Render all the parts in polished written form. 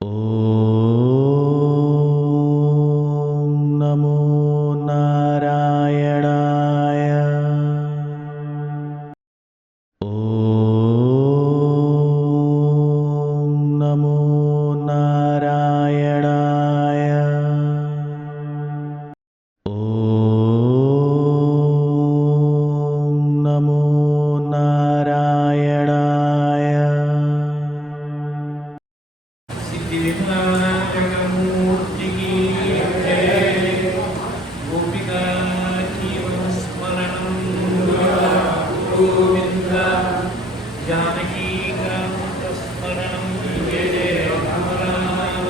ॐ नमो नारायणाय। ॐ नमो नारायणाय। ॐ नमो नारायणाय। सिद्धिविनायकमूर्ति की जय। गोपिका जीवनस्मरणं गोविन्द। जानकीकान्तस्मरणं जय जय राम राम।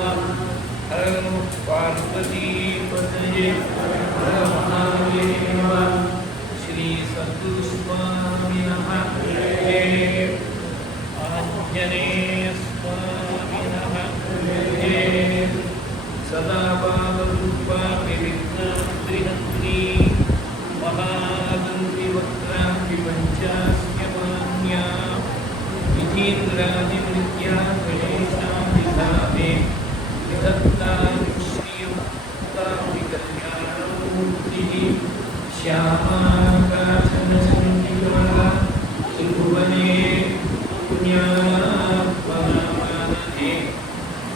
हर नमः पार्वतीपतये हर महादेव। श्री सद्गुरुस्वामिनः जय। आञ्जनेयस्वामिनः जय। सदा बालरूपा विघ्नात्रिहन्त्री महादन्तिवक्त्रापि पञ्चास्यमान्या विधीन्द्रादिमृत्या गणेशां विधाते विधत्तां श्रियमुक्तापि कल्याणमूर्तिः श्यामा काचनचण्डिका त्रिभुवने पुण्यात्मनामानने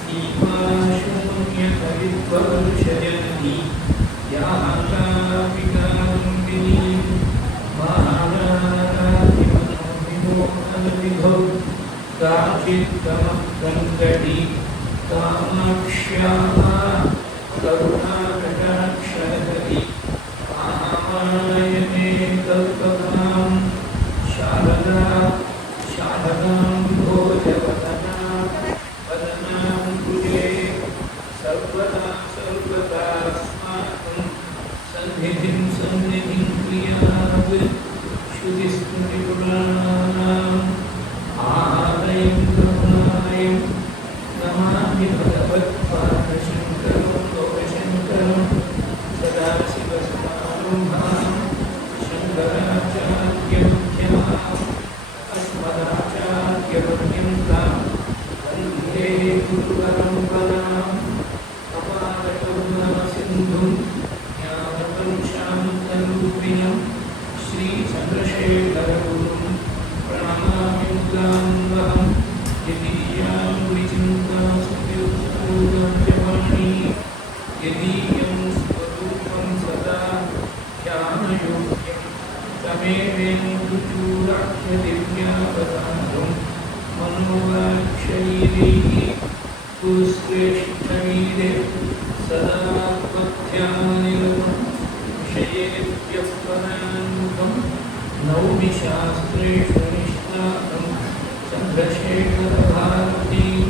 सीमाशून्यकविद्वर्षयन्ति याः कापिकानन्दिनी महाराधिमनोविधौ काचित्तमः कङ्कटी कामाक्ष्याः करुणाकटाक्षलहरी कामायने कल्पतां शारदा शारदां भोजवदना वदनां कुजे सर्वदा सर्वदास्माकं सन्निधिं सन्निधिं क्रियात् श्रुतिस्मृतिपुराणानाम् आलयं करुणालयं नमामि भगवत्पादशङ्करं लोकशङ्करं सदाशिवसमारम्भां शङ्कराचार्यमध्यमाम् अस्मदाचार्यपर्यन्तां वन्दे गुरुपरम्पराम्। अपारकरुणासिन्धुं ज्ञानपञ्चामृतरूपिणं श्रीचन्द्रशेखरगुरुं प्रणमामि मुदान्वहं। यदीयां विचिन्तासुवाणी यदीयं स्वरूपं सदा ध्यानयोग्यं तमेवेन्दुचूडाख्यदिव्यावतारं मनोवाक्शैः कुश्रेष्ठवीरे सदा त्वध्यानिरतं विषयेभ्यः पराङ्मुखं नौमि शास्त्रेषु निष्णातं चन्द्रशेखरभारतीं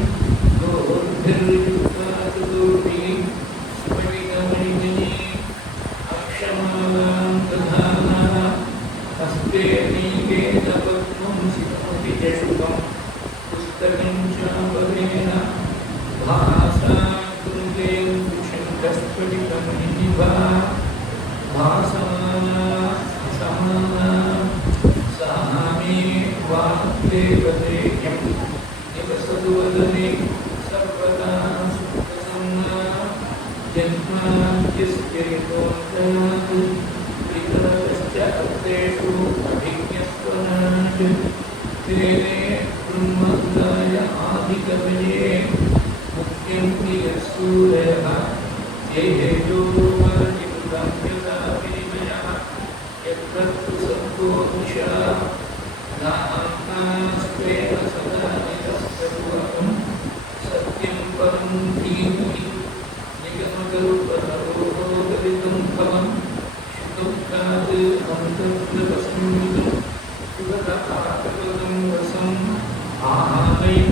दोर्भिर्युक्ताचतुर्भिः स्फटिकमणिमणिः अक्षमालां दधाना हस्ते नीकेतपद्मं सितमपि च शुभं पुस्तकं चापरेण भासा कुरुते शङ्खस्फटिकं निभा भासमाना समाना सा मे वाग्देवतेयं निवसतु वदने सर्वदा सुप्रसन्ना। जन्माद्यस्य यतोऽन्तात् वितरतश्च अर्थेषु अभिज्ञस्वराट् तेने ब्रह्महृदाय आदिकवये मुख्यं प्रियसूरयः तेजोवारिमृतं यथा विनिमयः यत्र सद्गोषा नास्तेन सदा निरस्तरुवहं सत्यं परं धीमहि निगमकल्पतरोर्गलितं फलं शुकमुखात् अमृतत्वसंयुतं सुगतपाकपदं रसम् आहारयं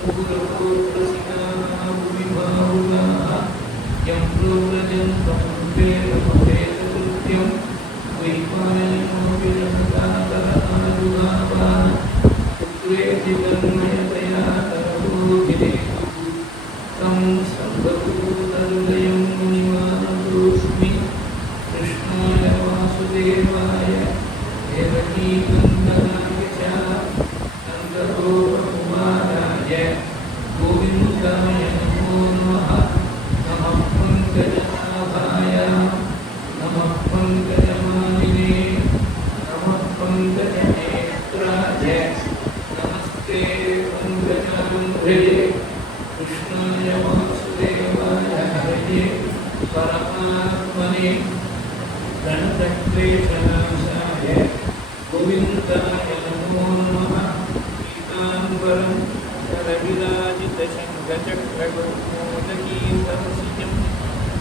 मुहुरहोत्रसिकाः भुविभावुकाः यं प्रव्रजन्तं वेदमवेदकृत्यं वैपायनो विरहकातरहारुहावान् पुत्रेति तन्मयतया तरोभिरेतुः तं सर्वभूतहृदयं मुनिमानतोऽस्मि। कृष्णाय वासुदेवाय देवकीनन्दनाय च नन्दगोपकुमाराय गोविन्दाय हरये परमात्मने प्रणतक्लेशनाशाय गोविन्दाय नमो नमः पीताम्बरं करविराजितशङ्खचक्रगौमोदकीतरसिजं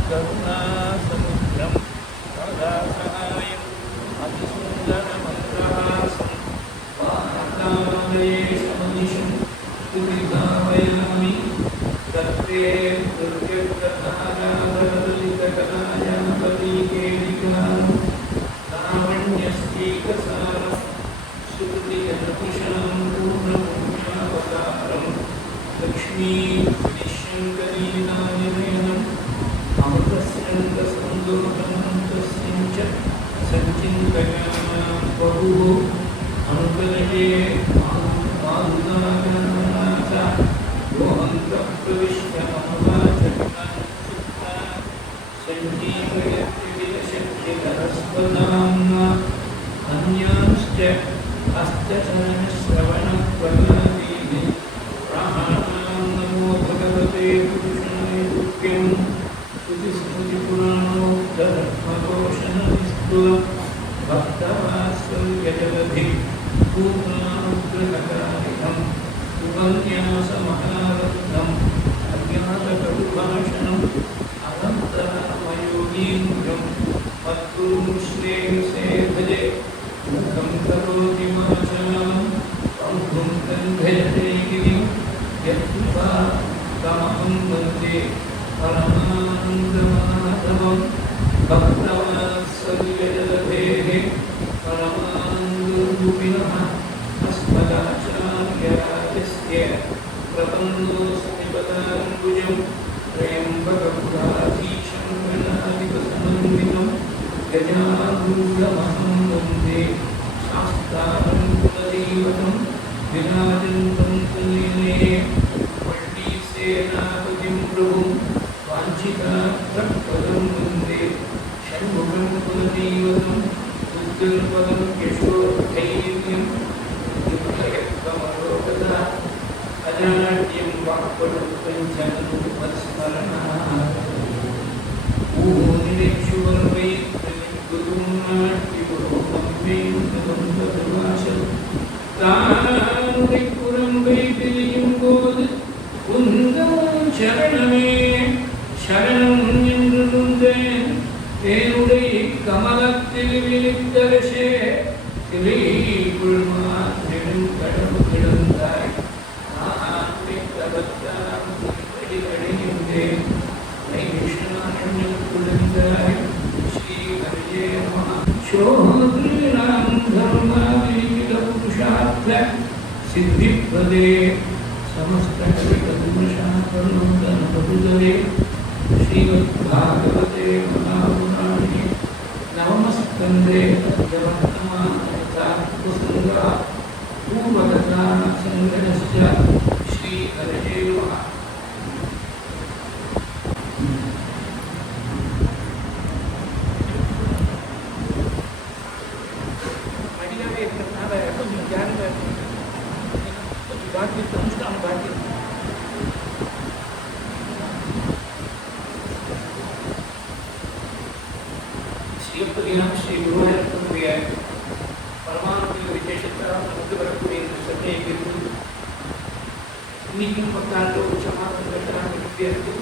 करुणासमुद्रं सदासहायम् अतिसुन्दरमन्द्रहासं वातावये समनिशं तुतिभावयामि तत्ते दुर्गप्रधानादलितकलायापलीकेलिकां लावण्यस्यैकसारं सुकृतिजनकुशां पूर्णपुण्यावतारं लक्ष्मीनिशङ्करीनानिनयनम् अमृतस्यन्दसन्दोहनं च सञ्चिन्तयामां बहुः अनुकलये माधुनाथ योऽन्तःप्रविश्य मम वाचमिमां चित्ता सञ्जीवयति विलशक्तिधरस्वधाम्ना अन्यांश्च हस्तचरणश्रवणत्वगादीनि प्राणानां नमो भगवते पुरुषाय तुभ्यं स्तुतिस्मृतिपुराणोक्तधर्मघोषणनिस्तुलं भक्तवात्सल्यजलधिं पूर्णानुग्रहकारिणं सुकन्यासमहारत्नम् अज्ञातकटुभाषणम् अनन्तरामयोगीन्द्रं मद्गुरुं श्रेयसे भजे मुखं करोति वाचालं पङ्गुं लङ्घयते गिरिं यत्कृपा तमहं वन्दे परमानन्दमाधवं भक्तवात्सल्यजलधेः परमानन्दरूपिणः अस्मदाचार्यास्य प्रपन्नोऽस्मि पदाम्बुजं त्र्यम्बकपुराधीशं गणाधिपसमन्वितं गजारूढमहं वन्दे शास्तारं कुलदैवतं विराजन्तं कुलीने पण्डितसेनापतिं प्रभुं वाञ्छितार्थपदं वन्दे षण्मुखं कुलदैवतं उग्रपदं यशोधैर्यं युक्तयत्कमलोकदा अजाड्यं वाक्पटुपञ्चनं मत्स्मरणात् ऊनिरेक्षुवर्मै गुरुं नाट्यगुरुं वेन्दवन्दभाषं तानुरिपुरं वैतिरियं बोध உந்தன் சரணமே சரணம் என்று நுந்தேன் தேனுடை கமலத்தில் விழித்தரசே திரைக்குள்மாத்திடும் கடவு கிடந்தாய் நான் தபத்தாம் அடைகின்றேன் விஷ்ணாஷனில் குளிர்ந்தாய் ஸ்ரீ ஹரியே நமः சோத்ரீணாம் தர்மாதீத புருஷார்த்த சித்திப்பதே समस्तकविकल्मषाकर्णोदनबहुधरे श्रीमद्भागवते महापुराणे नवमस्कन्धे जगन्नाथात्मसङ्गा पूर्वकथासङ्ग्रहश्च श्रीहरये नमः श्री गुरुवायूरप्पनुடைய பரமாத்ம விசேஷத்தால் நமக்கு வரக்கூடிய இந்த சட்டையை கேட்டு இன்னைக்கும் பத்தாண்டு ஒரு சமாதானம் கட்டுறாங்க இருக்கு.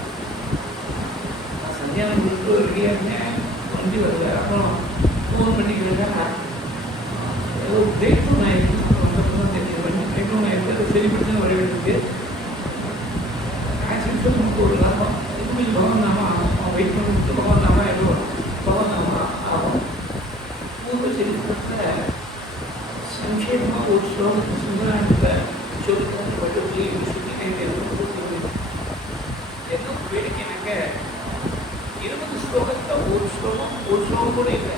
நான் சந்தியானம் கொடுத்து ரெடியாக இருந்தேன், வண்டி வரல. அப்புறம் ஃபோன் பண்ணி கேட்டா ஏதோ பிரேக் டவுன் ஆயிருக்கு. அப்புறம் தெரியும் பிரேக் டவுன் ஆயிருக்கு, அதை சரி பண்ணி வர வேண்டியது. ஆக்சிடென்ட் நமக்கு ஒரு லாபம் எதுவுமே பகவான் நாம அவன் வெயிட் பண்ணி பகவான் நாம ஏதோ பகவான் நாம ஆகும். பூர்வ சரித்திரத்தில் संक्षेपமாக ஒரு ஸ்லோகத்தை சுந்தராயணத்தில் சொல்லிட்டு பட்டு என்ன வேடிக்கைனாக்க 20 ஸ்லோகத்தை ஒரு ஸ்லோகம் கூட இல்லை.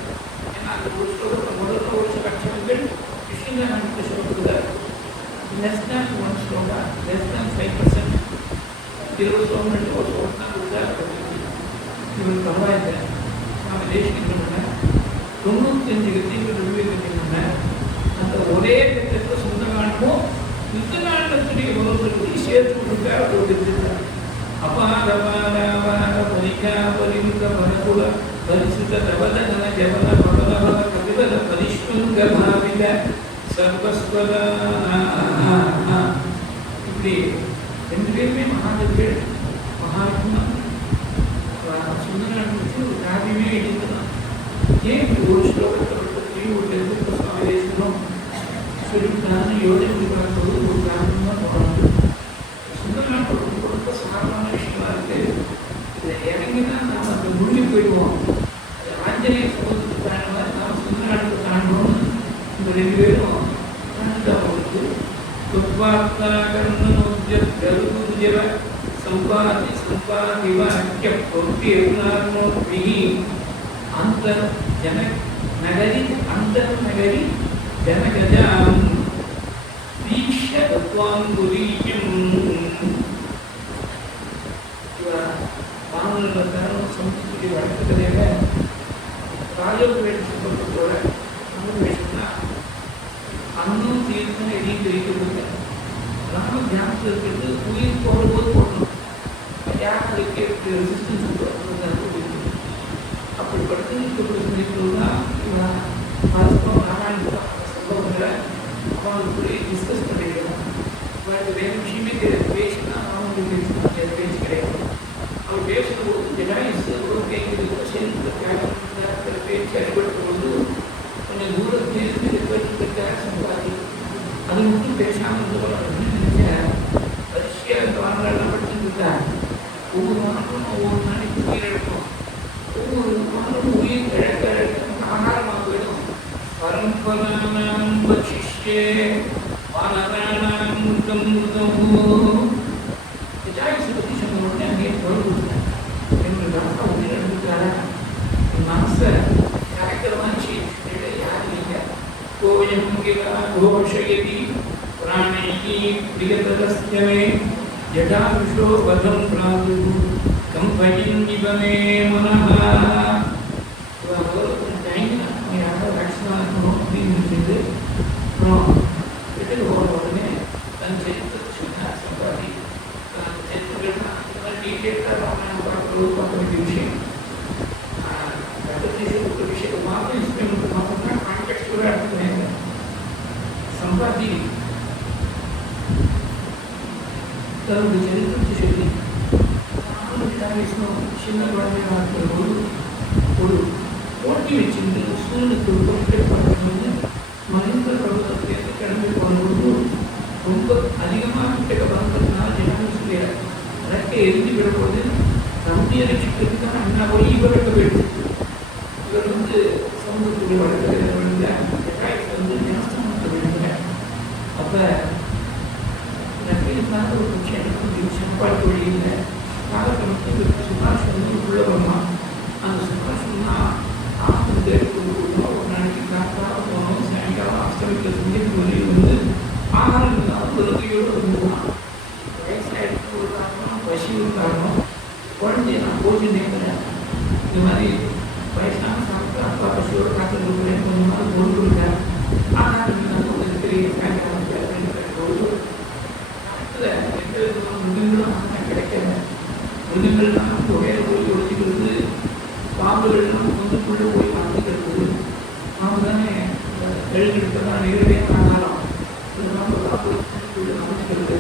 ஏன்னா அந்த ஒரு ஸ்லோகத்தில் முதல்ல ஒரு சில அட்சரங்கள் கிருஷ்ணானந்த ஸ்லோகத்தில் less than 1 shloka, less than 5%, 20 ஸ்லோகம் ஒரு ஸ்லோகம் தான் கொடுத்தா இவர் பரவாயில்லை. நாம் தேசிக்கின்ற 95 கத்திகள் விவேகத்தின் அந்த ஒரே திட்டத்தில் சுந்தரகாண்டமும் யுத்தகாண்டத்துடைய உறவுகளுக்கு சேர்த்து கொடுத்தார். அபாரபாரபார பொறிக்க வித்யாபரிமித பரகுல பரிசுத தபதன ஜபல பவனவ கபிபல பரிஷ்வங்க பாவில சர்வஸ்வர இப்படி ரெண்டு பேருமே மகாதேவர்கள் மகாத்மா சுந்தரன் வச்சு ஒரு காவியமே எழுதிக்கலாம். ஏன் இப்படி ஒரு ஸ்லோகத்தை பற்றி ஒரு எழுத்து சுவாமி தேசம் சொல்லிவிட்டான்னு யோஜனை பார்ப்பது ஒரு காரணம் தான் போகணும். சுந்தரன் கொடுத்த சாதாரண விஷயமா இருக்கு. இதை இறங்கினா நாம் அந்த முழுகி போயிடுவோம். அது ஆஞ்சநேய சமூகத்துக்கு தாழ்வாக நாம் சுந்தரனுக்கு தாண்டோம்னு இந்த ரெண்டு பேரும் அவங்களுக்கு संपादि संपादिव अक्य प्रवृत्ति एवनात्मोभिः अंतर जन नगरी अंतर नगरी जनगजां वीक्ष्य तत्वांगुरीयं वानरतरं संस्कृति वळकदेव राजवेषपट्टोर अनुवेषण अन्नु तीर्थन एदीकरिक्कुंड राम ध्यानत्तुक्कु उयिर पोरुம்போது போடணும். யாருக்கு ரெசிஸ்டன்ஸ் அப்படி படுத்துக்கிறதுனா பரஸ்பரம் ராமாயண சம்பவங்களை அவங்களுக்கு டிஸ்கஸ் பண்ணிக்கலாம். அவருக்கு வேறு விஷயமே தெரியாது. பேசினா அவங்களுக்கு பேச்சு கிடையாது. அவர் பேசும்போது ஜடாயுஸ் கேட்குறது சேர்ந்து பேச்சு அடிபடுத்தும்போது கொஞ்சம் தூரத்திலிருந்து சம்பாதி அது மட்டும் பேசாமல் நினைச்சேன். ரஷ்யா இந்த வாரங்கள்லாம் படிச்சுட்டு இருக்காங்க. ஒவ்வொரு வாரமும் ஒவ்வொரு நாளைக்கு உயிர் எடுக்கும். ஒவ்வொரு வாரமும் உயிர் இழக்க ஆகாரமாக போயிடும். பரம்பராணாம் பக்ஷிஷ்யே வானராணாம் மிருதம் மிருதம் ஜாயிஸ் பற்றி சொன்ன உடனே அங்கே தொடர்பு எங்கள் தாத்தா உயிர் எடுத்துட்டாரா என் மனசை கரைக்கிறமாச்சு யார் இல்லை கோயம் கோஷயதி प्राणैः प्रियतरस्यमे जटाविषो वधं प्रातुः कम्पयन्निव मे मनः டைம்னா யாரோ ஆக்சுவலாக இருக்கணும் அப்படின்னு நினைச்சிட்டு அப்புறம் வீட்டுக்கு போகிற உடனே தன் சரித்திரத்தை சொன்னார் சம்பாதி. சரித்திரங்கள்னா இந்த மாதிரி டீட்டெயிலாக ராமாயணம் பார்க்க வேண்டிய விஷயம். ஒரு விஷயத்தை மாத்திரம் எக்ஸ்பிளைன் பார்த்தோம்னா கான்டெக்ஸ்டுவலாக எடுத்துக்கிறேன். சம்பாதி தன்னுடைய சரித்திரத்தை சொல்லி சின்ன குழந்தையாக இருக்கிற போது ஒரு போட்டி வச்சிருந்து சூரியனுக்கு ஒரு பொருட்கள் பார்க்கும்போது மனித பருவத்திலேருந்து கிளம்பி போகும்போது ரொம்ப அதிகமாக கிட்ட வந்ததுனால ஜனங்கள் சொல்லியார் அதற்கு எரிஞ்சு விடும்போது நம்முடைய ரட்சிக்கிறதுக்கான அண்ணா போய் இவர் வைக்க வேண்டும். இவர் சமூகத்துடைய வழக்கறிஞர் வந்து ஞானஸ்தானத்தை விடுங்க. அப்போ ஒரு பட்சம் சாப்பாடு தொழிலில் காலக்கணக்கு சுபாஷ் உள்ள வருமா. அந்த சுபாஷ்னா ஆஸ்திரத்தை ஒரு நாளைக்கு காத்தா போனோம் சாயங்காலம் அஸ்தமிக்க செஞ்சு ஆகாரம் இல்லாமல் ஒரு நோயோடு வந்துடுவான். வயசாயிடுச்சு ஒரு காரணம், பசி ஒரு காரணம், குழந்தைய நான் போச்சு நேர்கிறேன். இந்த மாதிரி வயசான சாப்பிட்டு அப்பா பசியோட காத்துட்டு இருக்கிறேன். கொஞ்ச நாள் பொருள் கொடுத்தேன். ஆகாரம் இல்லாமல் ஒரு பெரிய சாயங்காலம் மிருகங்களும் கிடைக்கல. மிருகங்கள்லாம் புகையில போய் ஒழிச்சுக்கிறது, பாம்புகள்லாம் கொண்டுக்குள்ளே போய் வாழ்ந்துக்கிறது. அவங்க தானே எழுதிருப்பதான் நேரடியாக ஆகாரம். அமைச்சுக்கிறது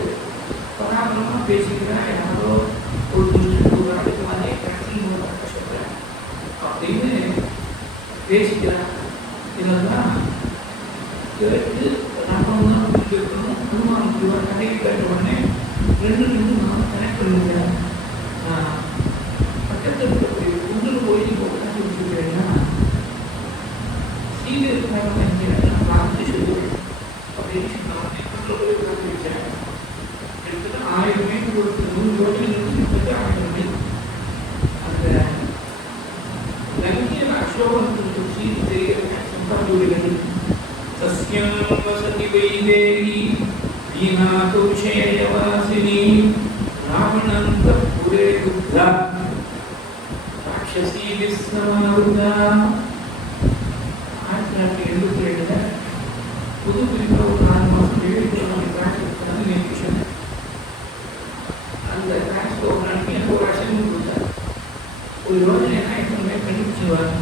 பராமரமாக பேசிக்கிறேன். யாரோ ஒரு ஒரு நாளைக்கு மாதிரி கேன்சல் மூலமாக சொல்கிறேன் அப்படின்னு பேசிக்கிறேன். இதெல்லாம் கேட்டு நம்ம தான் இருக்கணும். அனுமானம் கடைக்கு கேட்ட உடனே ரெண்டு நான் கனெக்ட் பண்ணிக்கிறேன். பக்கத்தில் இருக்கக்கூடிய உங்களுக்கு போய் உட்காந்து வச்சுக்கிறேன்னா சீதை இருக்காங்க நான் பார்த்து சொல்லுவேன் அப்படின்னு நான் போய் உட்காந்து வச்சேன். கிட்டத்தட்ட 1000 மீட்டர் ஒரு 100 யோஜனை 1000 மீட்டர் அந்த லங்கியில் அசோகனுக்கு சீதை தெரிய சம்பாதிகள் சஸ்யம் வசதி வைதேகி दीनातुषेयवासिनी रावणन्तपुरे बुद्धा राक्षसी विस्मृता. 1972 புது குறிப்பாக ஒரு 4 மாதம் வெளியிட்டு காட்சி நிர்மிஷன் அந்த காட்சி ஒரு நாளைக்கு எனக்கு ஒரு அசைன்மெண்ட் கொடுத்தார். ஒரு யோஜனை என்ன எப்பவுமே கண்டுபிடிச்சிருவாங்க.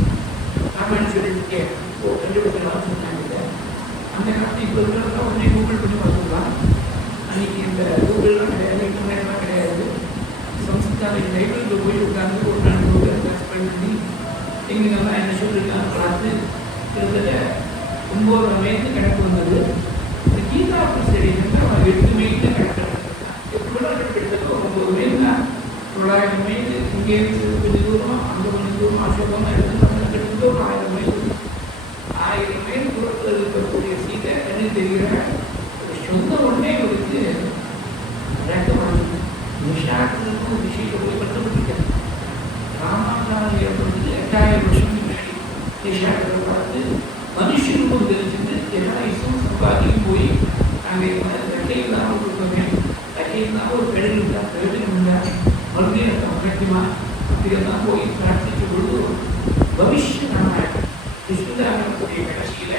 ராமாயணம் சொல்லிட்டு இருக்கேன், இப்போ கண்டுபிடிக்கலாம் சொன்னாங்க. அந்த காலத்தில் இப்போ இருக்கிறதா உடனே கூகுள் பண்ணி பார்த்துக்கலாம். அன்றைக்கி இந்த கூகுள்லாம் கிடையாது, இன்டர்நெட்லாம் கிடையாது. சம்ஸ்கிருதாவில் லைப்ரரியில் போய் உட்காந்து ஒரு நாள் கூகுள் கிளாஸ் பண்ணி எங்களுக்கெல்லாம் என்ன சொல்லியிருக்காங்க பார்த்து கிட்டத்தட்ட 9 வயது கணக்கு வந்தது. இந்த கீதா ஸ்டேடியம் அவன் 8 மைல் கணக்கு கிட்டத்தட்ட ஒரு 9 மைல் தான். 900 மைல் இங்கேருந்து கொஞ்சம் தூரம், அங்கே கொஞ்சம் தூரம், அசோகமாக எடுத்து கிட்டத்தட்ட ஒரு 1000 மைல். 1000 மைல் தூரத்தில் இருக்கக்கூடிய சீதை என்ன தெரிகிற ஒரு சொந்த ஒன்றே இவருக்கு ரத்தமானது. விஷாக்களுக்கும் விஷயத்தை போய் கட்டுப்பட்டுருக்கேன். ராமாச்சாரம் ஏற்படுத்தி 8000 வருஷம் முன்னாடி விஷாக்களை பார்த்து மனுஷனுக்கும் தெரிஞ்சுட்டு எல்லா இசையும் சம்பாதிக்கும் போய் நாங்கள் ரெட்டையில் தான் கொடுப்போமே, ரெட்டையில் தான் ஒரு கடல் இருந்தா பிரயோஜனம் இல்லை, மறுபடியும் முக்கியமா இதெல்லாம் போய் பிரார்த்திக்கும் பொழுது பவிஷ்ய ராமாயணம் கிருஷ்ணதாரனுடைய கடைசியில்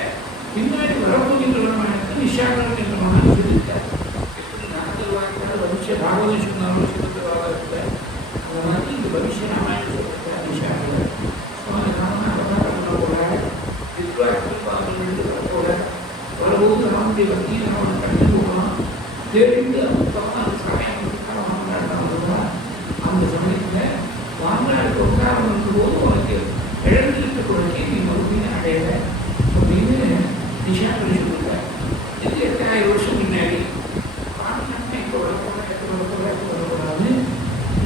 பின்னாடி வரப்போகின்ற ராமாயணத்தை விஷாக்கள் என்ற மகான் சொல்லியிருக்கார். எப்படி நாங்கள் வாய்ப்பாடு பவிஷ்ய பாகவதம் சொன்னாலும் சிவத்தவாக இருக்கார். அந்த மாதிரி இந்த பவிஷ்ய ராமாயணம் சொல்லியிருக்கார் விஷாக்கள். சுவாமி ராமநாதன் போல போல வரும்போது ராமனுடைய வங்கியை அவனை கண்டு போகலாம் தெரிந்து அந்த சமயம் வாங்கினாடுதான். அந்த சமயத்தில் வாங்கினாடு உட்காரம் போது உனக்கு இழந்து இருக்கக்கூடிய நீ மறுபடியும் அடையல அப்படின்னு நிஷா பண்ணி சொல்லியிருக்காரு. இது 8000 வருஷம் முன்னாடி வாங்கினா இப்போ வரக்கூடாது.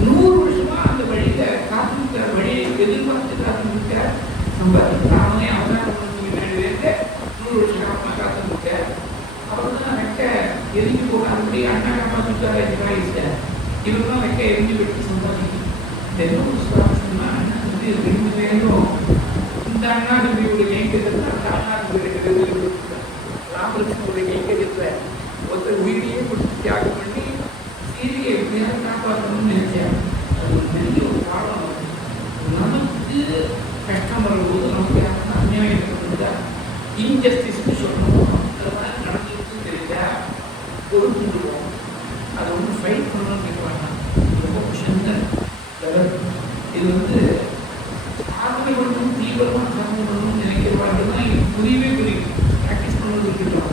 100 வருஷமா அந்த வழியில காத்திருக்கிற வழியை எதிர்பார்த்து காத்திருக்கார் சம்பாதி. ராமனே அவதாரம் முன்னாடி 100 வருஷம் காரணமாக காத்திருக்கார். அவர் தான் வெக்க எரிஞ்சு போகாதபடி அண்ணா காப்பாற்றிட்டார். இவரெல்லாம் வெக்க எரிஞ்சு வெட்டி சம்பாதிக்கும். இன்னொரு சுவாரஸ்யமா அண்ணா வந்து 2 பேரும் இந்த அண்ணா தம்பியோட கைங்கரியத்தில் அந்த அண்ணா தம்பியோட ராமகிருஷ்ணனுடைய கைங்கரியத்தில் ஒருத்தர் உயிரியே கொடுத்து தியாகம் பண்ணி சீதையை எப்படியாவது காப்பாற்றணும்னு நினைச்சார். அது ஒரு பெரிய ஒரு பாடம். நமக்கு கஷ்டம் வரும்போது நமக்கு யாருன்னா அநியாயம் இருந்தா இன்ஜஸ்டிஸ்ன்னு சொல்லணும். அதெல்லாம் நடந்துருக்கு தெரிஞ்சா பொறுத்துடுவோம். அதை வந்து ஃபைட் பண்ணணும்னு கேட்க வேண்டாம். ரொம்ப சிந்தன் லெவல். இது வந்து சாதனை பண்ணணும், தீவிரமாக சாதனை பண்ணணும்னு நினைக்கிறவாங்க தான் இது புரியவே புரியும். ப்ராக்டிஸ் பண்ணணும் இருக்கட்டும்.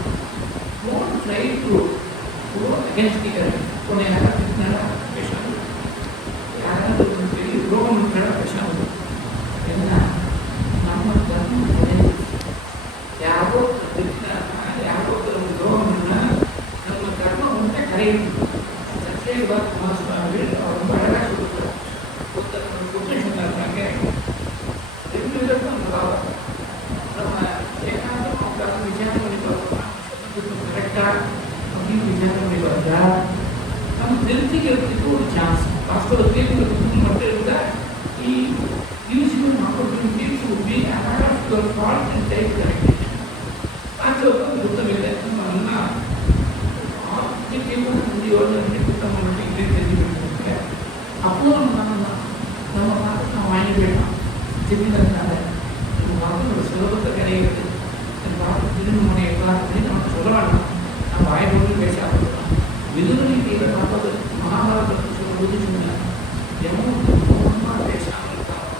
Don't try to go against the current. உன்னை யாராவது திட்டினாரா பேசாமல், யாராவது ஒரு பெரிய துரோகம் இருக்கிறா பேசாமல். ஏன்னா நம்ம தர்மம் கிடையாது. யாரோ திட்டினாருன்னா, யாரோ ஒரு துரோகம் பண்ணால் நம்ம தர்மம் வந்து கரையும். சத்யபாத் மகாஸ்வாமிகள் அவர் ரொம்ப அழகாக சொல்லியிருக்கார். ஒருத்தர் குற்றம் சொன்னாருக்காங்க 2 விதத்தில் நம்ம லாபம். நம்ம ஏகாந்தம் அவங்க விசாரணை பண்ணி பார்க்கலாம், கரெக்டா அப்படின்னு விசாரணை பண்ணி பார்த்தா நம்ம தெரிஞ்சுக்கிறதுக்கு ஒரு சான்ஸ். வாஸ்தவத்தில் உங்களுக்கு மட்டும் இருந்தால் useful opportunities would be ahead of your fault and take correction. வாஸ்தவத்தில் சுத்தம் இல்லை. நம்ம நல்லா ஆரோக்கியமாக இந்தியோட சுத்தம் பண்ணிட்டு இப்படி தெரிஞ்சுக்கிட்டு அப்போ நம்ம பார்த்து நான் வாங்கி போயிடலாம். திரும்பினால நம்ம பார்த்து ஒரு சுலபத்தை கிடையாது. என் பார்த்து திரும்ப முனையப்பா அப்படின்னு நம்ம சொல்ல வேண்டாம். நம்ம வாய்ப்பு பேச ஆரம்பிக்கலாம். விதுரனை கீழே பார்ப்பது மகாபாரதத்தை சொல்லும்போது சொன்னார், மௌனமாக பேசாமல் இருக்காலும்,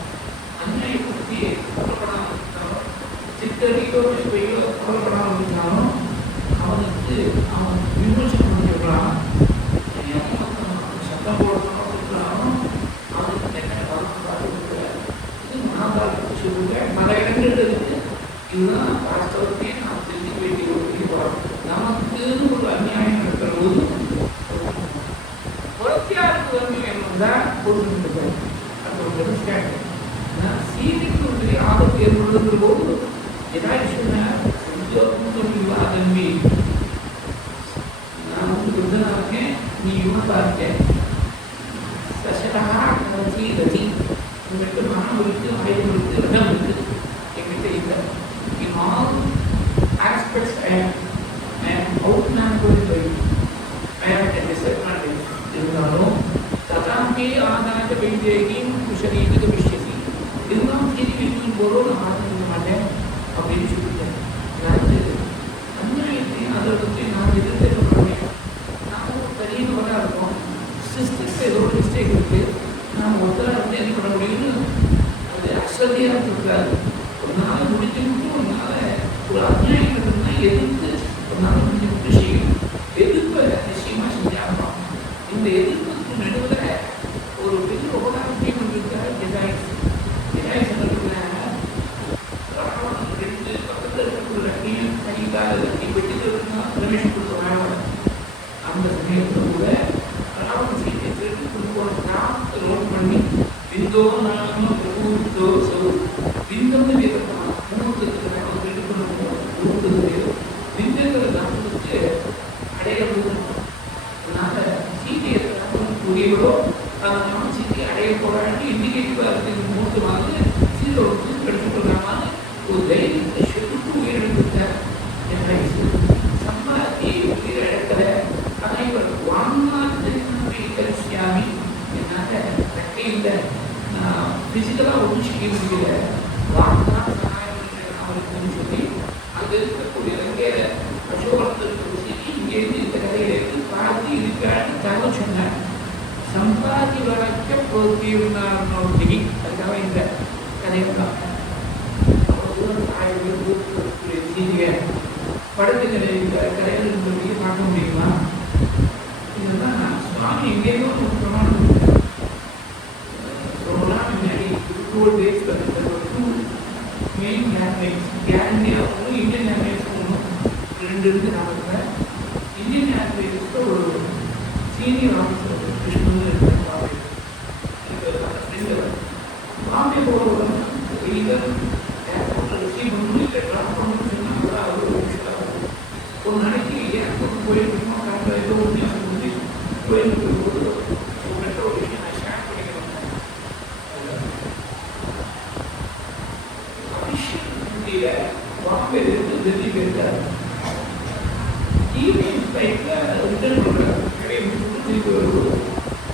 அந்நியப்படுத்தி கவலைப்படாமல் இருக்காலும், சித்தரையோ சிவையோ கவலைப்படாமல் இருக்காலும் அவனுக்கு அவன் விமர்சனம் பண்ணிக்கலாம். சத்தம் போடணும் இருக்கிறாலும் அவனுக்கு என்ன வரக்கூடாது இருக்கிறார். இது மகாபாரதத்தை சொல்லுங்க. பல இடங்கள் இருக்கு. இதுதான் வாஸ்தவத்தையே நாம் தெரிஞ்சுக்க வேண்டிய ஒரு ஈடுபாடு. நமக்குன்னு ஒரு அநியாயம் இருக்கிற போது புறத்தியாருக்கு வந்து வேணும்தான் பொருள். அது ஒரு ரெஸ்டாண்ட். சீதைக்கு ஒரு பெரிய ஆபத்து ஏற்படுகிற போது ஏதாவது சொன்னார், தம்பி நான் வந்து விருதனா இருக்கேன், நீ யுவதா இருக்கேன். சசரா ரதி ரதி உங்கள்கிட்ட மனம் இருக்கு, ஆயுதம் இருக்கு, ரதம் இருக்கு. என்கிட்ட இல்லை. In all aspects I am outnumbered by you. I am at a disadvantage. இருந்தாலும் ததாங்கே ஆதார வைத்தியம் குஷரீதிக விஷயசி இருந்தாலும் சரி வீட்டின் போதும் நான் ஆதரிக்க மாட்டேன் அப்படின்னு சொல்லிட்டேன். அதாவது அநியாயத்தையும் அதற்கையும் நான் எதிர்த்து பண்ணுவேன். நான் ஒரு பெரியவராக இருக்கும். சிஸ்டர்ஸ் ஏதோ ஒரு மிஸ்டேக் இருக்குது. நாம் ஒருத்தராக வந்து என்ன பண்ண முடியும்னு அது அசதியாக இருக்காது. ஒரு நாள் முடிஞ்சு விட்டு ஒரு நாளை ஒரு அநியாயங்கிறதுனா எதிர்த்து ஒரு நாள் முடிஞ்சு விட்டு செய்யும். எதிர்ப்பை நிச்சயமாக செஞ்சாகணும். இந்த எதிர்ப்புக்கு நடுவில் ஒரு பெரிய உபகாரத்தையும் கொண்டிருக்கார் ஜெகாயிஸ். ஜெகாயிஸ் ராவணன் 2 பக்கத்தில் இருக்கிற லட்சியம் கைகால லட்சி வெட்டிட்டு இருந்தால் ரமேஷ் கொடுத்த ராவணன். அந்த சமயத்தில் கூட ராவணன் சீட்டை திருட்டு கொண்டு போன கிராமத்தை ரோட் பண்ணி விந்தோ நாம விந்தோ சவு விந்தம்னு வேதத்தான் மூணுத்துக்கு ராவணன் திருட்டு கொண்டு போவோம். மூணுத்துக்கு வேதம் விந்தங்கிற கிராமத்துக்கு அடையாளம். அதனால சீதையை ராவணன் கூறியவரோ அதனால சீதையை அடைய போராடி இண்டிகேட்டிவாக இருக்கிற மூட்டு வாங்க சீதை ஒரு தூக்கு எடுத்துக்கொள்ளாமல் ஒரு தைரியத்தை சுட்டு உயிரிழந்துட்டார். சம்பாதி உயிரிழக்கிற அனைவர் வாங்கினாமி என்னால ரெக்கை இல்லை, ஃபிசிக்கலாக ஒன்றும் செய்ய முடியல, வாங்கினா சகாயம் அவருக்குன்னு சொல்லி அங்கே இருக்கக்கூடிய இலங்கையில அசோகத்தில் இருக்கிற சரி இங்கேருந்து இந்த கதையிலேருந்து பார்த்து இருக்கான்னு தகவல் சொன்னார். சம்பாதி வழக்க பொறுத்திருந்தார்னோட்டி அதுக்காக இந்த கதையெல்லாம் படத்துக்களை கதைகள் இருந்தபடியே பார்க்க முடியுமா? இதெல்லாம் சுவாமி எங்கேயோ ஒரு பிரமாணம் ரொம்ப நாள் முன்னாடி 2 days மெயின் லேங்குவேஜ் கேரண்டியா ஒன்றும் இந்தியன் லேங்குவேஜ் ஒன்றும் 2 இருந்து நாமத்தில் இந்தியன் லேங்குவேஜ்க்கு ஒரு சீனியர் ஆஃபீஸர் கிருஷ்ணன் இருக்காங்க. பாம்பே போகிறவங்க இதர் ஏர்போர்ட்டில் ரிசீவ் பண்ணணும் இல்லை ட்ராப் பண்ணணும்னு சொன்னாங்க. அது ஒரு விஷயம். ஒரு நாளைக்கு ஏர்போர்ட் போயிருக்கணும் காட்டில் ஏதோ ஒன்று வந்து கோயிலுக்கு போகும்போது ஒரு விஷயம் நான் ஷேர் பண்ணிக்கிறேன். அபிஷேக் பாம்பேலேருந்து டெல்லி போயிருக்காரு. ஈவினிங் ஃப்ளைட்டில் ரிட்டர்ன் பண்ணுறாரு. திருப்பி வருவது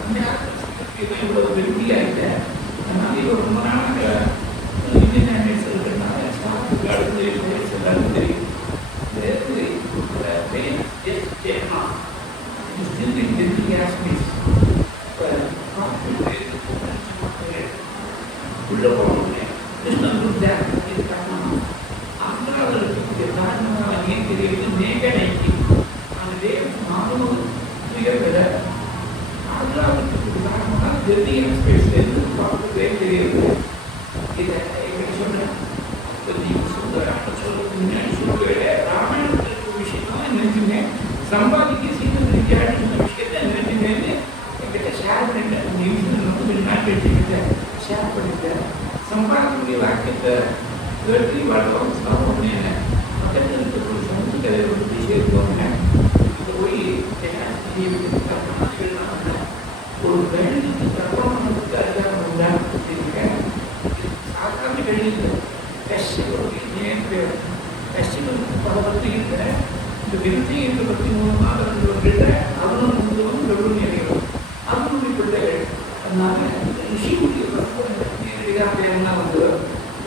அந்த நேரத்தில் இவ்வளோ வெற்றியாகிட்டேன். அதனால் இவர் ரொம்ப நாளாக இந்தியன் லேங்குவேஜ் இருக்கிறதுனால ஸ்டாஃபுக்கு அடுத்த எல்லாருக்கும் தெரியும். உள்ள போகணும் கிருஷ்ணன் ஆந்திராவில் இருக்கக்கூடிய காரணமாக ஏன் தெரியுது நேகட் ஐக்கியம் அந்த தேவன் மாணவ விட ஆந்திராவில் இருக்கக்கூடிய காரணமாக டெல்லி எக்ஸ்பிரஸ்லேருந்து பார்க்கவே தெரியுது. இதை எப்படி சொன்னேன் கொஞ்சம் சுந்தராக சொல்லுறது முன்னாடி சொல்லுவேன். ராமாயணத்தில் இருக்கிற விஷயம்லாம் நினைச்சுங்க சம்பாதிக்க சீக்கிரம் நினைக்காது சொன்ன விஷயத்தை நினைச்சுங்கன்னு என்கிட்ட ஷேர் பண்ணிட்டேன். இந்த விஷயம் ரொம்ப வெளிநாட்டு எடுத்துக்கிட்டேன் ஷேர் பண்ணிட்டேன். சம்பாதிக்கக்கூடிய வாக்கியத்தை கேட்டு வளர்த்தவங்க சாப்பிட பக்கத்தில் இருக்கக்கூடிய சமூகத்தை பற்றி சேர்த்துவாங்க. இப்போ போய் ஒரு கணிதத்துக்கு கற்பனத்துக்கு அதிகாரம் உண்டா இருக்கேன். சாதாரண கணிதத்தில் கஷ்டப்பட்டு நேரம் கஷ்டப்பட்டு பல பற்றி இருக்கிற இந்த விருத்தி என்ற பற்றி மூலமாக இருந்தவர்கள அவரும் முழுவதும் கௌரவம் அடைகிறோம். அவருடைய பிள்ளைகள் அதனால ரிஷியுடைய நேரடியாக பேரெல்லாம் வந்து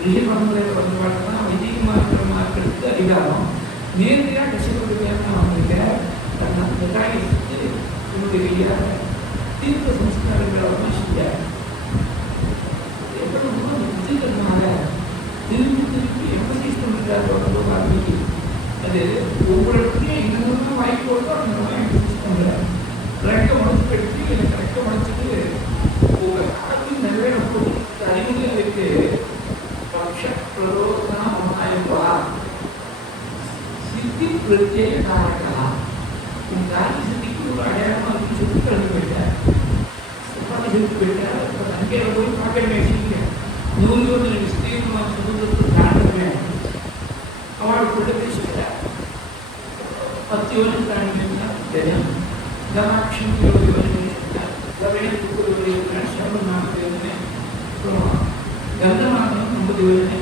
ரிஷி பரம்பரையில் வந்து பார்த்தோம்னா விஜயகுமார் மார்க்கெட்டுக்கு அதிகாரம் நேரடியாக கஷ்டப்பட்டு பேரெல்லாம் வந்திருக்கிறேன். அந்த காய்க்கு என்னுடைய தீர்க்க சம்ஸ்காரங்களை செஞ்சார். எப்படி புத்திக்கிறதுனால திருப்பி திருப்பி எம்பசைஸ் பண்ணிட்டார். பார்த்து அது ஒவ்வொரு இடத்துலையும் எங்கெல்லாம் வாய்ப்பு போட்டோ அந்த மாதிரி எம்பசைஸ் பண்ணுறார். கரெக்டாக உடச்சு எடுத்து எனக்கு கரெக்டாக உடச்சிட்டு ஒவ்வொரு காலத்தையும் நிறைய அறிமுகம் இருக்கு. பக்ஷ பிரரோதனா சித்தி பிரத்யேக காரக்கா உன் காரண சித்திக்கு ஒரு அடையாளமாக இருக்கு சொல்லி கலந்து போயிட்டார். சொல்லிட்டு போயிட்டார். அங்கே போய் பார்க்க வச்சுக்க 100 விஸ்தீர்ணமாக சுதந்திரத்தை தாண்டுமே அவளுக்குள்ள பேசுகிறார். 10 வருஷம் தாண்டினா தெரியும். தனாட்சம் 20 வருஷம் கவனத்துக்கு ஒரு சிரமம் 40 யோஜனை, அப்புறம் கந்தமானம் 50 யோஜனை,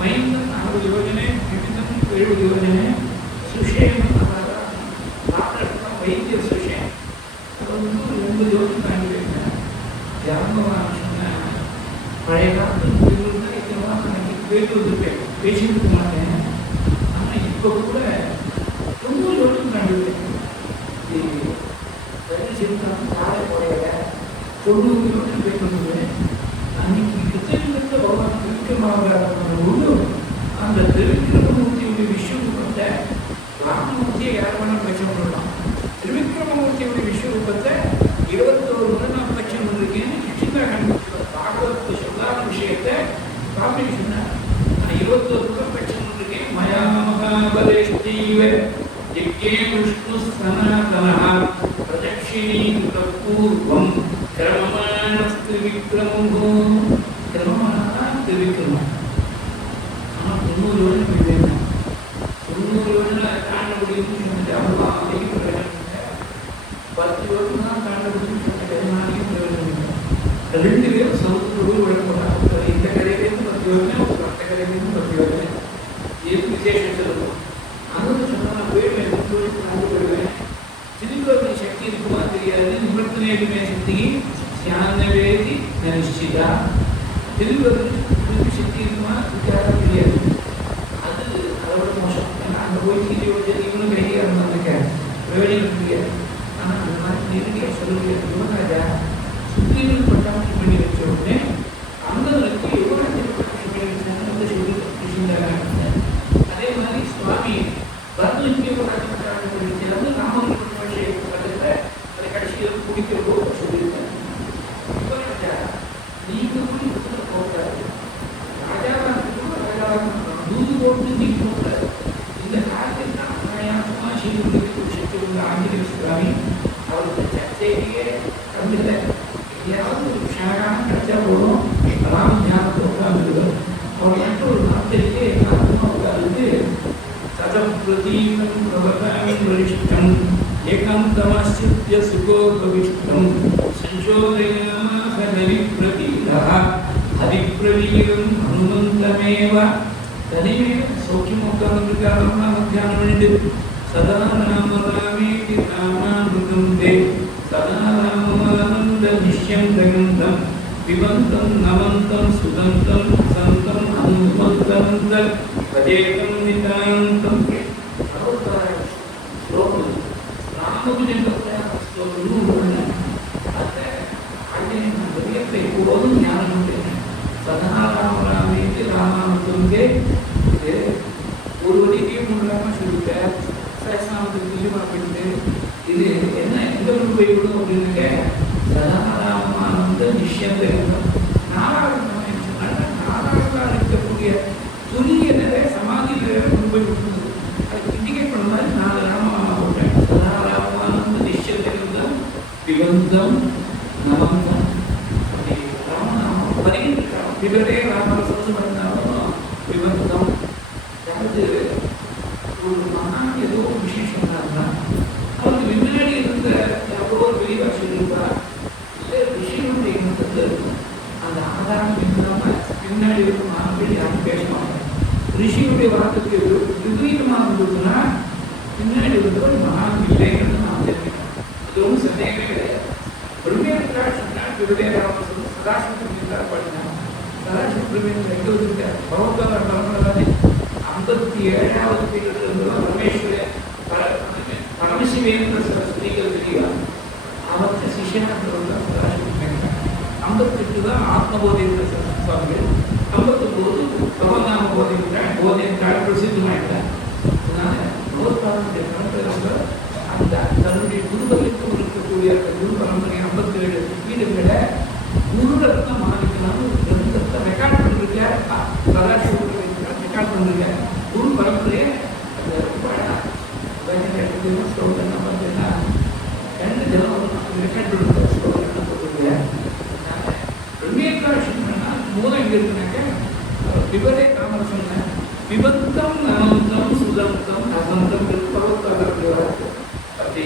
மைந்தன் 60 யோஜனை, விபிதம் 70 யோஜனை, சுஷேமம் மாத்திரம் வைத்திய சுஷேம் அது வந்து 80 யோஜனை தாண்டி போயிருக்கேன். ஜாம்பவான் சொன்ன பழைய காலத்தில் தான் இத்தனை மாதம் எனக்கு பேசி வந்துருப்பேன், பேசிட்டு மாட்டேன். ஆனால் இப்போ கூட 90 யோஜனை தாண்டி இருக்கேன். காலை போடையில 90 யோஜனை போய் கொண்டு அன்னைக்கு கிருஷ்ணகிரியில் பகவான் திருவிக்கிரமாவதாரத்தோடு அந்த திருவிக்கிரமமூர்த்தியுடைய விஸ்வரூபத்தை ராமமூர்த்தியை யார் வேணாலும் பட்சம் பண்ணலாம். திருவிக்கிரமமூர்த்தியுடைய விஸ்வரூபத்தை 21 முறை நான் பட்சம் பண்ணிருக்கேன்னு கிருஷ்ணா கண்டுபிடிச்ச பாகவத சொல்லாத விஷயத்தை காப்பி சொன்னார். நான் 21 முறை பட்சம் பண்ணிருக்கேன். மயா மகாபலேஷ்டீவ யஜ்ஞே விஷ்ணு சனாதனஹ பிரதட்சிணீ பூர்வம் கிரமமானஸ்து விக்ரமோ. கிரமமானா திருவிக்கிரமம். ஆனால் 90 வருடம் வேணும். 90 வருடம் தாண்ட முடியும்னு சொன்னது அவ்வளோதான். 10 வருடம் தான் தாண்ட முடியும்னு சொன்னது. நாளையும் பிரயோஜனம். 2 பேரும் சமுத்திர விடக்கூடாது. இந்த கரையிலேருந்து 10 வருடம், மற்ற கரையிலேருந்து 10 வருடம். எது விசேஷம் சொல்லணும். அதுவும் சொன்னால் நான் போயிடுவேன். 2 வருஷத்துக்கு நான் போயிடுவேன். திரும்பி சக்தி இருக்குமா தெரியாது. நிவர்த்தனையுமே சக்தி ஞானவேதி நிச்சிதா. திரும்பி சக்தி இருக்குமா விசாரம் தெரியாது. அது அதோட மோசம். ஏன்னா அங்கே போய் சீதையோட இவனும் கையாக இருந்தாங்க பிரயோஜனம் தெரியாது. ஆனால் அந்த மாதிரி நேரடியாக சொல்ல முடியாது. யுவராஜா சுத்திகள் பட்டாட்சி பண்ணி வச்ச உடனே அங்கங்களுக்கு எவ்வளோ பட்டாட்சி பண்ணி வச்சாங்க சொல்லி கிருஷ்ணராக. அதே மாதிரி சுவாமி பரதனுக்கு பட்டாட்சி பண்ணி வச்சாங்க. ராமன் பட்டத்தை அதை கடைசியில் குடிக்கிறதோ சொல்லியிருக்காங்க. யுவராஜா நீங்கள் கூட போகக்கூடாது. ராஜாவாக இருக்கணும், ராஜாவாக இருக்கணும். தூது போட்டு நீங்க போகக்கூடாது. இந்த காலத்தில் தான் அனாயாசமாக செய்து முடிக்க சக்தி உள்ள ஆஞ்சநேய சுவாமி அவருக்கு சர்ச்சையிலேயே கண்டில்லை. எதையாவது ஒரு விஷயம் கிடைச்சா போதும் ராம ஞாபகத்தை உட்காந்துருக்கோம். அவர் மட்டும் ஒரு நாட்டிலேயே எல்லாருக்கும் உட்காந்து சதம் பிரதீபம் பிரபதாம் வரிஷ்டம் ஏகாந்தமாஸ்தித்ய சுகோபவிஷ்டம் சஞ்சோதயநாம ஹரிப்ரதீரா ஹரிப்ரவீரம் ஹனுமந்தமேவ. தனிமேவ சௌக்கியம் உட்கார்ந்துருக்காரம்னா மத்தியானம் வேண்டு சதா ராம ராமேதி ராமாமிருதம் தே சதா ராமானந்த நிஷ்யம் தகந்தம் பிபந்தம் நமந்தம் சுதந்தம் சந்தம் அனுமந்தம் பஜேதம் நிதாந்தம். ஸ்லோகம் ராமகுஜன் ஸ்லோகம் அதை ஆஞ்சநேயன் ஹிருதயத்தை எப்போதும் ஞானம் உண்டு. சதா ராம ராமேதி ராமாமிருதம் தே. இது ஒரு வழிக்கையும் முன்னாம சொல்லிட்ட சஹஸ்ரநாமத்துக்கு துல்லியமாக போயிட்டு இது என்ன எந்த ஒரு போய்விடும் அப்படின்னாக்க சதா ராமானந்த நிஷ்யம் தகந்தம். நாராயணன் சொன்னாங்க. நாராயணாக இருக்கக்கூடிய துணிய நிறைய சமாதி நிறைய கொண்டு போய் விட்டுருந்தது. அதுக்கு இண்டிகேட் பண்ண மாதிரி 4 ராமநாமா போட்டேன். சதா ராமானந்த நிஷ்யம் தகந்தம் பிபந்தம் நமந்தம். அப்படி ராமநாமம் 18 பிபரே ராமரசம் பண்ணாலும் பிபந்தம். அதாவது ஒரு மகான் ஏதோ ஒரு விசேஷம் இருந்தால் அவருக்கு முன்னாடி இருந்த எவ்வளோ ஒரு விரிவாக சொல்லியிருப்பா. இல்லை ரிஷியினுடைய எண்ணத்துக்கு அந்த ஆதாரம் இல்லாமல் பின்னாடி இருக்கும் மகான்கள் யாரும் பேசுவாங்க. ரிஷியுடைய வார்த்தைக்கு விபரீதமாக இருந்ததுன்னா பின்னாடி இருந்த ஒரு மகான் இல்லைங்கிறது நான் தெரிவிக்கிறேன். அது ஒன்றும் சந்தேகமே கிடையாது. பிரம்மேந்திராட்சி விவேகானந்தர் சதாசிவம் இருந்தார் படித்தாங்க. சதாசிவ பிரம்மேந்திர எங்கே வந்திருக்கார்? பகவத்கீதை பரம்பரை 57வது பீரியட்ல ரமேஸ்வர பரமசிவேந்திர சரஸ்வதிகள் தெரியா அவருக்கு சிஷியனாக சதாசிவம். 58 தான் ஆத்மபோதேந்திர சுவாமிகள். 59 பகவநாம போதேந்திரால் பிரசித்தமாயிட்டார். அதனால நோத்தாருடைய பரம்பரை அந்த தன்னுடைய குருவர்களுக்கும் இருக்கக்கூடிய அந்த குரு பரம்பரை 57 வீடுகளை குருரத்ன மாணிக்கலாம் கிரந்தத்தை ரெக்கார்ட் பண்ணிருக்கார். சதாசிவம் ரெக்கார்ட் பண்ணிருக்கார். குரு பரம்பரையை அந்த ஸ்லோகம் பார்த்தீங்கன்னா 2 ஜனம் ரெக்கார்ட் பண்ணிருக்க ஸ்லோகம் போட்டிருக்கார். பிரம்மேந்திராட்சி மூலம் எங்க இருக்குனாக்க விபரே ராமர் சொன்ன விபந்தம் அனந்தம் சுதந்தம் அசந்தம் பகவத்கீதை அப்படி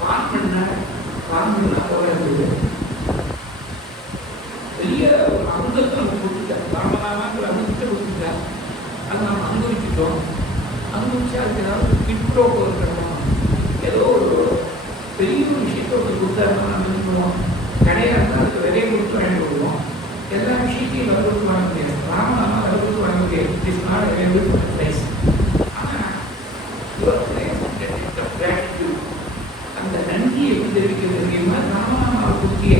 பான்மண்ணா போல இருந்தது. பெரிய ஒரு அமுதத்தை நம்ம கொடுத்துட்டார். ராமநாமாங்கிற அமுதத்தை கொடுத்துட்டார். அதை நாம் அனுபவிச்சுட்டோம். அனுபவிச்சா அதுக்கு ஏதாவது கிட்டோ போகிறோம். ஏதோ ஒரு பெரிய ஒரு விஷயத்தை ஒரு கொடுத்தாருன்னா நம்ம என்ன பண்ணுவோம்? கடையாக இருந்தால் அதுக்கு விலையை கொடுத்து வாங்கி கொடுப்போம். எல்லா விஷயத்தையும் விலை கொடுத்து வாங்க முடியாது. ராமநாமா விலை கொடுத்து வாங்க முடியாது. It is not available for price. ஆனால் அந்த நன்றியை எப்படி தெரிவிக்கிறது தெரியுமா? ராமநாமாவை கொடுத்திய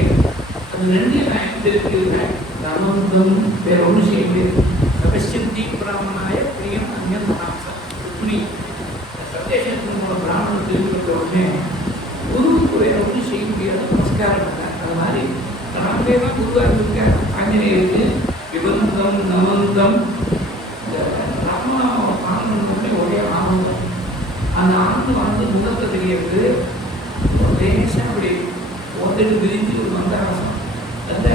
அந்த நன்றியை நான் எப்படி தெரிவிக்கிறேன்? ராமம் சம்பந்தம் வேற ஒன்றும் செய்ய முடியாது. அவசியந்தி பிராமணாய பிரியம் அந்நியம் மனாம்சா இப்படி சந்தேஷத்தின் மூலம் பிராமணன் தெரிஞ்சுக்கிட்ட உடனே குருவுக்கு வேற ஒன்றும் செய்ய முடியாது, நமஸ்காரம் பண்ணார். அது மாதிரி ராமதேவன் குருவாக இருந்திருக்கார். ஆஞ்சநேயருக்கு விபந்தம் நமந்தம் இந்த ராமநாமம் ஆனந்தம் ஒரே ஆனந்தம். அந்த ஆனந்தம் வந்து முகத்தை தெரிகிறது, லேசாக அப்படி ஒருத்தருக்கு விரிஞ்சு ஒரு மந்தாரசம் அந்த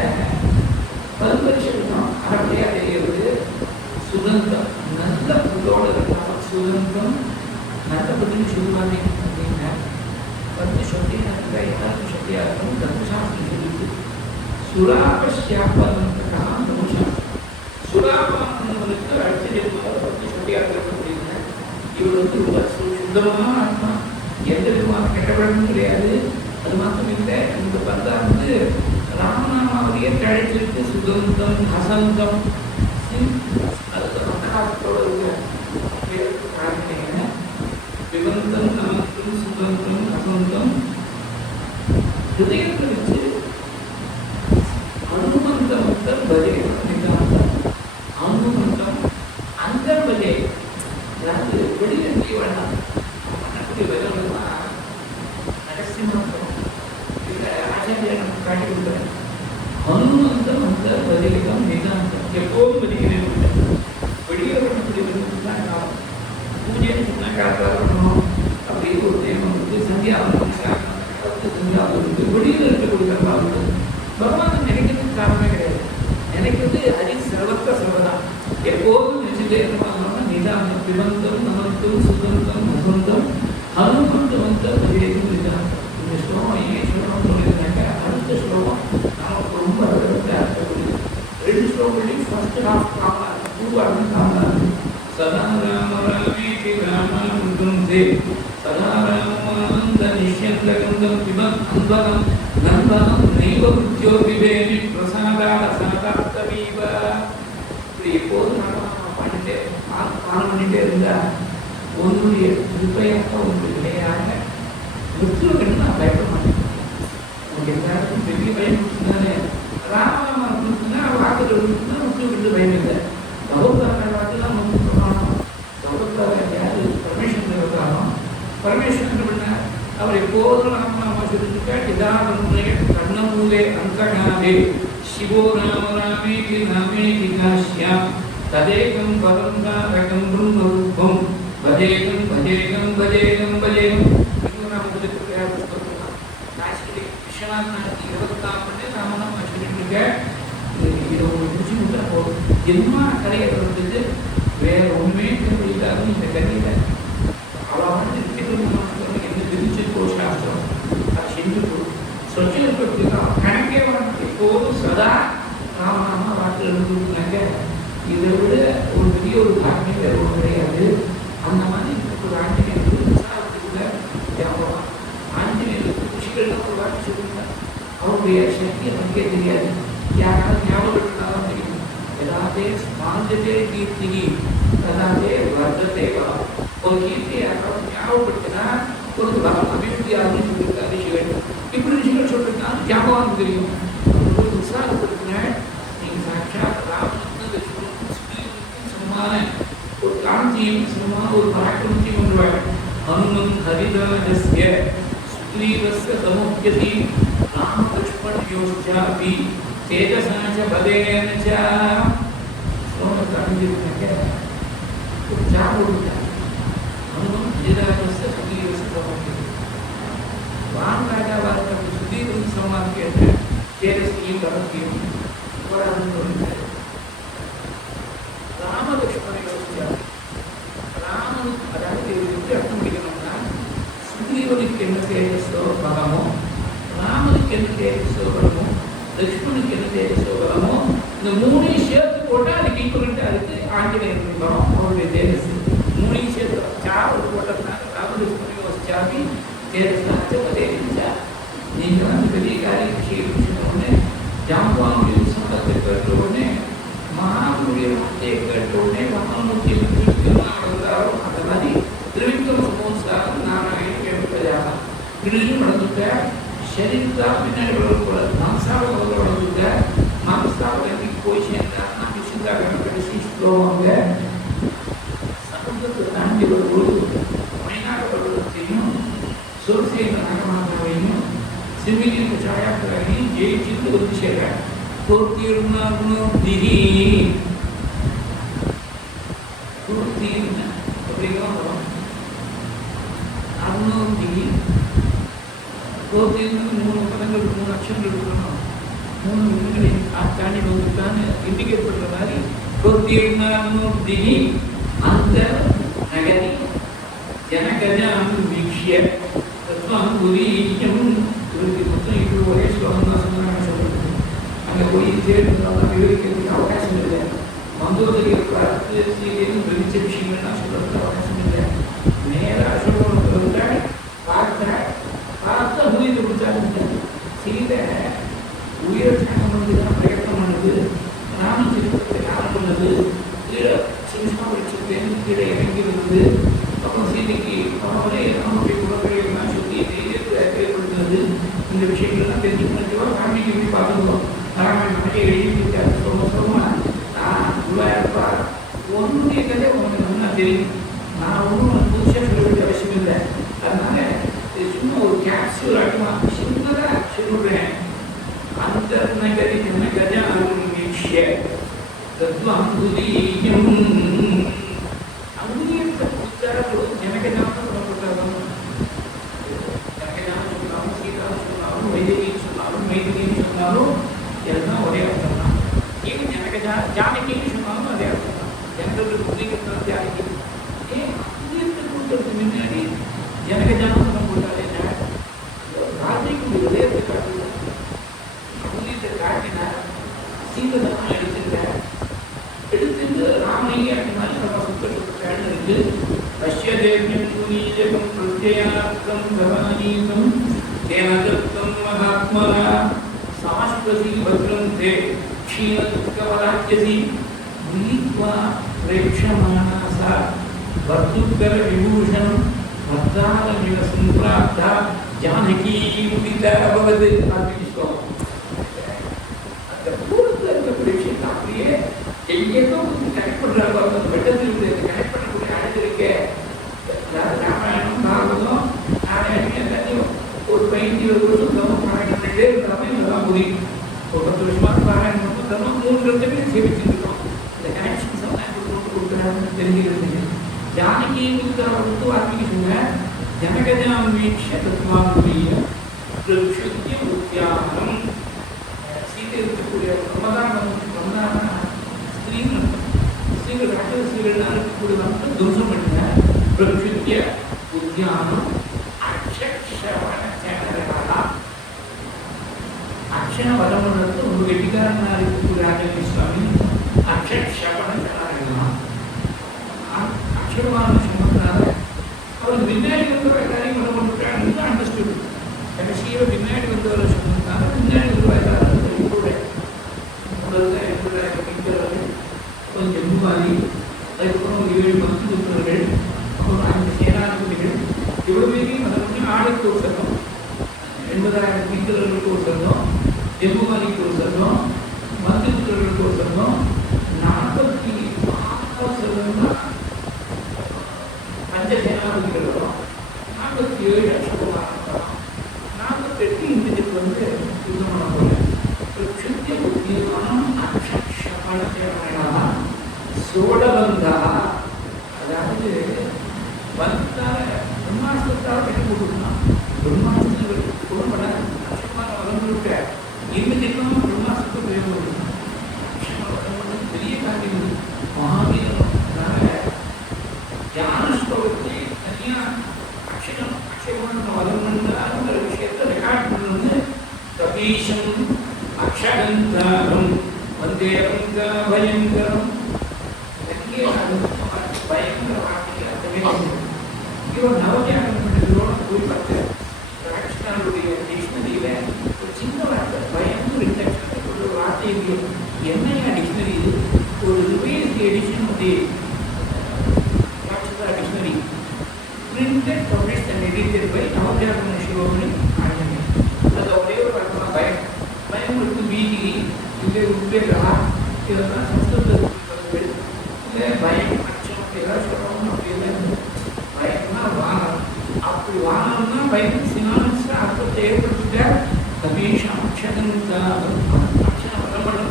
பல்பரிசம் அறப்படையாக தெரிகிறது. சுகந்தம் நல்ல புல்லோடு இருக்கலாம், சுகந்தம் நல்ல புத்தின்னு சொல்லுவாங்க அப்படின்னா வந்து சொல்லி நல்ல எல்லாருக்கும் சொல்லியாக இருக்கும். தர்மசாஸ்திரம் சொல்லிட்டு சுராபஸ்யாபனத்துக்கு ஆந்தமுஷம் சுராபானவனுக்கு அடிச்சிருப்பார் பற்றி சொல்லியாக இருக்க முடியுங்க. இவர் வந்து ரொம்ப சுத்தமான ஆத்மா, எந்த விதமான கெட்டப்படமும் கிடையாது. அது மாத்திரம் இல்லை, இந்த பந்தா வந்து ராமநாமாவளியே தழைச்சிருக்கு. சுகந்தம் ஹசந்தம் அதுக்கு மந்தகாரத்தோடு இருக்க காரணீங்க. விபந்தம் நமக்கும் சுகந்தம் ஹசந்தம் ஹிருதயத்தை வச்சு அனுமந்தம் பஜே நிகாந்தம் அனுமந்தம் அந்த பஜே அதாவது வெளியில் செய்ய வேண்டாம் பண்ணக்கூடிய விதம்லாம் ரகசியமாக ஆச்சாரியா நமக்கு காட்டி கொடுக்குறேன். அனுமந்தம் அந்த பதிகம் நிகாந்தம் எப்போதும் பதிக்கிறேன். வெளியே பண்ணக்கூடிய விதம்லாம் காலம் பூஜைன்னு சொன்னால் காத்தால் பண்ணணும் அப்படின்னு ஒரு நியமம் இருக்குது. சந்தியாவனம் சந்தியாவனம் இருக்குது. வெளியில் இருக்கக்கூடிய கர்மாவுக்கு பகவான் நினைக்கிறதுக்கு காரணமே கிடையாது. நினைக்கிறது அது சர்வத்த சர்வதான், எப்போதும் நினைச்சுட்டே இருப்பாங்கன்னா நிதானம் விபந்தம் நமந்தம் சுகந்தம் வசந்தம் அனுமந்தவந்த பதிகம் நிதானம். இந்த ஸ்லோகம் ஏன் சொல்லணும்னு சொல்லியிருந்தாங்க. அடுத்த ஸ்லோகம் நமக்கு ரொம்ப அர்த்தப்படுது. ரெண்டு ஸ்லோகங்களையும் ஃபர்ஸ்ட் ஹாஃப் காமனா இருக்கும், பூர்வார்த்தம் காமனா இருக்கும். சதா ராம ராமேதி ராமானுஜம் தே சதா ராமானந்த நிஷ்யந்த கந்தம் பிபம் அன்பகம் நண்பகம் நைவ உத்யோ விவேனி பிரசாதா சாதார்த்தவீவ. இப்படி எப்போதும் நம்ம பண்ணிட்டே பானம் பண்ணிட்டே இருந்தா உன்னுடைய கிருப்பையாக உன்னுடைய நிலையாக மிருத்துவக்கு நான் பயப்பட மாட்டேன். உங்களுக்கு எல்லாருக்கும் பெரிய பயம் கொடுத்துருந்தானே, ராமநாம கொடுத்துனா வாக்குகள் கொடுத்துனா மிருத்துவக்கு பயம் இல்லை. கௌரவ வாக்குலாம் வந்து சொல்லணும். கௌரவ யாரு பரமேஸ்வரன் இருக்கானோ பரமேஸ்வரன் பண்ண அவர் எப்போதும் ராமநாம சொல்லிட்டு இதானே கண்ணமூலே அந்தகாதே சிவோ ராம ராமேதி நாமேதி காஷ்யாம் ததேகம் பரந்தாரகம் பிரம்மரூபம் பஜேகம் பஜேகம் பஜேகம் பஜேகம். விஸ்வநாத் 24 மணி ராமநாம சொல்லிட்டு இருக்க. இதை ஒரு முடிச்சு விட்டா போதும், என்ன கரையை வந்துட்டு வேற ஒன்றுமே இல்லாத இந்த கரையில அவன் என்ன விதிச்சிருக்கோ சாஸ்திரம் அது செஞ்சு சொல்லி கணக்கே வாங்க. எப்போதும் சதா ராமநாம வாக்கு எழுதுனாங்க. இதை விட ஒரு பெரிய ஒரு பாக்கியம் வேற ஒன்று கிடையாது. அந்த மாதிரி ஒரு ஆஞ்சநேயருக்கு விசாரத்துக்குள்ள ஞாபகம். ஆஞ்சநேயருக்கு குஷிகள்லாம் ஒரு வாக்கு சொல்லியிருந்தார். அவருடைய சக்தி நமக்கே தெரியாது, யாராவது ஞாபகம் இருந்தாலும் தெரியும். எதாதே ஸ்மாந்ததே கீர்த்திகி ததாதே வர்த்ததே வா. ஒரு கீர்த்தி யாராவது ஞாபகப்படுத்தினா ஒரு அபிவிருத்தி ஆகுன்னு சொல்லியிருக்காரு சிவன். இப்படி ரிஷிகள் சொல்லியிருக்காங்க, ஞாபகம் தெரியும். ஒரு விசாரப்படுத்தின நீங்கள் சாட்சாத் ராமனுக்கு சமமான ஒரு காந்தியும் சமமான ஒரு பராக்கிரமத்தையும் கொண்டுவாங்க. ஹனுமன் ஹரிதானஸ்ய சுக்ரீவஸ்ய சமுப்யதி ராம லக்ஷ்மண யோஷ்சாபி தேஜசாச்ச பதேன ச. ஸ்லோகத்தை அணிஞ்சிருக்காங்க. ஒரு ஞாபகம் ஹனுமன் ஹரிதானஸ்ய சுக்ரீவஸ்ய சமுப்யதி. ராம் ராஜாவாக இருக்கிற சுக்ரீவன் சமமாக கேட்ட தேஜஸ்வியும் பரத்தியும் ராமலக்ஷ்மண யோசிச்சார். ராமன் அதாவது அர்த்தம் முடிக்கணும்னா சுக்ரீவனுக்கு என்ன தேஜஸோ பலமோ, ராமனுக்கு என்ன தேஜஸோ பலமோ, லக்ஷ்மணுக்கு என்ன தேஜஸோ பலமோ, இந்த மூணையும் சேர்த்து போட்டால் அதுக்கு ஈக்குவலண்ட்டாக அதுக்கு ஆஞ்சநேயனுக்கு பலம். அவருடைய தேஜஸ் மூணையும் சேர்த்து சாவு போட்டதுனால ராமலக்ஷ்மண யோசிச்சாபி தேஜஸ்னாச்ச பதே நிச்சா. நீங்கள் வந்து பெரிய காரியம் விஷயம் உடனே ஜாம்பவானுடைய சம்பளத்தை கேட்ட உடனே மகானுடைய வார்த்தையை கேட்ட உடனே மகானுடைய நடந்தாரோ அந்த மாதிரி திருவிக்ரம சமோத்சாரம் நாராயண கேட்பதாக இடையும் நடந்துக்க. சரீரத்தா பின்னாடி வளரக்கூடாது, மாம்சாவை வளர்ந்துக்க. மாம்சாவை போய் சேர்ந்து பூர்த்தியுர்ணாகுணோக்திஹி பூர்த்தின்னு அப்படிங்கிறோம் வரும். அகுணோக்திஹி பூர்த்தின்னு 3 பதங்கள் 3 அக்ஷரங்கள் இருக்கணும். 3 விண்களை தாண்டி வந்துட்டான்னு இண்டிகேட் பண்ற மாதிரி பூர்த்தியுர்ணாகுணோக்திஹி அந்த நகரி ஜனகஜாம் வீக்ஷ்ய தத்வானுபூதீயம். இவருக்கு மொத்தம் இது ஒரே ஸ்லோகம் தான் சொல்லுறாங்க. அங்கே போய் சேர்ந்ததெல்லாம் விவரிக்கிறதுக்கு அவகாசம் இல்லை. மந்தோதரியை பார்த்து சீதையும் வெளிச்ச விஷயங்கள்லாம் சொல்றதுக்கு அவகாசம் இல்லை. நேராக அசோகத்தில் பார்த்து அனுமதித்து கொடுத்தாங்க. சீதை உயிரை தியாகம் பண்ணதுதான் பிரயத்தனம் பண்ணுது. ராமன் திருப்பத்தை தியாகம் பண்ணது. கீழே சிம்மா வெளிச்சத்தேன்னு கீழே இறங்கி இருந்தது. அப்புறம் சீதைக்கு அவனே ராமனுடைய குணங்களையெல்லாம் சொல்லி தைரியத்தை ஏற்படுத்துறது. இந்த விஷயங்கள்லாம் தெரிஞ்சுக்கணுவா ஃபேமிலிக்கு போய் பார்த்துக்குவோம். ராமன் நிறைய எழுதிட்டாரு. சொல்லுமா நான் இவ்வளோ ஒன்றுடைய கதை உனக்கு நல்லா தெரியும். நான் ஒன்றும் புதுசாக சொல்ல வேண்டிய அவசியம் இல்லை. அதனால சும்மா ஒரு கேப்சூல் ஆகுமா சின்னதாக சொல்லுறேன். அந்த நகரி கஜாம் வீக்ஷ்ய தத்வானுபூதீயம். அங்குரியத்தை புத்தகம் ஜனகஜாமம் சொல்லப்பட்டாலும் ஜனகஜாமம் சொன்னாலும் சீதாவும் சொன்னாலும் வைதேகின்னு சொன்னாலும் மைதிலின்னு சொன்னாலும் எல்லாம் ஒரே அர்த்தம் தான். ஏன் ஜானகின்னு சொன்னாலும் அதே அர்த்தம் தான். ஜனங்களுக்கு புதிக்கிறது ஜானகி. ஏன் அங்குரியத்தை கொடுக்கறதுக்கு முன்னாடி ஜனகஜாமம் போட்டாலே ராஜைக்கு விதயத்தை காட்டுது. அங்குரியத்தை காட்டினார். சீதை தான் எடுத்துட்டார். எடுத்துட்டு ராமனையே அப்படின்னாலும் நம்ம சுத்தப்பட்டான்னு இருக்கு. பஷ்யதேவியம் புனீஜகம் பிரத்யார்த்தம் கவானீகம் தேனதத்தம் மகாத்மனா சாஸ்வதி பத்ரம் தே க்ஷீணதுக்கவராஜ்யசி நீத்வா பிரேக்ஷமானாசா வர்த்துக்கர விபூஷணம் வர்த்தாரமிவ சம்பிராப்தா ஜானகி உதிதா அபவது. அப்படின்னு சொல்லுவோம். அந்த பூரத்தில் இருக்கக்கூடிய விஷயத்தை அப்படியே எங்கேயோ கனெக்ட் பண்ணுறாங்க. அந்த வெட்டத்தில் கனெக்ட் பண்ணக்கூடிய அழகு இருக்கே. ராமாயணம் பாரதம் நாராயணம் எல்லாத்தையும் ஒரு 15 வருஷம் தர்மம் பாராயணம் பண்ணிட்டே இருந்தாலும் இதெல்லாம் முடியும். ஒரு 10 வருஷமாக பாராயணம் பண்ணும் தர்மம் 3 வருஷத்துக்கு சேவிச்சுருக்கோம். இந்த கனெக்ஷன்ஸ் எல்லாம் கொடுக்குறாங்கன்னு தெரிஞ்சுக்கிறது. ஜானகி வந்து வார்த்தைக்கு சொன்ன ஜனகஜாம் வீக்ஷ்ய தத்வானுபூதீயம் பிரக்ஷுத்ய உத்யானம். சீதை இருக்கக்கூடிய பிரமதான ஸ்திரீகள் ராட்சத ஸ்திரீகள்லாம் இருக்கக்கூடிய வந்து துவம்சம் பண்ணின பிரக்ஷுத்ய உத்யானம் அக்ஷவன சேனரகாலா. அக்ஷண வதம் பண்ணுறது ஒரு வெட்டிக்காரனாக இருக்கக்கூடிய ஆஞ்சநேய சுவாமி அக்ஷவன சேனரகா. அக்ஷரமான சொன்னதுனால அவர் பின்னாடி வந்தவரை எல்லாரையும் வதம் பண்ணிட்டாங்க. அண்டர்ஸ்டுட். கடைசியில் பின்னாடி வந்தவரை சொன்னதுனால பின்னாடி வந்தவரை எல்லாரும் கொஞ்சம் ஜம்முவாதி, அதுக்கப்புறம் 7 மந்திரிகள், அப்புறம் 5 சேனாதிபதிகள், இவ்வளவு பேரையும் அதை பண்ணி ஆளுக்கு ஒரு சங்கம், 80,000 மீட்டர்களுக்கு ஒரு சங்கம், ஜம்முவாதிக்கு ஒரு சங்கம், மந்திரிகளுக்கு ஒரு சங்கம், 46 சங்கம்னா பஞ்ச சேனாதிபதிகள் வரும், 47 அக்ஷகுமாரம் வரும், 48 இந்தியத்துக்கு வந்து யுத்தம் பண்ண போல. பிரக்ஷுத்ய உத்யானம் அக்ஷவன சேனரகா சோடபந்தா. அதாவது பந்தார பிரம்மாஸ்திரத்தால் கட்டி போட்டுருந்தான். பிரம்மாஸ்திரம் குணப்பட அக்ஷமான வளம் இருக்க இருபத்திக்கும் பிரம்மாஸ்திரத்தை பிரயோகம் அக்ஷமான பெரிய காரியம். மகாவீரனால தியான ஸ்லோகத்தை தனியாக அக்ஷமான வளம் பண்ணுங்கிற விஷயத்தை ரெக்கார்ட் பண்ணு. கபீஷம் அக்ஷகந்தாரம் வந்தேவங்க பயங்கரம். பயங்கர வார்த்தைகள் இவன் நவஜானம் பண்ணதோட போய் பார்த்து ராட்சனுடைய டிக்ஷனரியில ஒரு சின்ன வார்த்தை பயங்கர இன்டெக்ஷன் ஒரு வார்த்தை இருக்கு. என்னையா டிக்ஷனரி இது? ஒரு revised edition of the Rakshasa dictionary printed published and edited by Navajanam Sivamani Anjaneya. அது ஒரே ஒரு வார்த்தை பயம். பயம் இருக்கு பீதி இல்லை உத்வேகா இதெல்லாம் சம்ஸ்கிருதத்தில் இல்லை. பயம் அச்சம் ஏதாவது சொல்லணும் அப்படின்னா பயம்னா வானம். அப்படி வானம்னா பயம் சினான்ஸ் அர்த்தத்தை ஏற்படுத்திட்டார். கபீஷம் அக்ஷகன் அக்ஷரம் வரம் பண்ண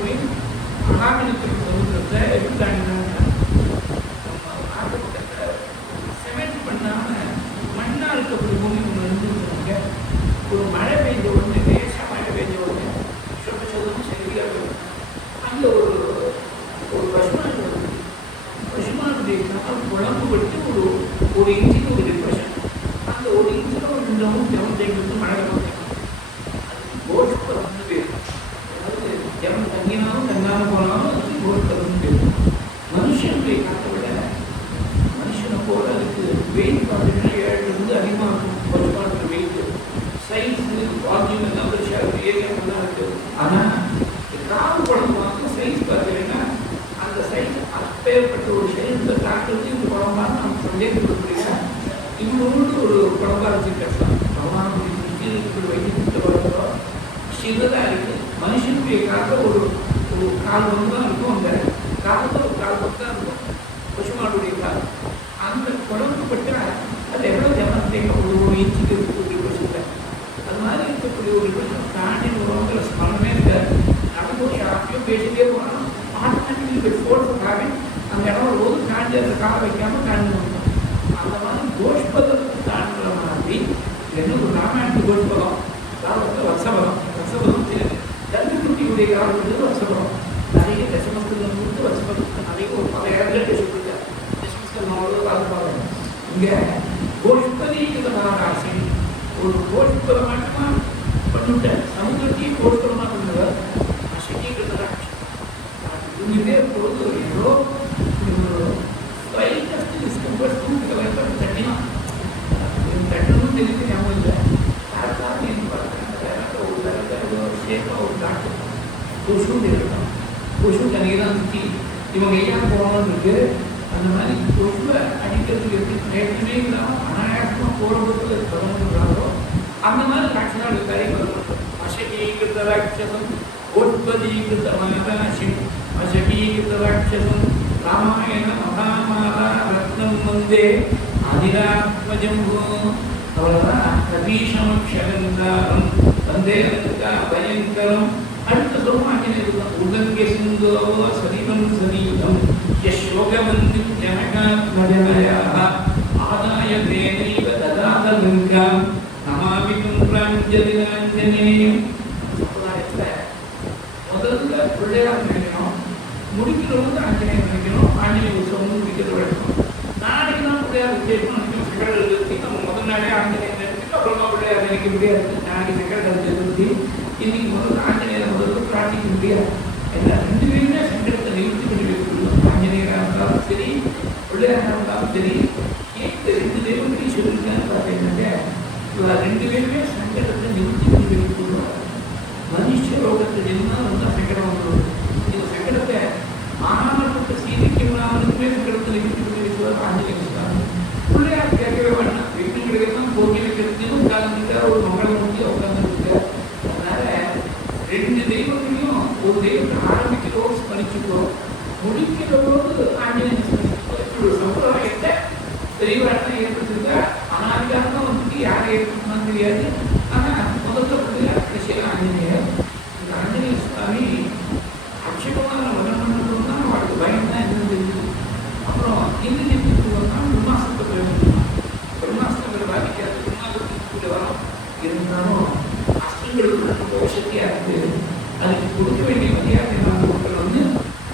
போய் மகாபலிபுரம் சமுத்திரத்தை எப்படி தாண்டினாங்க? நாட்டு பக்கத்தில் சிமெண்ட் பண்ணாம மண்ணா இருக்கக்கூடிய பூமி ஒன்று இருந்துருக்காங்க. ஒரு மழை பெய்ஞ்ச உடனே லேசாக மழை பெய்ஞ்ச உடனே சொட்டு சொதுன்னு சரியாக அங்கே ஒரு பசுமாடு வருது. பசுமானுடைய கால் குழம்பு பட்டு ஒரு இன்ச்சுக்கு ஒரு டிப்ரெஷன். அந்த ஒரு இன்ச்சில் ஒரு 2 ரவுண்ட் தேய்க்கு மழை வந்து கோஷ்பை வந்து போயிடும். அதாவது எவன் தங்கினாலும் தங்காமல் போனாலும் அதுக்கு கோஷ்பை வந்து போயிடும். மனுஷனுடைய காற்றை விட மனுஷனை போல அதுக்கு வெயிட் பார்த்தீங்கன்னா 7 அதிகமாக இருக்கும். பசுமானுடைய வெயிட் சைஸ் வால்யூம் எல்லாம் ஏரியாவெல்லாம் இருக்குது. ஆனால் கால் குழம்பு வந்து சைஸ் பார்த்தீங்கன்னா அந்த சைஸ் அப்பேற்பட்ட ஒரு சைஸை தாக்குறது இந்த குழம்பான்னு நம்ம சந்தேகப்படுறீங்க. இவங்களோடு ஒரு குழம்பா வச்சுருக்கலாம். பகவான் இப்படி வைத்து வளர்ந்தோ சின்னதாக இருக்குது. மனுஷனுடைய காலில் ஒரு கால் வந்து தான் இருக்கும். அந்த காலத்தில் ஒரு கால் வந்து தான் இருக்கும் பசுமானுடைய கால். அந்த குழம்பு பட்டால் அது எவ்வளோ ஜனத்தையும் ஒரு இன்ச்சுக்கு இருக்கக்கூடிய பிரச்சனை. அது மாதிரி இருக்கக்கூடிய ஒரு பிரச்சனை தாண்டி உறவுங்கிற ஸ்மரணமே இருக்காது. நம்ம போய் யாரையும் பேசிட்டே போனோம் ஆட்டோமேட்டிக்கலி ஃபோட்டோ காமி அந்த இடம் ஒரு தாண்டி அந்த காலை வைக்காமல் தாண்டி வந்தோம். அந்த மாதிரி கோஷ்பதத்தை தாண்டுற மாதிரி என்ன ஒரு ராமாயணத்து கோஷ்பதம் காலத்தில் வத்சபதம் தர்மகுட்டியுடைய காலத்துக்கு வத்சபதம் நிறைய தசமஸ்கந்தம் கொடுத்து வத்சபதம் நிறைய ஒரு பல இடத்துல பேசிவிட்டார். தசமஸ்கந்தம் அவ்வளோ காலப்பாங்க. இங்கே கோஷ்பதீகிதமாராசி ஒரு கோஷ்பதம் மட்டுமா பண்ணிவிட்டேன். சமுத்திரத்தையும் கோஷ்பதமாக பண்ணுவார். அசகீகிருதராட்சி இங்கே பொழுது ஏதோ தட்டினா தட்டணும் தெரிஞ்சு ஞாபகம் இல்லை. யாருக்காக என்ன பார்க்குறாங்க ஒரு சேஃபாக ஒரு டாக்டர் கொசு இருக்கணும். கொசு தனியாக சுற்றி இவங்க எல்லாம் போகணும்னு இருக்கு. அந்த மாதிரி கொசுவை அடிக்கிறதுக்கு எப்படி நேரத்துமே இல்லாமல் அனாயாசமாக போகிறதுக்கு தொடங்குறாங்களோ அந்த மாதிரி ராட்சசாவுடைய கரை வரும். அசகீகிருத ராட்சசம் கோட்பதீகிருத மகாராசிம் அசகீகிருத ராட்சசம் ராமாயண மகாமாலா ரத்னம் வந்தே அதிராத்மஜம்பு அவ்வளோதான். கபீஷமக்ஷகந்தாரம் வந்தே பயங்கரம். அடுத்த சொல்லுவாங்க உதங்கிய சிந்தோ சரீரம் சரீரம் யசோகவந்தி ஜனகாத்மஜனயா ஆதாய தேனைவ ததாத லிங்கம் நமாமிகும் பிராஞ்சலிராஞ்சனேயம். முதல்ல பிள்ளையார் நினைக்கணும், முடிக்கிறவங்க ஆஞ்சநேயர் நினைக்கணும். ஆஞ்சநேய உற்சவம் முடிக்கிறது வழக்கம். நாளைக்கு தான் பிள்ளையார் விசேஷம் நினைக்கணும். செகண்ட் எழுதி நம்ம முதல் நாளே ஆஞ்சநேயர் நினைச்சிட்டு அப்புறமா பிள்ளையார் நினைக்க முடியாது. நாளைக்கு செகண்ட் எழுதி இன்னைக்கு முதல்ல ஆஞ்சநேயரை முதல்ல பிரார்த்திக்க முடியாது. ஏன்னா 2 பேருமே சங்கடத்தை நிறுத்தி கொண்டு வைக்கணும். ஆஞ்சநேயராக இருந்தாலும் சரி பிள்ளையாராக இருந்தாலும் சரி. இந்த 2 தெய்வங்களையும் சொல்லியிருக்கான்னு பார்த்தீங்கன்னாக்க 2 பேருமே சங்கடத்தை நிறுத்தி கொண்டு வைக்கணும். மனுஷ ரோகத்தை இருந்தால் வந்தால் சங்கடம் வந்துடும். இந்த சங்கடத்தை ஆனாமப்பட்ட சீதைக்குமே சங்கடத்தை நிறுத்தி கொண்டு வைக்குவார் ஆஞ்சநேய சுவாமி. பிள்ளையார் கேட்கவே வேண்டாம். வீட்டு கிடைக்கலாம் போட்டி வைக்கிறதுக்கு உட்கார்ந்துருக்கார். ஒரு மங்கள முடிஞ்சு உட்கார்ந்துருக்கார். அதனால 2 தெய்வங்களையும் ஒரு தெய்வத்தை ஆரம்பிக்கிறோம் ஸ்மரிச்சுக்கிறோம், முடிக்கிற போது ஆஞ்சநேய ஸ்மரிச்சுக்கிறோம். ஒரு சம்பிரதாயத்தை தெய்வாட்டம் ஏற்படுத்திருக்கா. அனாதிகாரமாக வந்துட்டு யாரை ஏற்படுத்தினான்னு தெரியாது. ஆனால் முதல்ல பிள்ளையார் கடைசியில் ஆஞ்சநேயர். இந்த ஆஞ்சநேய சுவாமி அக்ஷயமான வதம் பண்ணணும் தான் அவளுக்கு பயம் தான் என்னன்னு தெரியுது. அப்புறம் இந்திரியத்துக்கு வந்தால் பிரம்மாஸ்திரத்தை பிரயோஜனம். பிரம்மாஸ்திரங்களை பாதிக்காது. பிரம்மாஸ்திரத்துக்கு வரும் இருந்தாலும் அஸ்திரங்களுக்கு ரொம்ப சக்தியாக இருக்குது. அதுக்கு கொடுக்க வேண்டிய மரியாதை மக்கள் வந்து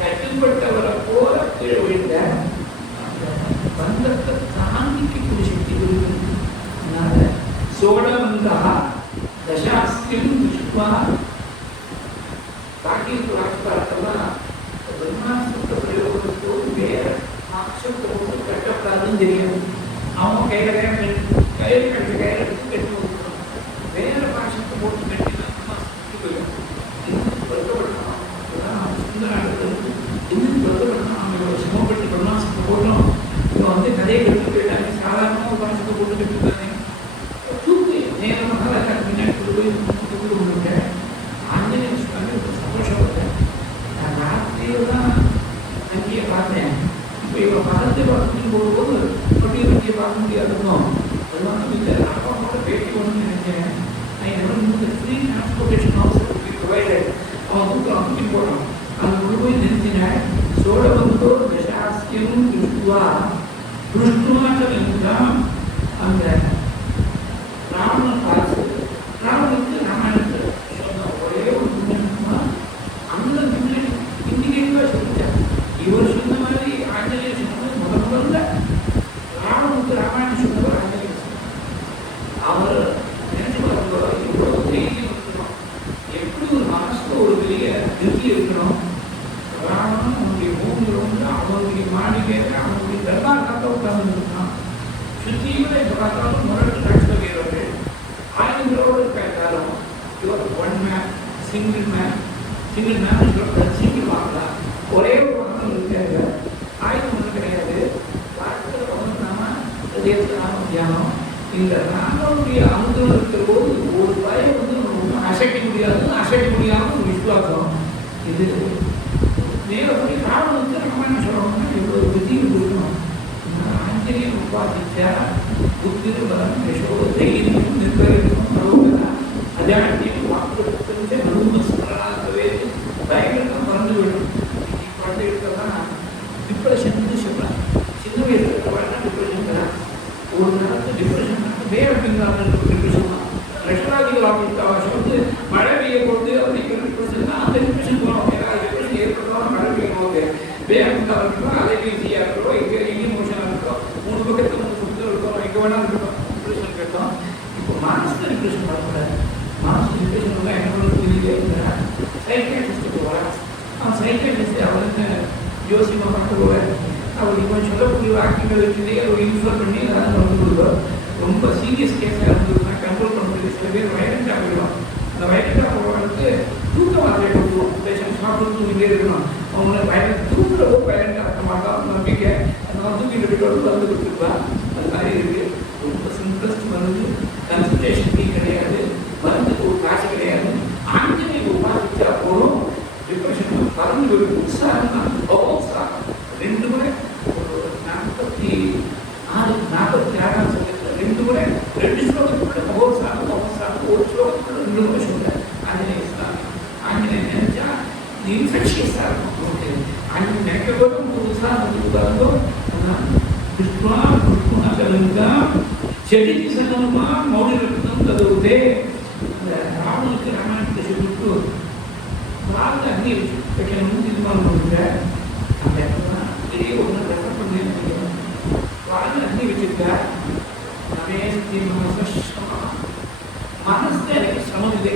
கட்டுப்பட்டவரை போல கீழே விழுந்த பந்தத்தை தாங்கிக்கக்கூடிய சக்தி கொடுக்குது. அதனால சோழவந்தா தசாஸ்திரம் விஷ்வா தாக்கிய ராட்சதாட்டெல்லாம் பிரம்மாஸ்திரத்தை பிரயோகத்தோடு வேற ஆட்சத்தை போட்டு கட்டப்படாதுன்னு தெரியாது. அவங்க கையில் கட்டு எடுத்து கட்டி கொடுக்கணும். வேற பாஷத்தை போட்டு கட்டினா பிரம்மாஸ்திரத்துக்கு போயிடும். இன்னும் வருத்தப்படணும். இன்னும் வருத்தப்படணும். அவங்க சிரமப்பட்டு பிரம்மாஸ்திரத்தை போட்டோம். இவங்க வந்து கதையை கட்டி போயிட்டாங்க. சாதாரணமாக ஒரு பாஷத்தை போட்டு கட்டிட்டாங்க. தூக்கு நேரமாக பின்னாடி போய் தூக்கு கொண்டுட்டேன். ஆஞ்சநேய சுவாமி ஒரு சந்தோஷப்பட்டேன். நான் ராத்திரியில் தான் அங்கேயே பார்த்தேன். இப்போ இவங்க பதத்தை பார்த்துட்டு போகும்போது அப்படியே வங்கியை பார்க்க முடியாதுக்கும். அதனால இந்த அப்பா கூட பேட்டி ஒன்று நினைக்கிறேன். நான் என்னோட ஃப்ரீ டிரான்ஸ்போர்ட்டேஷன் ஆல்சோ ப்ரொவைடட். அவன் தூக்கம் தூக்கி போடுறான். அது கொண்டு போய் நிறுத்தினார். சோழபந்தோ தசாஸ்தியம் திருஷ்டுவா திருஷ்டுமாச்சம் அந்த ராவணன் பார்த்து ராவனுக்கு ராமாயணத்தை சொன்ன ஒரே ஒரு புண்ணியமா அந்த புண்ணியம் இண்டிகேட்டிவா சொல்லிட்டார். இவர் சொன்ன மாதிரி ஆஞ்சநேயர் சொன்னது முதல்ல ராவனுக்கு ராமாயணம் சொன்னவர் ஆஞ்சநேயர். அவர் நினைச்சு பார்க்கிறோம் எவ்வளவு தைரியம் இருக்கணும், எப்படி ஒரு மனசுல ஒரு பெரிய திருப்தி இருக்கணும். ராவணன் அவனுடைய பூமியில் வந்து அவனுடைய மாளிகையில அவனுடைய தர்பார் காத்த உட்கார்ந்து இருக்கான். சுத்தியுமே இப்ப பார்த்தாலும் முரட்டு காட்சி வீரர்கள் ஆயுதங்களோடு இருக்காரும். இவர் one man single man single வாங்கலாம். ஒரே ஒரு வாகனம் இருக்காது, ஆயுதம் ஒன்று கிடையாது. வாழ்க்கையில் வந்து நாம நாம தியானம் இல்லை நாங்களுடைய அனுபவம் இருக்கிற போது ஒரு பயம் வந்து ஒன்றும் அசைக்க முடியாத ஒரு விசுவாசம். இது நேரப்படி ராவனுக்கு நம்ம என்ன சொல்லணும்னா எவ்வளவு புத்தியும் இருக்கணும். ஆஞ்சநேயன் உபாதிச்சா புத்திர பலம் யசோத தைரியம் நிர்வகிக்கணும் பரோகதா அஜாட்டியும் வாக்குறுதி நடுமஸ்கராகவே பயங்கரம் பறந்து விடும். குழந்தை இருக்கிறதான் டிப்ரெஷன் சொல்லலாம். சின்ன வயசுல இருக்கிற டிப்ரெஷன் தான். ஒரு நேரத்தில் டிப்ரெஷன் வேறு டிப்ரெஷன் தான். லட்சணாதிகள் அவசியம் வந்து மழை பெய்ய போது அப்படிங்கிற டிப்ரெஷன் தான். அந்த டிப்ரெஷன் போகணும். ஏதாவது டிப்ரெஷன் ஏற்படுத்தாலும் மழை பெய்யும் போது வேகமாக இருக்கட்டும், அலைபேசியாக இருக்கட்டும், எங்கே மோஷனாக இருக்கட்டும், 3 பக்கத்தில் 3 சுற்றுகள் இருக்கணும், எங்கே வேணாலும் இருக்கட்டும் டிப்ரெஷன் கேட்டோம். இப்போ மானசிக டிப்ரெஷன் வரக்கூடாது. மானசிக டிப்ரெஷன் வந்து என்னோட புரியுது சைக்கியாட்ரிஸ்ட்டுக்கு போகிறான். அவன் சைக்கியாட்ரிஸ்ட் அவருக்கு யோசிமா பார்த்துருவார். அவர் இப்போ சொல்லக்கூடிய வாக்கியங்கள் வச்சுட்டே அவர் இன்ஃபார்ம் பண்ணி அதான் வந்து கொடுப்பார். ரொம்ப சீரியஸ் கேஸாக இருந்ததுன்னா கண்ட்ரோல் பண்ணுறதுக்கு சில பேர் வயலண்டாக போயிடும். அந்த வயலண்டாக போகிறவங்களுக்கு தூக்க மாத்திரை கொடுத்துருவோம். பேஷண்ட் சாப்பிட்டு தூங்கிட்டே இருக்கணும். அவங்கள தூக்குறவோ வயலண்டாக இருக்க மாட்டான் நம்பிக்கை. அந்த தூக்கிட்டு போய்ட்டு வந்து கொடுத்துருப்பா. அது மாதிரி இருக்குது. ரொம்ப சிம்பிளஸ்ட் மருந்து, கன்சல்டேஷன் ஃபீ கிடையாது, மருந்துக்கு ஒரு காசு கிடையாது. ஆஞ்சநேயர் உபாதிச்சா போதும் டிப்ரெஷன் பறந்து போயிடும். உற்சாகம் தான் உற்சாகம். 2 முறை ஒரு 46 சொல்லிட்டு 2 முறை 2 ஸ்லோகத்துக்குள்ள மகோத்சாகம் ஒரு ஸ்லோகத்துக்குள்ள 2 முறை சொல்றாரு ஆஞ்சநேயர். ஆஞ்சநேயர் நினைச்சா இது இன்ஃபெக்ஷியஸாக இருக்கும். ஆஞ்சநேயர் நினைக்க போதும் ஒரு உற்சாகம் உதாரணம் கிருஷ்ணா கிருஷ்ணா கலந்தா செடி சனமா மௌனி ரத்னம் தருவதே. அந்த ராவனுக்கு ராமாயணத்தை சொல்லிட்டு வாழ்ந்த அக்னி வைக்கணும்னு தீர்மானம் பண்ணுங்க. அந்த இடத்துல பெரிய ஒன்று ரெஃபர் பண்ணி வாழ்ந்த அக்னி வச்சிருக்க ரமேஷ் மனசு எனக்கு சமம் இல்லை.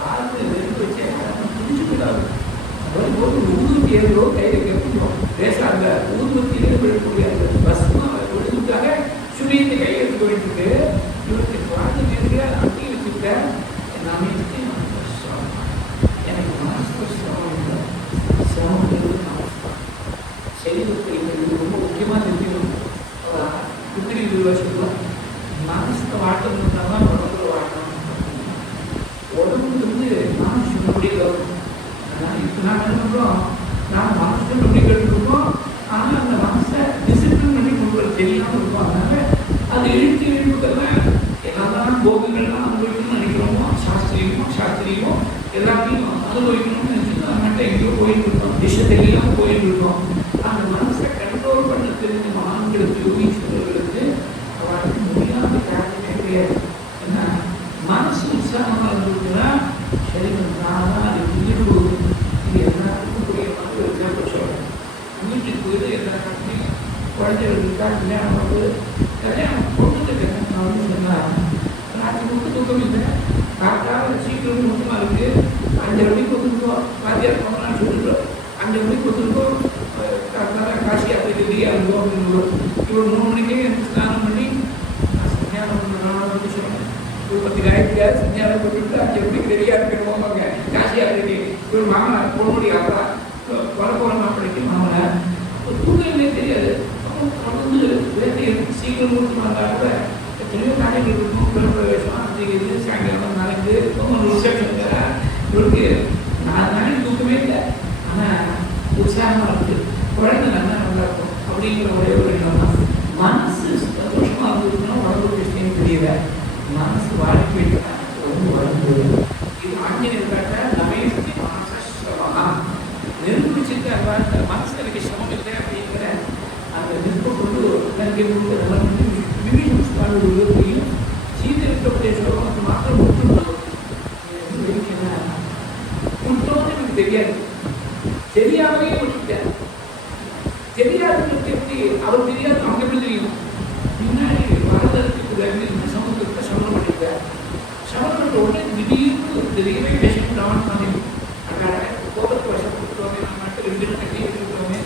வாழ்ந்து வெறுப்பு வச்சு புரிஞ்சுக்கூடாது. வரும்போது ஊருக்கு ஏதோ கையில் கேட்கணும் பேசாத ஊர்வத்திலே விழக்கூடிய அந்த பஸ்மா விழுந்துட்டாங்க. சுழியத்தை கையெழுத்து போயிட்டு இருக்கு. இவருக்கு வாழ்ந்து நேரத்தில் அட்டி வச்சுருக்க எல்லாமே எனக்கு மனசு சிரமம் செய்தி ரொம்ப முக்கியமாக தெரியும். புத்திரி சொல்லுவாங்க மனசை வாட்டம் இருந்தால் தான் உடம்புல வாட்டணும். உடம்புக்கு வந்து மனசு சொன்னபடியில் வரும். ஆனால் இப்போ நான் என்ன பண்ணுறோம், நாம் மனசு சொன்னபடி கேட்டுருக்கோம். ஆனால் அந்த மனசை டிசிப்ளின் பண்ணி கொண்டு வர தெரியாமல் இருக்கும். அதனால அது இழுப்புக்கெல்லாம் எல்லாம் போகங்கள்லாம் அனுபவிக்கணும்னு நினைக்கிறோமோ சாஸ்திரியமோ எல்லாத்தையும் அனுபவிக்கணும்னு நினைச்சுன்னா நம்மகிட்ட எங்கேயோ போயிட்டு இருக்கோம், திசை தெரியாம போயிட்டு இருக்கோம். அந்த மனசை கண்ட்ரோல் பண்ண தெரிஞ்ச ஆண்களுக்கு யோகீஸ்வரர்களுக்கு அவருக்கு முடியாத காரணமே கிடையாது. ஏன்னா மனசு உற்சாகமாக இருந்ததுன்னா சரீரம் தானாக அது ஈடுபடுது. இது எல்லாருக்கும் புரிய மாதிரி ஒரு கேட்க சொல்கிறேன். வீட்டுக்கு போயிட்டு எல்லா காட்டிலையும் குழந்தைகளுக்காக கல்யாணம் வந்து கல்யாணம் பொண்ணுக்கு நான் வந்து சொன்னேன். ராத்திரி முட்டு தூக்கம் இல்லை, காட்டாக சீக்கிரம் முட்டமாக இருக்குது. 5 மணிக்கு ஒத்துருக்கோம், வாத்தியார் போகலான்னு சொல்லிட்டோம். 5 மணிக்கு ஒத்துருக்கோம், காசி யாத்திரைக்கு ரெடியாக இருந்தோம் அப்படின்னு. இவர் 3 மணிக்கே எனக்கு ஸ்நானம் பண்ணி சஞ்ஞானம் பண்ண சொன்னேன். ஒரு 10 காயத்துக்காக சஞ்ஞானம் பண்ணிவிட்டு 5 மணிக்கு ரெடியாக இருக்கணுமாங்க காசி யாத்திரைக்கு. இவர் மாமனா பொண்ணுடைய அப்பா வரப்போகிற மாப்பிள்ளைக்கு மாமனா தூக்கமே தெரியாது. தொடர்ந்து வேலையை சீக்கிரம் முடிச்சு வந்தால் கூட எத்தனையோ நாளைக்கு இருக்கும். பிரவேசம் அது இது சாயங்காலம் நாளைக்கு ஒரு ரிசப்ஷன் வேற. இவருக்கு 4 நாளைக்கு தூக்கமே இல்லை. ஆனால் உற்சாகமாக இருக்குது, குழந்தை நல்லா இருக்கும் அப்படிங்கிற ஒரே ஒரு எண்ணம் தான். மனசு சந்தோஷமாக இருந்ததுன்னா உடம்பு விஷயம் தெரியல. மனசு வாடி போயிட்டா ரொம்ப வளர்ந்து. இது ஆஞ்சநேயர் காட்ட நமேஸ்தி மனசமா கேட்கக்கூடிய வந்து விபீஷண சுவாமியுடைய போயும் சீதை இருக்கக்கூடிய ஸ்லோகத்தை மாத்திரம் விட்டுட்டோம். விட்டோன்னு எனக்கு தெரியாது, தெரியாமலே விட்டுட்டார். தெரியாதவங்களுக்கு எப்படி அவர் தெரியாது, அவங்க எப்படி தெரியும்? முன்னாடி வரதற்கு சமூகத்தை சமரம் பண்ணிட்டார். சமரம் பண்ண உடனே திடீர்னு தெரியவே பேசிட்டு டவுன் பண்ணி கோபத்தை வசப்பட்டுருவாங்க. நம்ம நாட்டில் 2 கட்டி வச்சுருக்கோமே,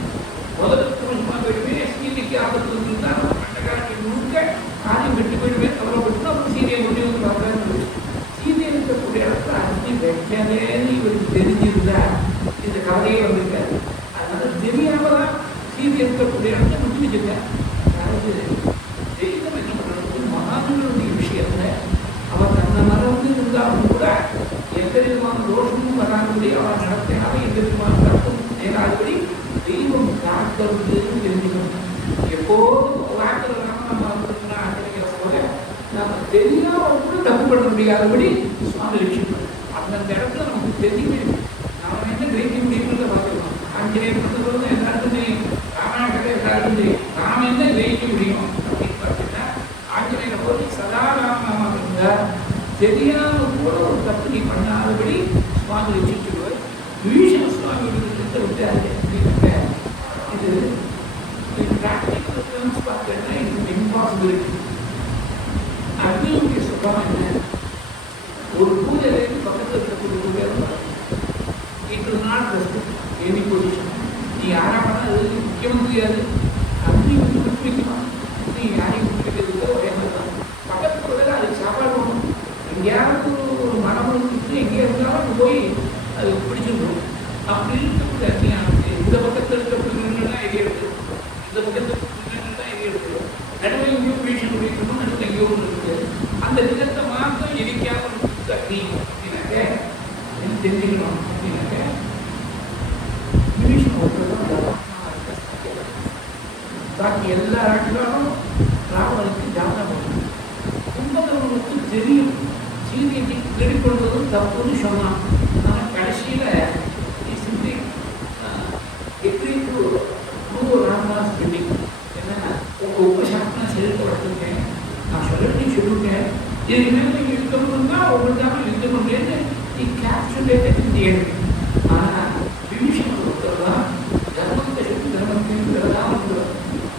முதலுக்கு கொஞ்சமாக போயிடுமே, சீதைக்கு ஆபத்து வந்துருந்தா கண்டக்காரத்தை முழுக்க காரியம் வெட்டி போயிடுமே, கவலைப்பட்டு அப்புறம் சீதையை கொண்டு வந்து பார்க்கறாரு. சீதை இருக்கக்கூடிய இடத்துல அஞ்சு வைக்காதேன்னு இவருக்கு தெரிஞ்சிருந்தா இந்த கதையே வந்திருக்காரு. அதனால தெரியாம தான் சீதை இருக்கக்கூடிய இடத்துல விட்டு வச்சிருக்கேன். அதாவது தெய்வம் என்ன பண்ணுறது, மகான்களுடைய விஷயத்துல அவர் தன்னை மறந்து இருந்தாலும் கூட எந்த விதமான தோஷமும் வராதபடி அவர் நடத்தினால எந்த விதமான தப்பும் நேராதபடி தெய்வம் காக்கிறதுன்னு தெரிஞ்சுக்கணும். எப்போதும் வாக்கில் நம்ம ஆச்சரிக்கிற போல நம்ம தெரியாம கூட தப்பு பண்ண முடியாதபடி சுவாமி லட்சியம் அந்தந்த இடத்துல நமக்கு தெரியுமே. நாம என்ன கிரகிக்க முடியும்ன்றத பார்த்துக்கணும். ஆஞ்சநேயர் பண்ணுறது எல்லாருக்கும் தெரியும், ராமாயணத்தை எல்லாருக்கும் தெரியும். நாம என்ன கிரகிக்க முடியும் அப்படின்னு பார்த்தீங்கன்னா, ஆஞ்சநேயரை போய் சதா ராமநாமம் இருந்தால் தெரியாம கூட ஒரு தப்பு நீ பண்ணாதபடி சுவாமி லட்சிச்சுடுவார். விபீஷண சுவாமியோட திட்டத்தை விட்டாரு அப்படின்னாக்க இது பிராக்டிக்கல் டேர்ம்ஸ் பார்த்தீங்கன்னா இது இம்பாசிபிலிட்டி. அக்னியுடைய சுபாவம் என்ன? ஒரு பூஜையிலேருந்து பக்கத்தில் இருக்கக்கூடிய பூஜை it will not respect any position. நீ யாரா பண்ணால் அது முக்கியமந்திரியாது, அக்னி வந்து விட்டுவிக்குமா? நீ யாரையும் விட்டுவிக்கிறதுக்கு ஒரே மாதிரி தான். பக்கத்துக்கு பதில் அதுக்கு சாப்பாடு போகணும். எங்கேயாவது ஒரு மரம் விட்டு எங்கேயா இருந்தாலும் போய் அது பிடிச்சிருக்கணும். அப்படி இருக்கக்கூடிய அக்னியானது இந்த பக்கத்தில் இருக்கக்கூடியவர்கள் தான் எரிய எடுத்து, இந்த பக்கத்தில் இருக்கக்கூடியவர்கள் தான் எரிய எடுத்து, நடுவில் எங்கேயும் வீழ்ச்சி முடிக்கணும், நடுவில் எங்கேயோ ஒன்று இருக்குது. அந்த நிலத்தை மாத்திரம் எரிக்காமல் இருக்குது அக்னி அப்படின்னாக்க என்ன தெரிஞ்சுக்கணும் அப்படின்னாக்க விபீஷண ஒருத்தர் பாக்கி எல்லா நாட்டிலும் ராவனுக்கு ஜாதகம் போகணும். கும்பகர்ணனுக்கு தெரியும் சீதைக்கு கிரெடிட் பண்ணுறதும் தப்புன்னு சொன்னான். ஆனால் கடைசியில் சிந்தி எப்படி ராமதாஸ் பெண்டி என்னன்னா உங்கள் உபசாரத்தை செயல்படுத்திருக்கேன், நான் சொல்லி சொல்லிவிட்டேன், இதுக்கு மேலே நீங்கள் யுத்தம் இருந்தால் உங்களுக்காக யுத்தம் பண்ணுறேன்னு நீ கேப்சுலேட்டட் இந்தியன். ஆனால் விபீஷண ஒருத்தர் தான் தர்மத்தை சொல்லி தர்மத்தை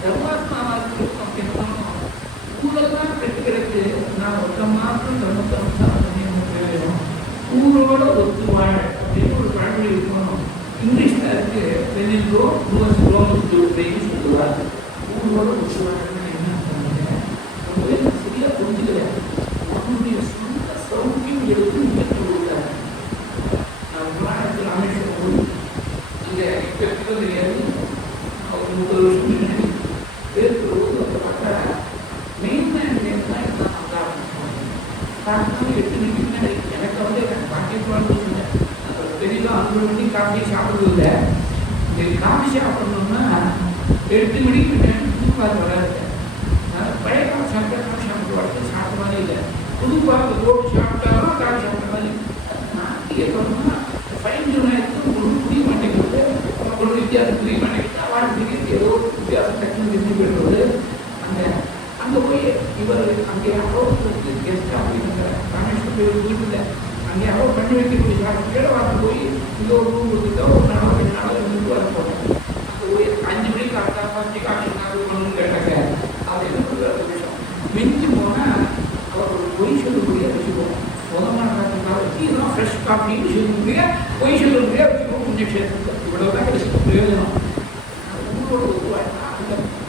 தர்மாத்மாவுக்கு அப்படின்னு ஊரெல்லாம் கெட்டு கிடக்கு, நான் ஒருத்தர் மாத்திரம் தர்மத்தை அனுசாரம் ஊரோட ஒத்து வாழ அப்படின்னு ஒரு பழமொழி இருக்கணும். இங்கிலீஷ்ல இருக்கு வெளியிலோ அப்படின்னு சொல்லுவார். ஊரோட ஒத்து வாழன்னு என்ன பண்ணுங்க ரொம்பவே சரியா புரிஞ்சுக்கல. நம்முடைய சொந்த சௌக்கியம் எடுத்து முயற்சி கொடுத்தாரு. நான் புராணத்தில் ராமேஸ்வரம் போய் இங்கே இப்போ எப்போ தெரியாது, ஒரு 30 வருஷம் முன்னாடி பேருக்கும்போது அதை பார்த்தா மெயின் தான் இருந்தாங்க. 8 மணிக்கு முன்னாடி எனக்கு வந்து எனக்கு பாக்கியப்பாடு பெரியதாக அனுபவம் பண்ணி காஃபி சாப்பிடுறது இல்லை. காஃபி சாப்பிடணும்னா 8 மணிக்கு முன்னாடி புதுப்பால் வராது. பழைய காஃபி சாப்பிட்டா காஃபி சாப்பிட்டு சாப்பிட்ட மாதிரி இல்லை. புதுப்பால் ரோடு சாப்பிட்டாலும் காஃபி சாப்பிட்ட மாதிரி. நான் கேட்கணும்னா 5 நேரத்துக்கு உங்களுக்கு புரிய மாட்டேங்கிறது, ஒரு வித்தியாசம் புரிய மாட்டேங்குது. வாழ்க்கைக்கு ஏதோ வித்தியாசம் டக்குன்னு தெரிஞ்சு போயிடுறது. அங்கே போய் இவர் அங்கே யாரோ கெஸ்ட் அப்படிங்கிற ராமேஸ்வரம் வீட்டில் அங்கே யாரோ பண்ணி வைக்கக்கூடிய கீழே வாங்க போய் இங்கே ஒரு ரூம் கொடுத்துட்டா ஒரு நாள் 2 நாள் இருந்து வர போட்டேன். அங்கே போய் 5 மணிக்கு அடுத்த 10 காட்சி பண்ணணும்னு கேட்டாங்க. அது என்ன பண்ணுறது விஷயம் மிஞ்சி போனால் அவர் ஒரு பொய் சொல்லக்கூடிய வச்சுக்குவோம். முதமான காலத்துக்காக வச்சு இதெல்லாம் ஃப்ரெஷ் காஃபின்னு சொல்லக்கூடிய பொய் சொல்லக்கூடிய வச்சுக்குவோம். கொஞ்சம் சேர்த்து இவ்வளோ தான் கிடைச்சி பிரயோஜனம். ஊரோட உருவாயினா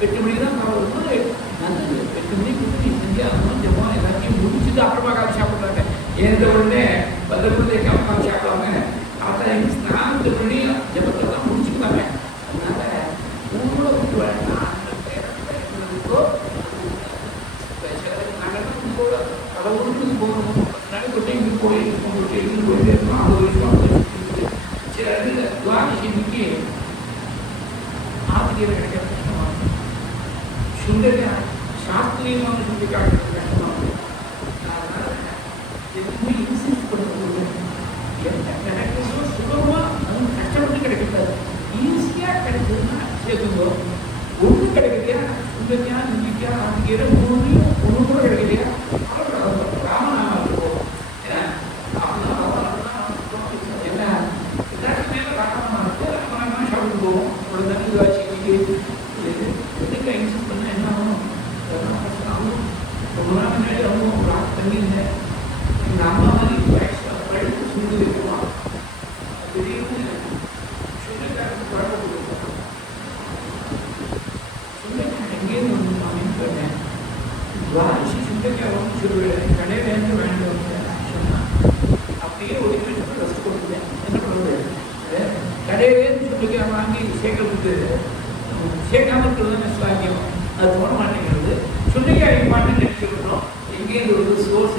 8 மணிக்கு தான் காவல் வரும்போது நல்லது. 8 மணிக்கு நீ செஞ்சால் ஜபம் எல்லாத்தையும் முடிச்சுட்டு அப்புறமா காஃபி சாப்பிட்றாங்க. ஏந்த உடனே பத்திரப்பதை காஃபி சாப்பிடாம அதான் ஸ்நானத்து பண்ணி ஜபத்தை தான் முடிச்சுக்கலாமே. அதனால ஊரோட உருவாயினா அந்த நேரத்துக்கோ நாங்கள் போல பல ஊருக்கு போகணும். நடைபெற்று இங்கே போய் உங்களுக்கு எங்கே போயிட்டே இருக்கோம். 50 வருஷம் சில இடத்துல துவாதசிக்கு ஆசிரியர் கிடைக்கிற கஷ்டமாக சுந்தர சாஸ்திரியமான சொல்லி காட்டுறது கஷ்டமாக. அதனால எதுவுமே இன்சிஸ்ட் பண்ணுறது எந்த கிடைக்கிறதோ சுலபமாக அதுவும் கஷ்டப்பட்டு கிடைக்கிறது ஈஸியாக கிடைச்சதுன்னா சேர்த்துங்கோ. ஒன்று கிடைக்கிறதா சுந்தரியா நம்பிக்கை கார்த்திகா கார்த்திகேயர் மூணுலையும் ஒன்று கூட கிடைக்கலையா ராமநாமம் இருக்கும். ஏன்னா என்ன எல்லாத்துக்கு மேலே ராமநாமம் இருக்கு. ராமநாமம் ஷாப்பிங் போவோம். ஒரு தண்ணி வாசிக்கிட்டு என்னைக்கு இன்சூர் பண்ணால் என்ன ஆகும்? ஆகும் ரொம்ப நாள் முன்னாடி அவங்க ஒரு ஆள் தண்ணி இல்லை. எங்கள் அம்மா மாதிரி வயசில் படித்து சுண்டு வைக்குவான். திடீர்னு சுண்டைக்காரருக்கு குழம்பு கொடுப்போம். சுண்டைக்காய் எங்கேயும் வந்து அப்படின்னு சொன்னேன். வாசி சுண்டைக்காய் வந்து சொல்லுவேன். கடையிலேருந்து வேண்டு வந்தேன் சொன்னால் அப்படியே ஒரு வீட்டுக்கு ரெஸ்ட் கொடுத்துட்டேன். என்ன பண்ணுறது? கடையிலேருந்து சுண்டைக்காய் வாங்கி சேர்க்கறதுக்கு சேர்க்காம இருக்கிறது சுவாக்கியம். அது போட மாட்டேங்கிறது. சுண்டைக்காய் மாட்டேன்னு நினைச்சுக்கிறோம். எங்கேருந்து ஒரு சோர்ஸ்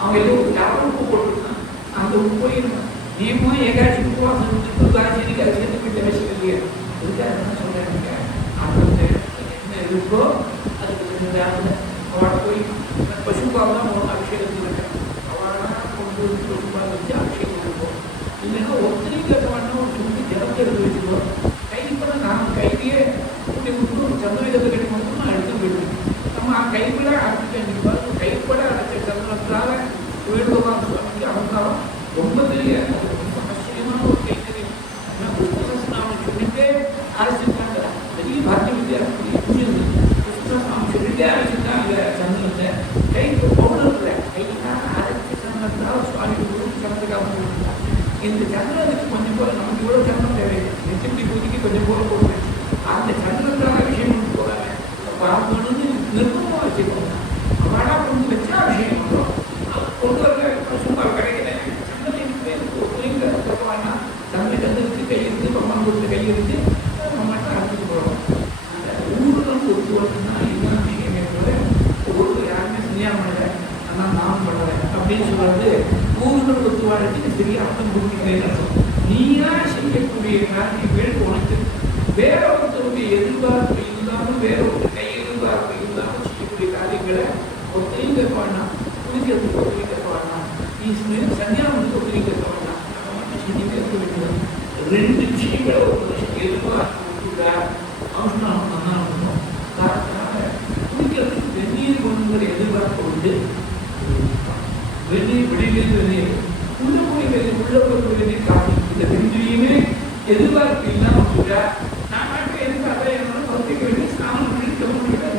அவங்க ஏதோ யாரும் உப்பு போட்டுருக்கான். அந்த உப்பு போயிருக்கான். நீமோ ஏகாட்சி உப்புவாசம் இருந்துட்டு காய்ச்சலுக்கு அது சேர்த்து போயிட்டு வச்சுக்கலையே. இதுக்காக என்ன சொல்கிறேன்? அந்த என்ன இருக்கோ அதுக்கு அவளை போய் பசுபால் தான் அபிஷேகத்துக்கு இருக்கேன். அவளை கொண்டு வந்து பசுபால் வச்சு அபிஷேகம் இருக்கும். இல்லைன்னா ஒத்தனைக்கு கட்டமாட்டோம். ஒரு சுண்டு ஜலத்தை எடுத்து வச்சுக்குவோம். கைப்பட நான் கையிலேயே கூட்டி விட்டு சந்திரகத்தை கட்டி மட்டும் நான் எடுத்து போயிடுவேன். நம்ம கைப்பட அடைச்சிட்டு கைப்பட அடைச்ச சந்திரத்தால் வேண்டுவான் சுவாமிக்கு அவங்காரம் ரொம்ப பெரிய ரொம்ப ஆச்சரியமான ஒரு கைத்தறியும். ஏன்னா கிருஷ்ணசாமி சொல்லிட்டே அரசிருக்காங்க. பெரிய பாக்கிய வித்தியாசம் கிருஷ்ணசாமி சொல்லிட்டே அரசிருக்காங்க. சந்திரத்தை கைக்கு பவுடர் இல்லை. கைக்காக அரைச்சி சந்திரத்தால் சுவாமி சந்திரக்காக இந்த சந்திரனுக்கு கொஞ்சம் போல நமக்கு இவ்வளோ சந்திரம் தேவையில்லை. நெத்திப்படி பூஜைக்கு கொஞ்சம் போல போடுவேன். அந்த சந்திரத்தால் விஷயம் கொண்டு போகிறாங்க. பார்க்கணும்னு நிர்பந்தமாக வச்சுக்கோங்க. வாடா கொண்டு வச்சா விஷயம் பண்ணுறோம். கொண்டு வர சும்மா கிடைக்கல. சந்திரன் பகவானா தந்தை கந்தத்துக்கு கை இருந்து பகவான் கொடுத்த கை இருந்து நம்ம மட்டும் அழைச்சிட்டு போகிறோம். அந்த ஊருக்கு ஒத்து வரணும்னா இதுதான் விஷயமே போல ஊருக்கு யாருமே கல்யாணம் பண்ணலை. ஆனால் நான் பண்ணுறேன் அப்படின்னு சொல்கிறது ஊருக்கு ஒத்து வாழ்றதுக்கு பெரிய அர்த்தம் கொடுக்கிறேன்னு அர்த்தம். நீயா செய்யக்கூடிய காரியங்கள் உனக்கு வேற ஒருத்தருடைய எதிர்பார்ப்பு இல்லாமல் வேற ஒரு கை எதிர்பார்ப்பு இல்லாமல் செய்யக்கூடிய காரியங்களை ஒருத்தரையும் கேட்க வேண்டாம். குளிக்கிறதுக்கு ஒருத்தரையும் கேட்க வேண்டாம். நீ சன்னியாசத்துக்கு ஒருத்தரையும் கேட்க வேண்டாம். நம்ம மட்டும் செஞ்சுட்டே இருக்க வேண்டியது. ரெண்டு விஷயங்களை ஒரு மனுஷன் எதிர்பார்ப்பு அவசரம் நல்லா இருக்கணும். காரணத்தினால குளிக்கிறதுக்கு வெந்நீர் கொண்டுங்கிற எதிர்பார்ப்பு உண்டு. வெந்நீர் வெளியிலிருந்து வெந்நீர் உள்ள போய் வெந்நீர் காப்பி இந்த ரெண்டுலையுமே எதிர்பார்ப்பு இல்லாமல் சொல்றா. நான் மட்டும் எதுக்கு அதை என்னோட பத்திரிக்க வேண்டிய ஸ்நானம் பண்ணிட்டு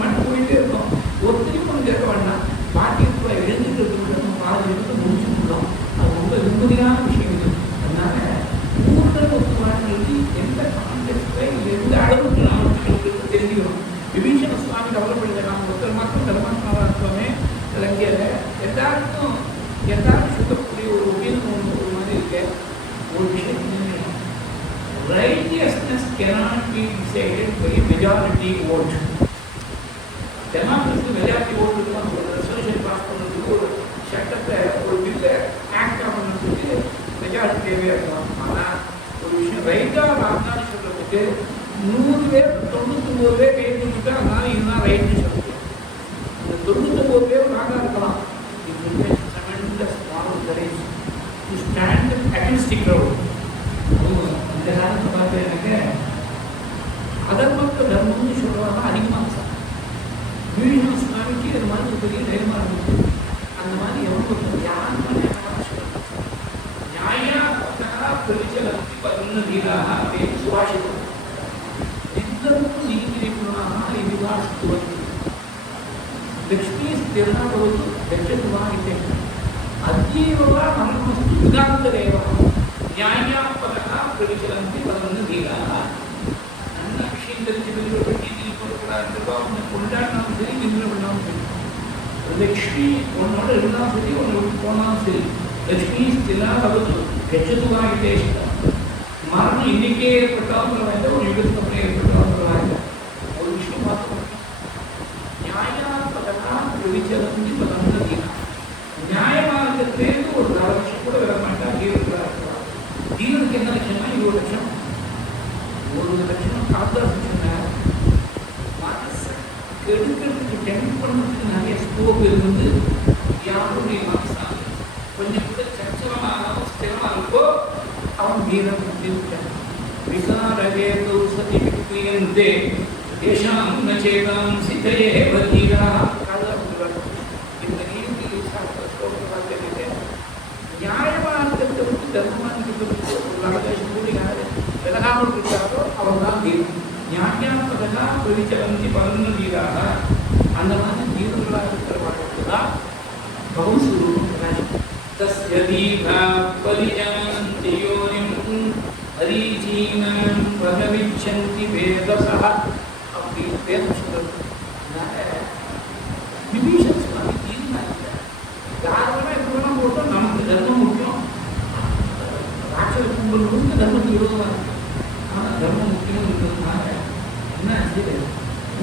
மட்டும் போயிட்டே இருக்கோம். ஒருத்தரையும் ஒன்று கேட்க வேண்டாம். பாட்டிக்கு எழுந்துக்கிறது கூட நம்ம பாதி எடுத்து முடிச்சுருந்தோம். அது ரொம்ப நிம்மதியான விஷயம் இது. அதனால ஊர்கள் ஒத்துவாடுறது எந்த கான்டெக்ட்ல எந்த அளவுக்கு நமக்கு தெரிஞ்சுக்கணும். விபீஷண சுவாமி கவலைப்படுத்த நாம் ஒருத்தர் மட்டும் தர்மஸ்தானாக இருக்கோமே இலங்கையில் எல்லாருக்கும் சொல்லக்கூடிய ஒரு ஒப்பீனியன் ஒரு மாதிரி இருக்க ஒரு விஷயம். Righteousness cannot be decided by a majority vote. Democracy majority vote தான் ஒரு ரெசல்யூஷன் பாஸ் பண்ணுறதுக்கு ஒரு சட்டத்தை ஒரு பில்லை ஆக்ட் பண்ணுறதுக்கு மெஜாரிட்டி தேவையாக இருக்கும். ஆனால் ஒரு விஷயம் ரைட்டாக ராம்தான்னு சொல்கிறதுக்கு 100 பேர் 99 பேர் கை கொடுத்துட்டா அதனால இதுதான் ரைட்னு சொல்லுது. இந்த 99 பேர் ராங்காக இருக்கலாம். To stand against the crowd. இந்த காலத்தை பார்த்து எனக்கு அதர்மத்தை தர்மம்னு சொல்லுவாங்க அதிகமாக சார். விபீஷண சுவாமிக்கு அது மாதிரி ஒரு பெரிய தைரியமாக இருந்தது. அந்த மாதிரி எவ்வளோ யார் மாதிரி சொல்லுவாங்க. நியாயா பத்தகா பிரிச்சல் அத்தி பதினொன்று வீராக அப்படின்னு சுவாசிக்கும். எந்தளவுக்கு நீதிரிப்புனாக இதுவாசித்து வந்து லக்ஷ்மி ஸ்திரனா பவது லட்சத்துவாகிட்டே அத்தீவா மனமஸ்து விதாந்தரேவா நியாயா பதகா பிரவிச்சலந்தி பதினொன்று வீராக. நல்ல விஷயம் தெரிஞ்சு வெளிப்பட்டு நீதிப்படக்கூடாது கொண்டாடினாலும் சரி நின்று பண்ணாலும் சரி. லக்ஷ்மி உன்னோட இருந்தாலும் சரி உன்னோட போனாலும் சரி. லக்ஷ்மி ஸ்திரா பவது லட்சத்துவாகிட்டே மரணம் இன்னைக்கே ஏற்பட்டாலும் வாய்ந்த ஒரு யுகத்துக்கு அப்புறம் ஏற்பட்டாலும் வாய்ந்த ஒரு விஷயம் பார்த்து நியாயா பதகா பிரவிச்சலந்தி பதினொன்று வீரா. நியாயமானத்திலேருந்து ஒரு 4 லட்சம் கூட வர மாட்டா. தீரனுக்கு என்ன லட்சம்னா 20 லட்சம். 1 லட்சம் காத்தாசு சொன்னார். மனசை கெடுக்கிறதுக்கு டெம்ப் பண்ணுறதுக்கு நிறைய ஸ்கோப் இருந்து யாருடைய மனசாக கொஞ்சம் கூட சச்சலமாகவும் ஸ்திரமாக இருக்கோ அவன் வீரம் விசாரவே சதி விக்ரியந்தே ஏஷாம் ந சேதாம்சி தயேவ தீராः காளிதாசன் சொல்றார். இந்த நீதி சாஸ்திர ஸ்லோகத்தை பார்த்துட்டு நியாயமார்க்கத்தை விட்டு தர்மமார்க்கத்தை விட்டு ஒரு ராஜேஷன் கூட யாரு விலகாமல் இருக்காரோ அவர் தான் தீர்வு. ஞானியாத்மகா பிரவிச்சலந்தி பலன்னு தீராக அந்த மாதிரி தீர்வுகளாக இருக்கிற வாழ்க்கை தான் பகவஸ்வரூபம். தஸ்ய தீபா பரிஜானந்தி யோனிம் ஹரீஜீனாம் பகவிச்சந்தி வேதசஹ அப்படின்னு வேதம் சொல்றது. விபீஷன் சுவாமி தீர்மானிக்கிறார். யார் வேணா எப்படி வேணா போட்டோம், நமக்கு தர்மம் முக்கியம். ராட்சத கும்பல் வந்து தர்மத்துக்கு விரோதமாக இருக்கு. ஆனால் தர்மம் முக்கியம் இருக்கிறதுனால என்ன ஆச்சு,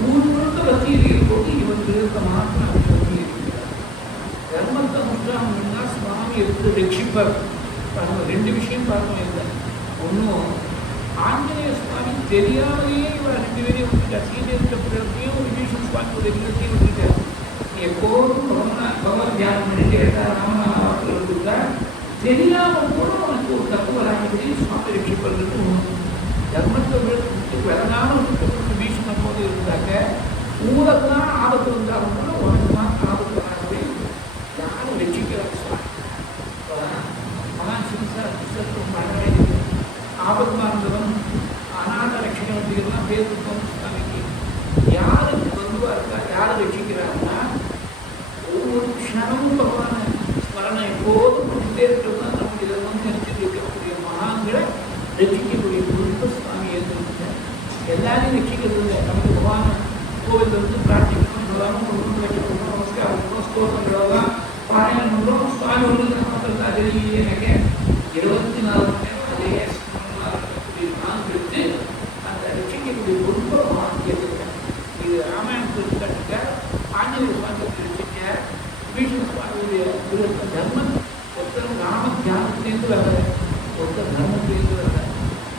ஊர் முழுக்க வக்கீல் போட்டு இவன் இருக்க மாத்திரம் சொல்லி இருக்கிறார். தர்மத்தை முற்றாமன்னா சுவாமி எடுத்து ரட்சிப்பார். ரெண்டு விஷயம் பார்க்கணும். இல்லை ஒன்றும் ஆஞ்சநேய சுவாமி தெரியாமலேயே இவர் ரெண்டு பேரையும் விட்டுட்டார். சீதையிட்ட பிறத்தையும் விபீஷன் சுவாமி ஒரு இல்லத்தையும் விட்டுட்டார். எப்போதும் பகவத் தியானம் பண்ணிட்டு ராமநாமத்தில் இருந்துட்டார். தெரியாமல் கூட அவனுக்கு ஒரு தப்பு வராமல் சுவாமி ரட்சிப்பதற்கு ஒன்று. தர்மத்தை விட்டு விளங்காமல் விட்டு பீஷ்மன் போது இருந்தாக்க ஊரெல்லாம் ஆபத்து வந்தாலும் கூட உனக்கு தான் ஆபத்து வராது. யாரும் ரட்சிக்கிறார் சுவாமி. மகான் சிம்சார் புத்தகம் பண்ணவே ஆபத்மா இருந்தவன் அநாத ரட்சிக்கிறதுக்கெல்லாம் பேர் கொடுத்தோம் சுவாமிக்கு. யாருக்கு பந்துவா இருக்கா, யாரை ரட்சிக்கிறாருன்னா ஒவ்வொரு க்ஷணமும் பகவான ஸ்மரணை எப்போதும் கொடுத்தே இருக்கிறதா நமக்கு இதெல்லாம் நினைச்சிட்டு இருக்கக்கூடிய மகான்களை ரட்சிக்கக்கூடிய பொறுப்பு சுவாமி ஏற்படுத்தார். எல்லாரையும் ரட்சிக்கிறது இல்லை. நமக்கு பகவான கோவிலில் வந்து பிரார்த்திக்கணும், சொல்லணும், ஒன்று வைக்கணும், நமஸ்காரம் பண்ணணும், ஸ்தோத்திரங்களெல்லாம் பாராயணம் பண்ணுறோம். சுவாமி ஒன்று நமக்கு அது எனக்கு 24 மணி நேரம் அதே எடுத்து அந்த ரட்சிக்கக்கூடிய பொறுப்பை ஏற்றுக்கிறேன். இது ராமாயணத்துக்கு கட்டுக்க ஆஞ்சநேய சுவாமி ரட்சிக்க விபீஷண சுவாமியுடைய தர்மம். ஒருத்தர் ராம தியானத்திலேருந்து வரல, ஒருத்தர் தர்மத்திலேருந்து வரல.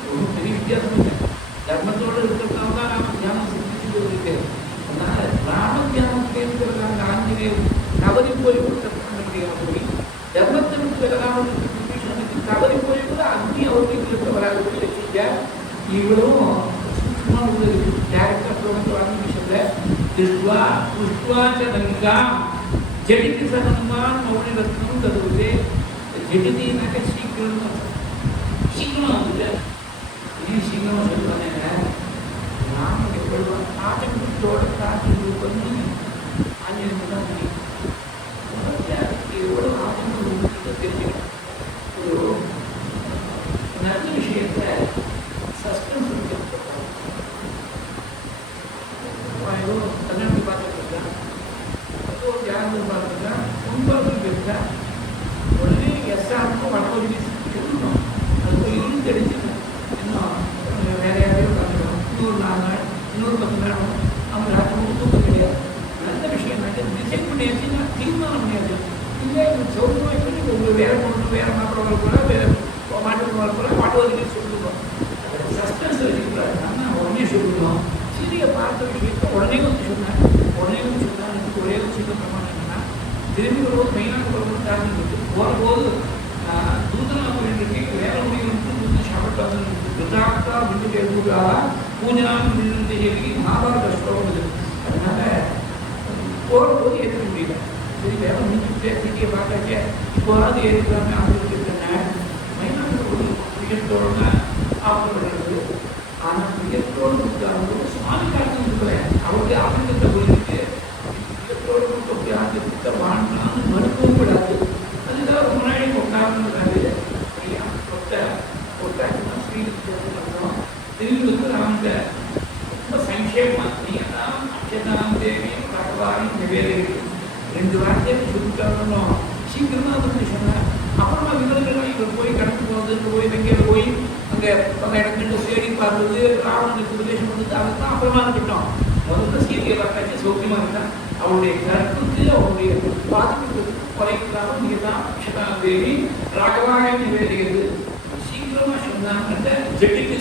ஒன்றும் பெரிய வித்தியாசம் இல்லை. தர்மத்தோடு இருக்கிறதுனால தான் ராம தியானம் சிந்திச்சுட்டு இருக்கு. அதனால ராம தியானத்திலேருந்து வர்றாங்க ஆஞ்சநேயர் தவறி போய் கொடுத்த தர்மத்தை விட்டு ராம விபீஷணனுக்கு தவறி போய் கூட அக்னி அவருக்கு வராது ரசிக்க. இவ்வளவும் சூக்ஷ்மமாக உள்ளது. டேரக்டாக சொல்ல ஆரம்பிச்சதில் திருஷ்டுவா புஷ்டுவாச்ச கங்காம் ஜடிக்கு சகனுமான் மௌனி ரத்னம் தருவது. ஜடிதினாக்க சீக்கிரம் சீக்கிரம் வந்துட்டு இன்னும் சீக்கிரமாக சொல்லுவாங்க. ராமன் எப்பொழுதும் ஆச்சரியத்தோட காட்சி பண்ணி ஆஞ்சநேயன் தான் முடியும். எவ்வளோ ஆச்சரியம் தெரிஞ்சுக்கணும். ஒரு நல்ல விஷயத்தை சஸ்பென்ஸ் ஏதோ கல்யாணத்தை பார்த்துட்டு இருக்கேன், ஏதோ ஒரு ஜாதகம் பார்த்துருக்கேன், முன்பாக இருக்கேன். உடனே எஸ்ஆருக்கும் வடபகுதி சொல்லணும். அது போய் இருந்து தெரிஞ்சுக்கணும். இன்னும் வேற யாரையும் பார்த்துக்கணும். இன்னொரு 4 நாள், இன்னொரு 10 நேரம் அவங்க ராஜ்யம் தூக்கம் கிடையாது. நல்ல விஷயம் டிசைட் பண்ணியாச்சுன்னா தீர்மானம் பண்ணியாச்சு. இல்லை சொல்லுவோம். இப்போ நீங்கள் உங்களுக்கு வேறு பொண்ணு வேறு மாப்பிள்ளை வரக்கூட வேறு மாட்டு வரக்கூட பாட்டுவதுக்கு சொல்லுவோம். அதில் சஸ்பென்ஸ் வச்சுக்கூடாது. ஆனால் உடனே சொல்லணும். சீதையை பார்த்த விஷயத்தை உடனே வந்து சொன்னேன். உடனே வந்து சொன்னால் எனக்கு ஒரே ஒரு சின்ன பிரமாணம் என்னென்னா, திரும்பி வரும்போது மெயினாக வரும்போது காரணம் இருக்குது. போகும்போது தூதனாக வேண்டியிருக்கேன். வேலை முடிவு தூதன் சாப்பிட்டாங்க. விதாக்தா விட்டு எழுதுக்காக பூஜனான்னு விழுந்து எழுதி மகாபாரத ஸ்லோகம் இது. அதனால போகும்போது ஏற்க முடியல. சரி வேலை முடிஞ்சுட்டு சீட்டியை பார்த்தாச்சே இப்போது ஏற்கலாமே ஆரம்பிச்சிருக்கேன். மெயினாக ஒரு பிரியத்தோடு ஆசைப்படுறது. ஆனால் பிரியத்தோடு கொடுத்தாலும் சுவாமி காட்சி கொடுக்கல. அவருக்கு ஆனந்தத்தை போயிருக்கு. பிரியத்தோடு கொடுக்க ஆனந்தத்தை வாழ்ந்தான்னு மறுக்கவும் விடாது. அதுதான் ரொம்ப நாளை கொண்டாடுறாரு. கொட்டாச்சுன்னா ஸ்ரீகிருஷ்ணன் பண்ணுறோம். திரும்பி வந்து அவங்க ரொம்ப சங்கேபமாக நீங்கள் தான் அக்ஷதாம் தேவியும் ராகவாரியும் நிவேதிக்கு 2 வார்த்தையை சொல்லிட்டாலும் சீக்கிரமாக வந்து சொன்னேன். அப்புறமா விதங்கள்லாம் இவர் போய் கடந்து போகிறது, போய் வெங்கையில் போய் அங்கே பல இடத்துக்கு சேடி பார்த்தது, ராவணனுக்கு உபதேசம் பண்ணுறது, அதுதான் அப்புறமா இருக்கட்டும். முதல்ல சீதையை பார்த்தாச்சு சௌக்கியமாக இருந்தால் அவருடைய கற்புக்கு அவருடைய பாதிப்புக்கு குறைக்காம நீங்கள் தான் அக்ஷதாம் தேவி ராகவாரியம் நிவேதிக்கிறது சீக்கிரமாக சொன்னாங்க. ஜெட்டிக்கு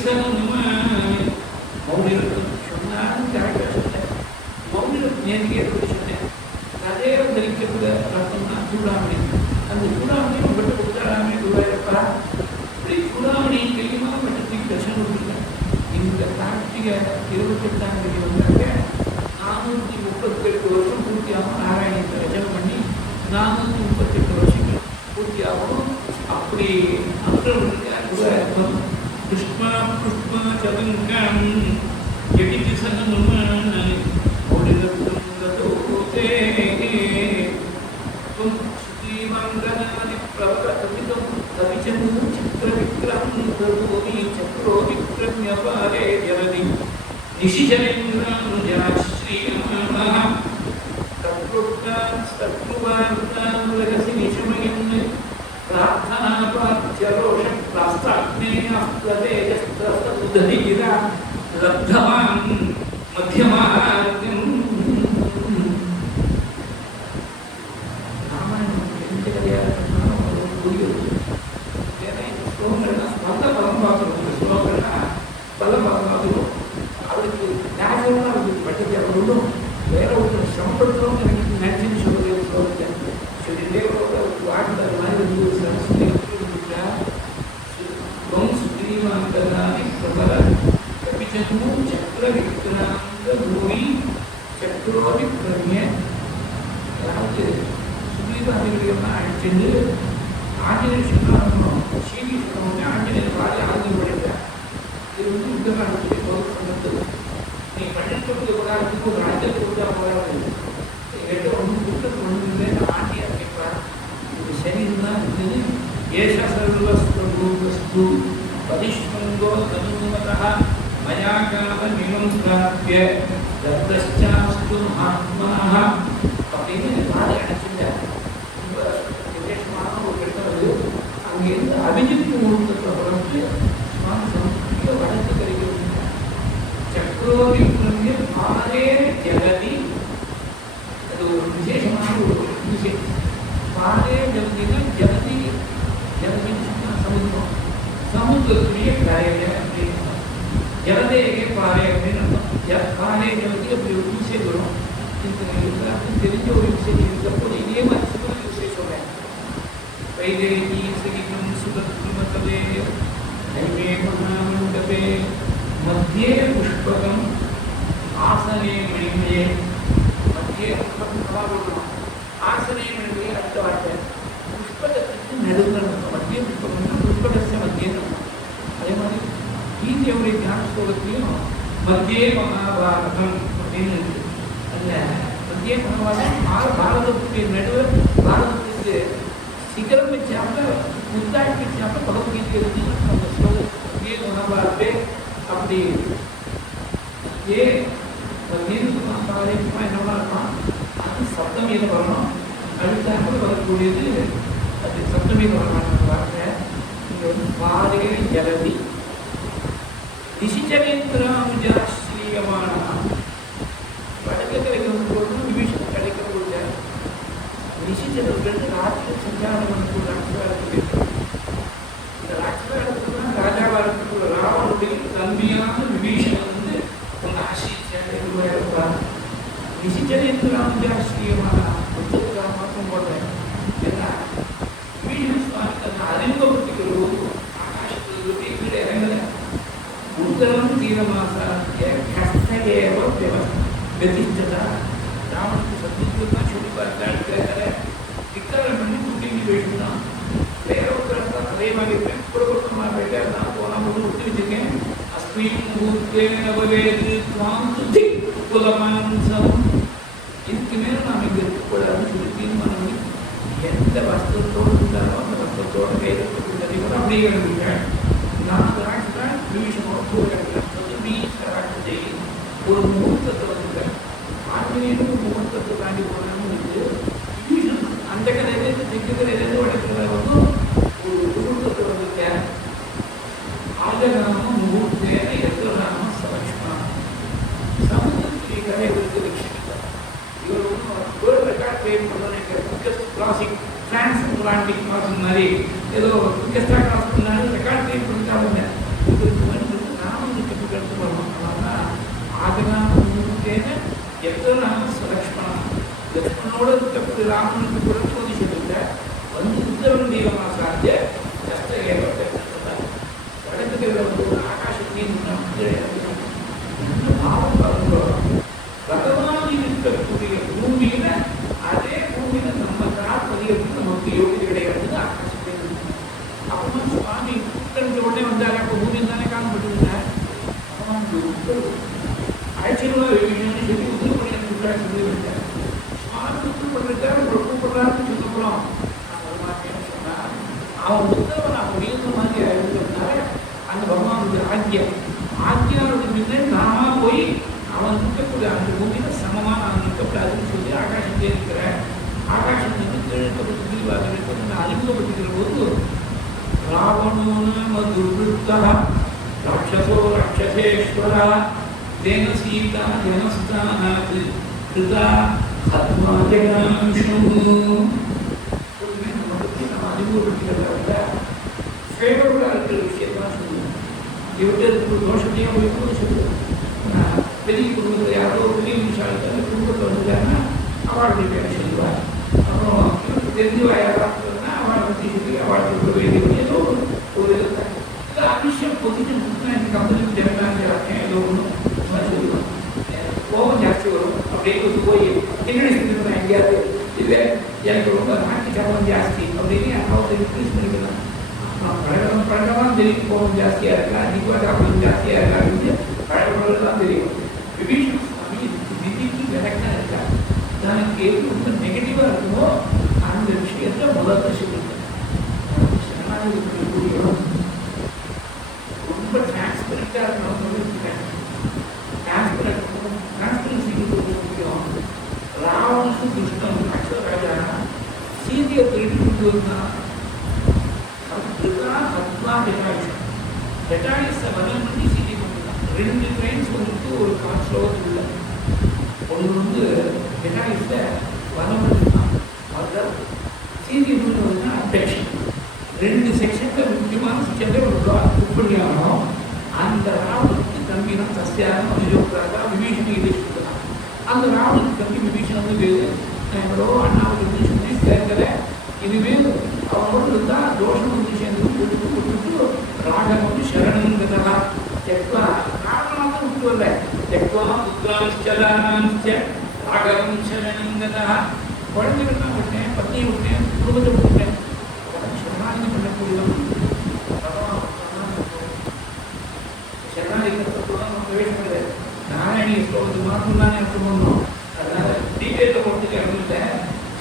மௌனிரத்னம் சொன்னாலும் கரெக்டாக சொன்னேன். மௌனிரத்னம் நேருக்கு எப்படி சொன்னேன். அதே தரிக்கக்கூட ரத்தம்னா சூடாமணி. அந்த சூடாமணியை உங்கள்கிட்ட கொடுத்தாராமே ரூபாயிருப்பா. இப்படி சூடாமணியின் கையுமா மட்டும் தூக்கி தர்ஷனம் கொடுத்துருக்கேன். இந்த கார்த்திகை 28ஆம் தேதி வந்தாக்க 438 வருஷம் பூர்த்தியாகும். நாராயணத்தை ரச்சனை பண்ணி 438 வருஷங்கள் பூர்த்தியாகும். அப்படி அப்புறம் புஷ்பா புஷ்பா சதுங்கம் எடிக்கு சங்கமான ஒளிதோதே ஸ்ரீமந்தனாதி பிரபலகதிதம் கவிச்சமு சித்திரவிக்ரம் தரோமி சக்ரோ விக்ரம்யபாரே ஜலதி நிஷிஜனேந்திரானுஜாஸ்ரீயமானா தத்ருக்தான் சத்ருவார்த்தான் ரகசி நிஷமயன் प्रार्थनापाच्यरोषं प्रास्ताग्नेयास्त्रतेजस्त्रस्तुदधीरा लब्धवान् मध्यमार्गम् रामायणं श्लोकಗಳನ್ನ ಸ್ವಂತ ಪರಮಾತ್ಮರು ಶ್ಲೋಕಗಳನ್ನ ಬಲಭಾಗವಾದರು ಅವರಿಗೆ ನ್ಯಾಯವನ್ನು ಅವರಿಗೆ ಪಟ್ಟಿಗೆ ಅವರು ಬೇರೆ ಒಬ್ಬರು ಶ್ರಮಪಡ್ತವ್ರು ನನಗೆ ಮ್ಯಾಚಿನ ಶ್ಲೋಕಕ್ಕೆ ದೇವರ ವಾಟದ ಮಾಯದಲ್ಲಿ ವಂಶೀವಂತನಾಗಿ ಪ್ರಬಲ ಕಪಿಚಂದು ಚಕ್ರ ವಿಕ್ರಾಂತ ಭೂಮಿ ಚಕ್ರೋವಿಕ್ರಮ್ಯ ಯಾವುದು ಸುಗ್ರೀವಾದಿಗಳಿಗೆಲ್ಲ ಅಳಿಸಿದ್ದು ஆஞ்சநேயர் சொன்னாலும் ஸ்ரீகிருஷ்ணன் ஆஞ்சநேயர் வாரி ஆழ்ந்து படைத்த இது யுத்த காலத்துக்கு பொறுப்பு பண்ணது நீ பண்ணிட்டு உதாரணத்துக்கு ஒரு ராஜ்யத்தை கொடுத்தா போராது என்கிட்ட ஒன்றும் கூட்டத்து ஒன்றும் இல்லை ஆண்டியார் கேட்பார் இது சரீரம் இருந்தது ஏஷ சர்வஸ்து பதிஷ்மங்கோ தனுமதா மயா காலமிமம் பிராப்ய தத்தச்சாஸ்து மகாத்மாக அப்படின்னு வாரி அடைச்சிட்டார். ரொம்ப விசேஷமான ஒரு கட்டது. அங்கிருந்து அபிஜித் முகூர்த்தத்தை பிறந்து சுவாமி சமஸ்கிருதிய வடக்கு கிடைக்கிறது. சக்கரோவிக்ரமிய பாரே ஜகதி, அது ஒரு விசேஷமான ஒரு விஷயம். பாரே ஜகதினா ஜகதி ஜகதின்னு சொன்னால் சமுத்திரம், சமுத்திரத்துடைய கரையை அப்படின்னு ஜலதேகே பாறை அப்படின்னு பாறை ஜலதி அப்படி ஒரு விஷயம் வரும். எல்லாருக்கும் தெரிஞ்ச ஒரு விஷயம் இருக்கப்போது இதே மாதிரி சுகர விஷயம் சொல்றேன். வைதேகி சகிதம் சுகத்மதவே நைவே மகாமண்டபே மத்தியே புஷ்பகம் ஆசனே மணிமயே மத்தியே புஷ்பகம் ஆசனே மணிமயே அடுத்த வார்த்தை புஷ்பகத்துக்கு நடுவில் மத்திய புஷ்பகம்னா புஷ்பகத்தை மத்திய அதே மாதிரி கீதையுடைய தியான ஸ்லோகத்தையும் மத்தியே மகாபாரதம் அப்படின்னு இருக்கு. மத்திய பாரதத்துடைய நடுவர் பாரதத்துக்கு சிகரம் வச்சாப்ப முத்தாட்சி வச்சாப்ப பகவத்கீதை இருந்து அந்த ஸ்லோகம் மத்திய மகாபாரதே அப்படி ஏ மத்திய மகாபாரதமா என்னவா இருப்பான் அது சப்தமியில வரணும். அடுத்தாப்புல வரக்கூடியது அது சப்தமியில வரணும் வார்த்தை. இங்க வந்து பாரே ஜலதி நிஷிச்சரேந்திராமுஜாஸ்ரீயமான வடக்கு கிடைக்கிறது போது விபீஷன் கிடைக்கிறவங்க நிஷிச்சர்கள் ராத்திரி சஞ்சாரம் பண்ணக்கூடிய ராட்சசாரத்துக்கு இந்த ராட்சசாரத்துக்கு தான் ராஜாவாக இருக்கக்கூடிய ராவனுடைய தம்பியான விபீஷன் வந்து உங்க ஆசிரியா இருப்பார். நிஷிச்சரேந்திராமுஜாஸ்ரீயமான புத்தகத்துக்காக மாற்றம் போடுறேன். ஏன்னா விபீஷன் சுவாமி தன்னை அறிமுகப்படுத்திக்கிறோம். ஆகாசத்தில் கீழே இறங்கல உத்தரம் தீரமாசாத்திய கஷ்டேவ வெதித்ததா ராவனுக்கு சத்துவத்தான் சொல்லி பார்த்தாள். கேட்கல விக்காரம் பண்ணி குட்டிங்க போயிட்டுதான் வேற ஒருத்தர் தான் அதே மாதிரி இருப்பேன். குடும்பமாக போயிட்டே நான் போனால் மட்டும் ஒட்டி வச்சிருக்கேன். அஸ்மின் முகூர்த்தே நவவேது துவாம் சுத்தி குலமாம்சம் இதுக்கு மேலே நாம் இங்கே இருக்கக்கூடாதுன்னு சொல்லி தீர்மானம் பண்ணி எந்த வஸ்திரத்தோடு இருந்தாலும் அந்த வஸ்திரத்தோட வேதத்தை கூட அப்படியே எழுதிட்டேன். நான் ராட்சதான் விபீஷனோட போகிறேன். ராட்சதை ஒரு முகூர்த்தத்தை வந்துட்டேன். ஆஞ்சநேயனுக்கு முகூர்த்தத்தை தாண்டி போனோம்னு வந்து விபீஷன் அந்த கதையிலேருந்து தெற்கு கதையிலேருந்து வடக்கில் வந்து ஒரு முகூர்த்தத்தை வந்துட்டேன். ஆஜநாமம் முகூர்த்தேன எத்தனாமம் சலக்ஷ்மா சமுதிரத்துடைய கதை இவருக்கு ரட்சிக்கிறார். இவர் வேர்ல்ட் ரெக்கார்ட் கிரியேட் பண்ண biggest crossing trans Atlantic crossing மாதிரி ஏதோ பிக்கஸ்டாக கிராஸ் பண்ணாலும் ரெக்கார்ட் கிரியேட் பண்ணிட்டாங்க. இவருக்கு வந்து நாமம் கற்றுக்கு எடுத்து வரணும். ஆனால் ஆஜநாமம் முகூர்த்தேன எத்தனாம லக்ஷ்மணா லக்ஷ்மணோட இருக்கக்கூடிய ராமனுக்கு புறச்சோதி சொல்லிட்ட வந்து உத்தரவன் தீரமாசாத்திய கஷ்ட ஏற்பட்ட வடக்கு வந்து ஆகாசத்தையும் ஆக்சுவலாக விபீஷன் சொல்லி உத்தரவு பண்ணி அனுப்பிவிட்டாரு சொல்லி விட்டார். சுவாமி உத்தரவு பண்ணிருக்காரு, உங்களை கூப்பிடுறாருன்னு சொல்லப்போம். நான் வரமாட்டேன்னு சொன்னா அவன் உத்தரவை நான் முடியுற மாதிரி ஆயிருந்ததுனால அந்த பகவானுடைய ஆக்கியாவுடைய முன்னே நாம போய் அவன் இருக்கக்கூடிய அந்த பூமியில சமமாக நான் இருக்கக்கூடாதுன்னு சொல்லி ஆகாசத்தே இருக்கிறேன். ஆகாசம் வந்து கீழ்க்கப்பட்டு கீழ்வாக இருப்பது அறிமுகப்பட்டிருக்கிற போது ராவணோ நாம துர்வృத்தா ராட்சசோ ராட்சசேஸ்வரா தேன சீதா ஜனஸ்தானாத் கிருதா சத்மா ஜனாம்சு. பொதுவே நம்ம பற்றி நம்ம அறிமுகப்படுத்திக்கிறத விட ஃபேவரபுளாக இருக்கிற விஷயத்தான் சொல்லுவோம். இவர்கிட்ட இருக்கிற தோஷத்தையும் போய் சொல்லுவோம். பெரிய குடும்பத்தில் யாரோ பெரிய விஷயத்தால் குடும்பத்தை வந்துட்டாங்கன்னா அவளுடைய பேரை சொல்லுவார். அப்புறம் இவருக்கு தெரிஞ்சவா யாராச்சுன்னா அவளை பற்றி சொல்லி அவளுக்கு கொடுக்க வேண்டிய ஏதோ ஒரு இல்லை அபிஷம் பொதுட்டு இந்த கம்பெனிக்கு தேவையான யாருக்கேன் ஏதோ ஒன்று சொல்லுவாங்க. கோபம் ஜாஸ்தி வரும். அப்படியே போய் என்னென்ன செஞ்சுருக்கேன் எங்கேயாவது இல்லை எனக்கு ரொம்ப நாட்டு சம்பளம் ஜாஸ்தி அப்படின்னு யாராவது இன்க்ரீஸ் பண்ணிக்கலாம். பழக்கமாக தெரியும் கோபம் ஜாஸ்தியாக இருக்கா, அதிகமாக சம்பளம் ஜாஸ்தியாக இருக்கா அப்படின்னு பழக்கங்களுக்கு தான் தெரியும். விபீஷன் சுவாமி விதிக்கு விளக்கம் இருக்கா, தனக்கு எது ரொம்ப நெகட்டிவாக இருக்குமோ அந்த விஷயத்தை முதல்ல சொல்லியிருக்கேன். சரணாகதி பண்ணக்கூடிய ரொம்ப டிரான்ஸ்பரண்டாக இருக்கணும் சொல்லியிருக்கேன். டிரான்ஸ்பரன்சிக்கு கொடுக்க முடியும். ராவனுக்கும் துஷ்டம் ராஜா சீதையை திருட்டு கொண்டு வந்தான். ஜட்டாயுஷை வதம் பண்ணி சீதை கொண்டுதான். 2 ட்ரெயின்ஸ் வந்துட்டு ஒரு ஸ்லோகத்தில் இல்லை. ஒன்று வந்து ஜட்டாயுஷை வதம் பண்ணிருந்தான். அதுதான் சீதை கொண்டு வந்தா அப்டெக்ஷன். 2 செக்ஷனில் முக்கியமான செக்ஷனில் ஒரு புக் பண்ணி ஆகணும். அந்த ராவனுக்கு தம்பி தான் சஸ்தியாரம் அபிஜோக்கிறாங்க. விபீஷனை எதிர்த்துக்கலாம். அந்த ராவனுக்கு தம்பி விபீஷன் வந்து எங்களோ அண்ணாவுக்கு வந்து சொன்னேன் கேட்கல. இதுவே அவனோடு இருந்தால் தோஷம் வந்து சேர்ந்து விட்டுட்டு ராகம் வந்து சரணங்கிறதா தெக்வா ராகமாக விட்டு வரல. தெக்வா புத்திராச்சலாச்ச ராகம் சரணங்கதா. குழந்தைகள்லாம் விட்டேன், பத்தியை விட்டேன், குடும்பத்தை விட்டேன். சரணாகதி பண்ணக்கூடியவன் சரணாதிக்கிறதுக்குலாம் நம்ம பிரவேசம் கிடையாது. நாராயணி ஸ்லோகத்துக்கு மாத்திரம் தானே அர்த்தம் பண்ணணும். அதனால டீட்டெயிலில் போகிறதுக்கு இடத்துல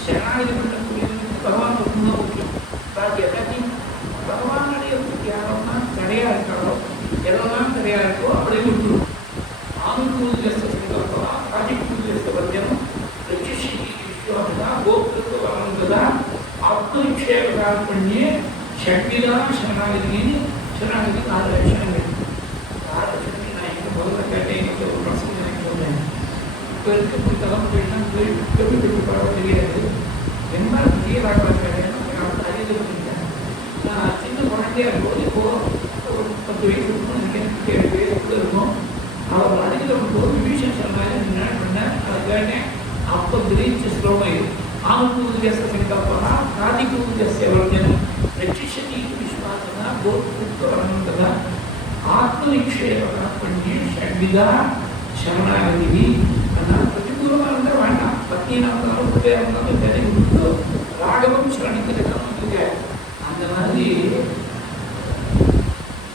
சரணாகதி பண்ணக்கூடியவனுக்கு பகவான் தான் முக்கியம். பாக்கி எல்லாத்தையும் பகவான் அடையிறதுக்கு யாரெல்லாம் தடையாக இருக்காரோ எதெல்லாம் தடையாக இருக்கோ அப்படியே விட்டுரும். ஆணுக்கூதிரஸ்தோ ஆதிக்கூதிரஸ்தம் ரட்சிஷி விஸ்வாசா கோத்திரத்து வளர்ந்ததா ஆத்மநிக்ஷேபகால் பண்ணி ஷட்விதா சரணாகதின்னு சரணாகதி 4 லட்சணங்கள். 4 லட்சணங்கள் நான் இங்கே முதல்ல கேட்டேன். ஒரு பிரச்சனை எனக்கு சொன்னேன். இப்போ இருக்கக்கூடிய தலைமுறைலாம் போய் கேள்விப்பட்டு பரவ தெரியாது. என்ன பெரியதாக கேட்டேன் அறிந்து பண்ணிட்டேன். நான் சின்ன குழந்தையா இருக்கும்போது இப்போ ஒரு 10 வயசு இருக்கும், எனக்கு 7 வயசுக்குள்ள இருக்கும். அவர் அறிந்து வரும்போது விபீஷன் சொன்னாரு என்ன பண்ணேன் அதை கேட்டேன். அப்போ கிரீச்ச ஸ்லோகம் இது ஆணுக்கூதிரஸ்த சங்கல்பனா காதிக்கூதிரஸ்ய வர்ஜனம் ரட்சிஷதி விஸ்வாசனா கோத்ருத்வரந்ததா ஆத்மநிக்ஷேபகா பண்ணி ஷட்விதா சரணாகதி. அதனால் பிரதிபூர்வமாக இருந்தால் வேண்டாம். பத்தியனாக இருந்தாலும் பேராக இருந்தாலும் வேலை கொடுத்து ராகவம் சரணிக்கிறதுக்காக அந்த மாதிரி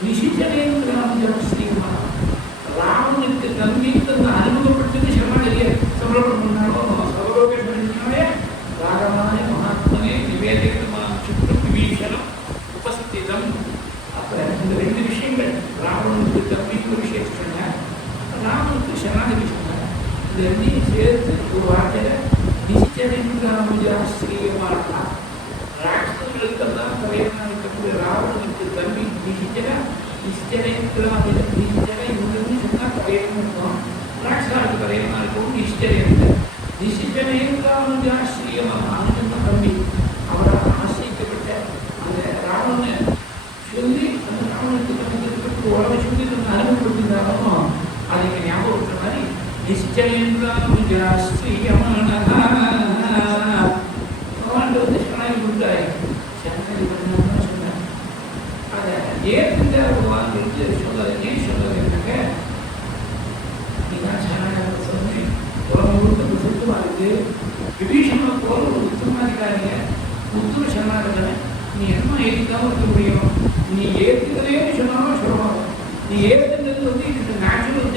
நிஷிச்சனேந்திராம ஸ்ரீமான் ராமனுக்கு நம்பிக்கை அறிமுகப்படுத்தி சரணாகதியை சமர்ப்பணம் பண்ணாலும் சர்வலோகே ராகமாய மகாத்மனே நிவேதிதமான சுற்றம் விபீஷணம் உபஸ்திதம். அப்போ இந்த 2 விஷயங்கள் ராவணனுக்கு தம்பிக்கு ஒரு விஷயம் சொன்னேன், ராமனுக்கு சரணாகதி சொன்னேன். இந்த 2 சேர்த்து ஒரு வார்த்தையில் நிஷிச்சனேந்திராம ராட்சசர்களுக்கெல்லாம் தலைவனாக இருக்கக்கூடிய ராவணனுக்கு தம்பி நிஷிச்சன நிஷ்டனேந்திராம நிஷ்டனை இவங்கன்னு சொன்னால் தலைவன் இருக்கும். ராட்சசாவுக்கு தலைவனாக இருக்கவும் நிஷ்டனேந்திர நிஷிச்சனேந்திராம அனுஜன் தம்பி அவரால் ஆசிரிக்கப்பட்ட அந்த ராவணனை சொல்லி அந்த ராவணனுக்கு தம்பி இருக்கிற உலக சொல்லி நம்ம அறிமுகப்படுத்திருந்தாலும் அதை ஞாபகம் இருக்கிற மாதிரி நிஷ்டனேந்திராம ஸ்ரீயமான வந்து சரணாகி கொடுத்தாரு. சரணாகி பண்ணணும்னு சொன்னார். அதை ஏற்கின்ற பகவான்களுக்கு சொன்னது ஏன் சொன்னது என்னங்க, நீதான் சரணாகி சொல்லி உலகம் முழுக்க சுத்தமாக இருக்கு. விபீஷணனை போல ஒரு உத்தமாதிகாரிங்க உத்தம சரணாகதனை நீ என்ன ஏற்றிக்காம இருக்க முடியும்? நீ ஏற்றுக்கிறதே சொன்னாலும் சொல்லணும். நீ ஏற்றுக்கிறது வந்து இது நேச்சுரல்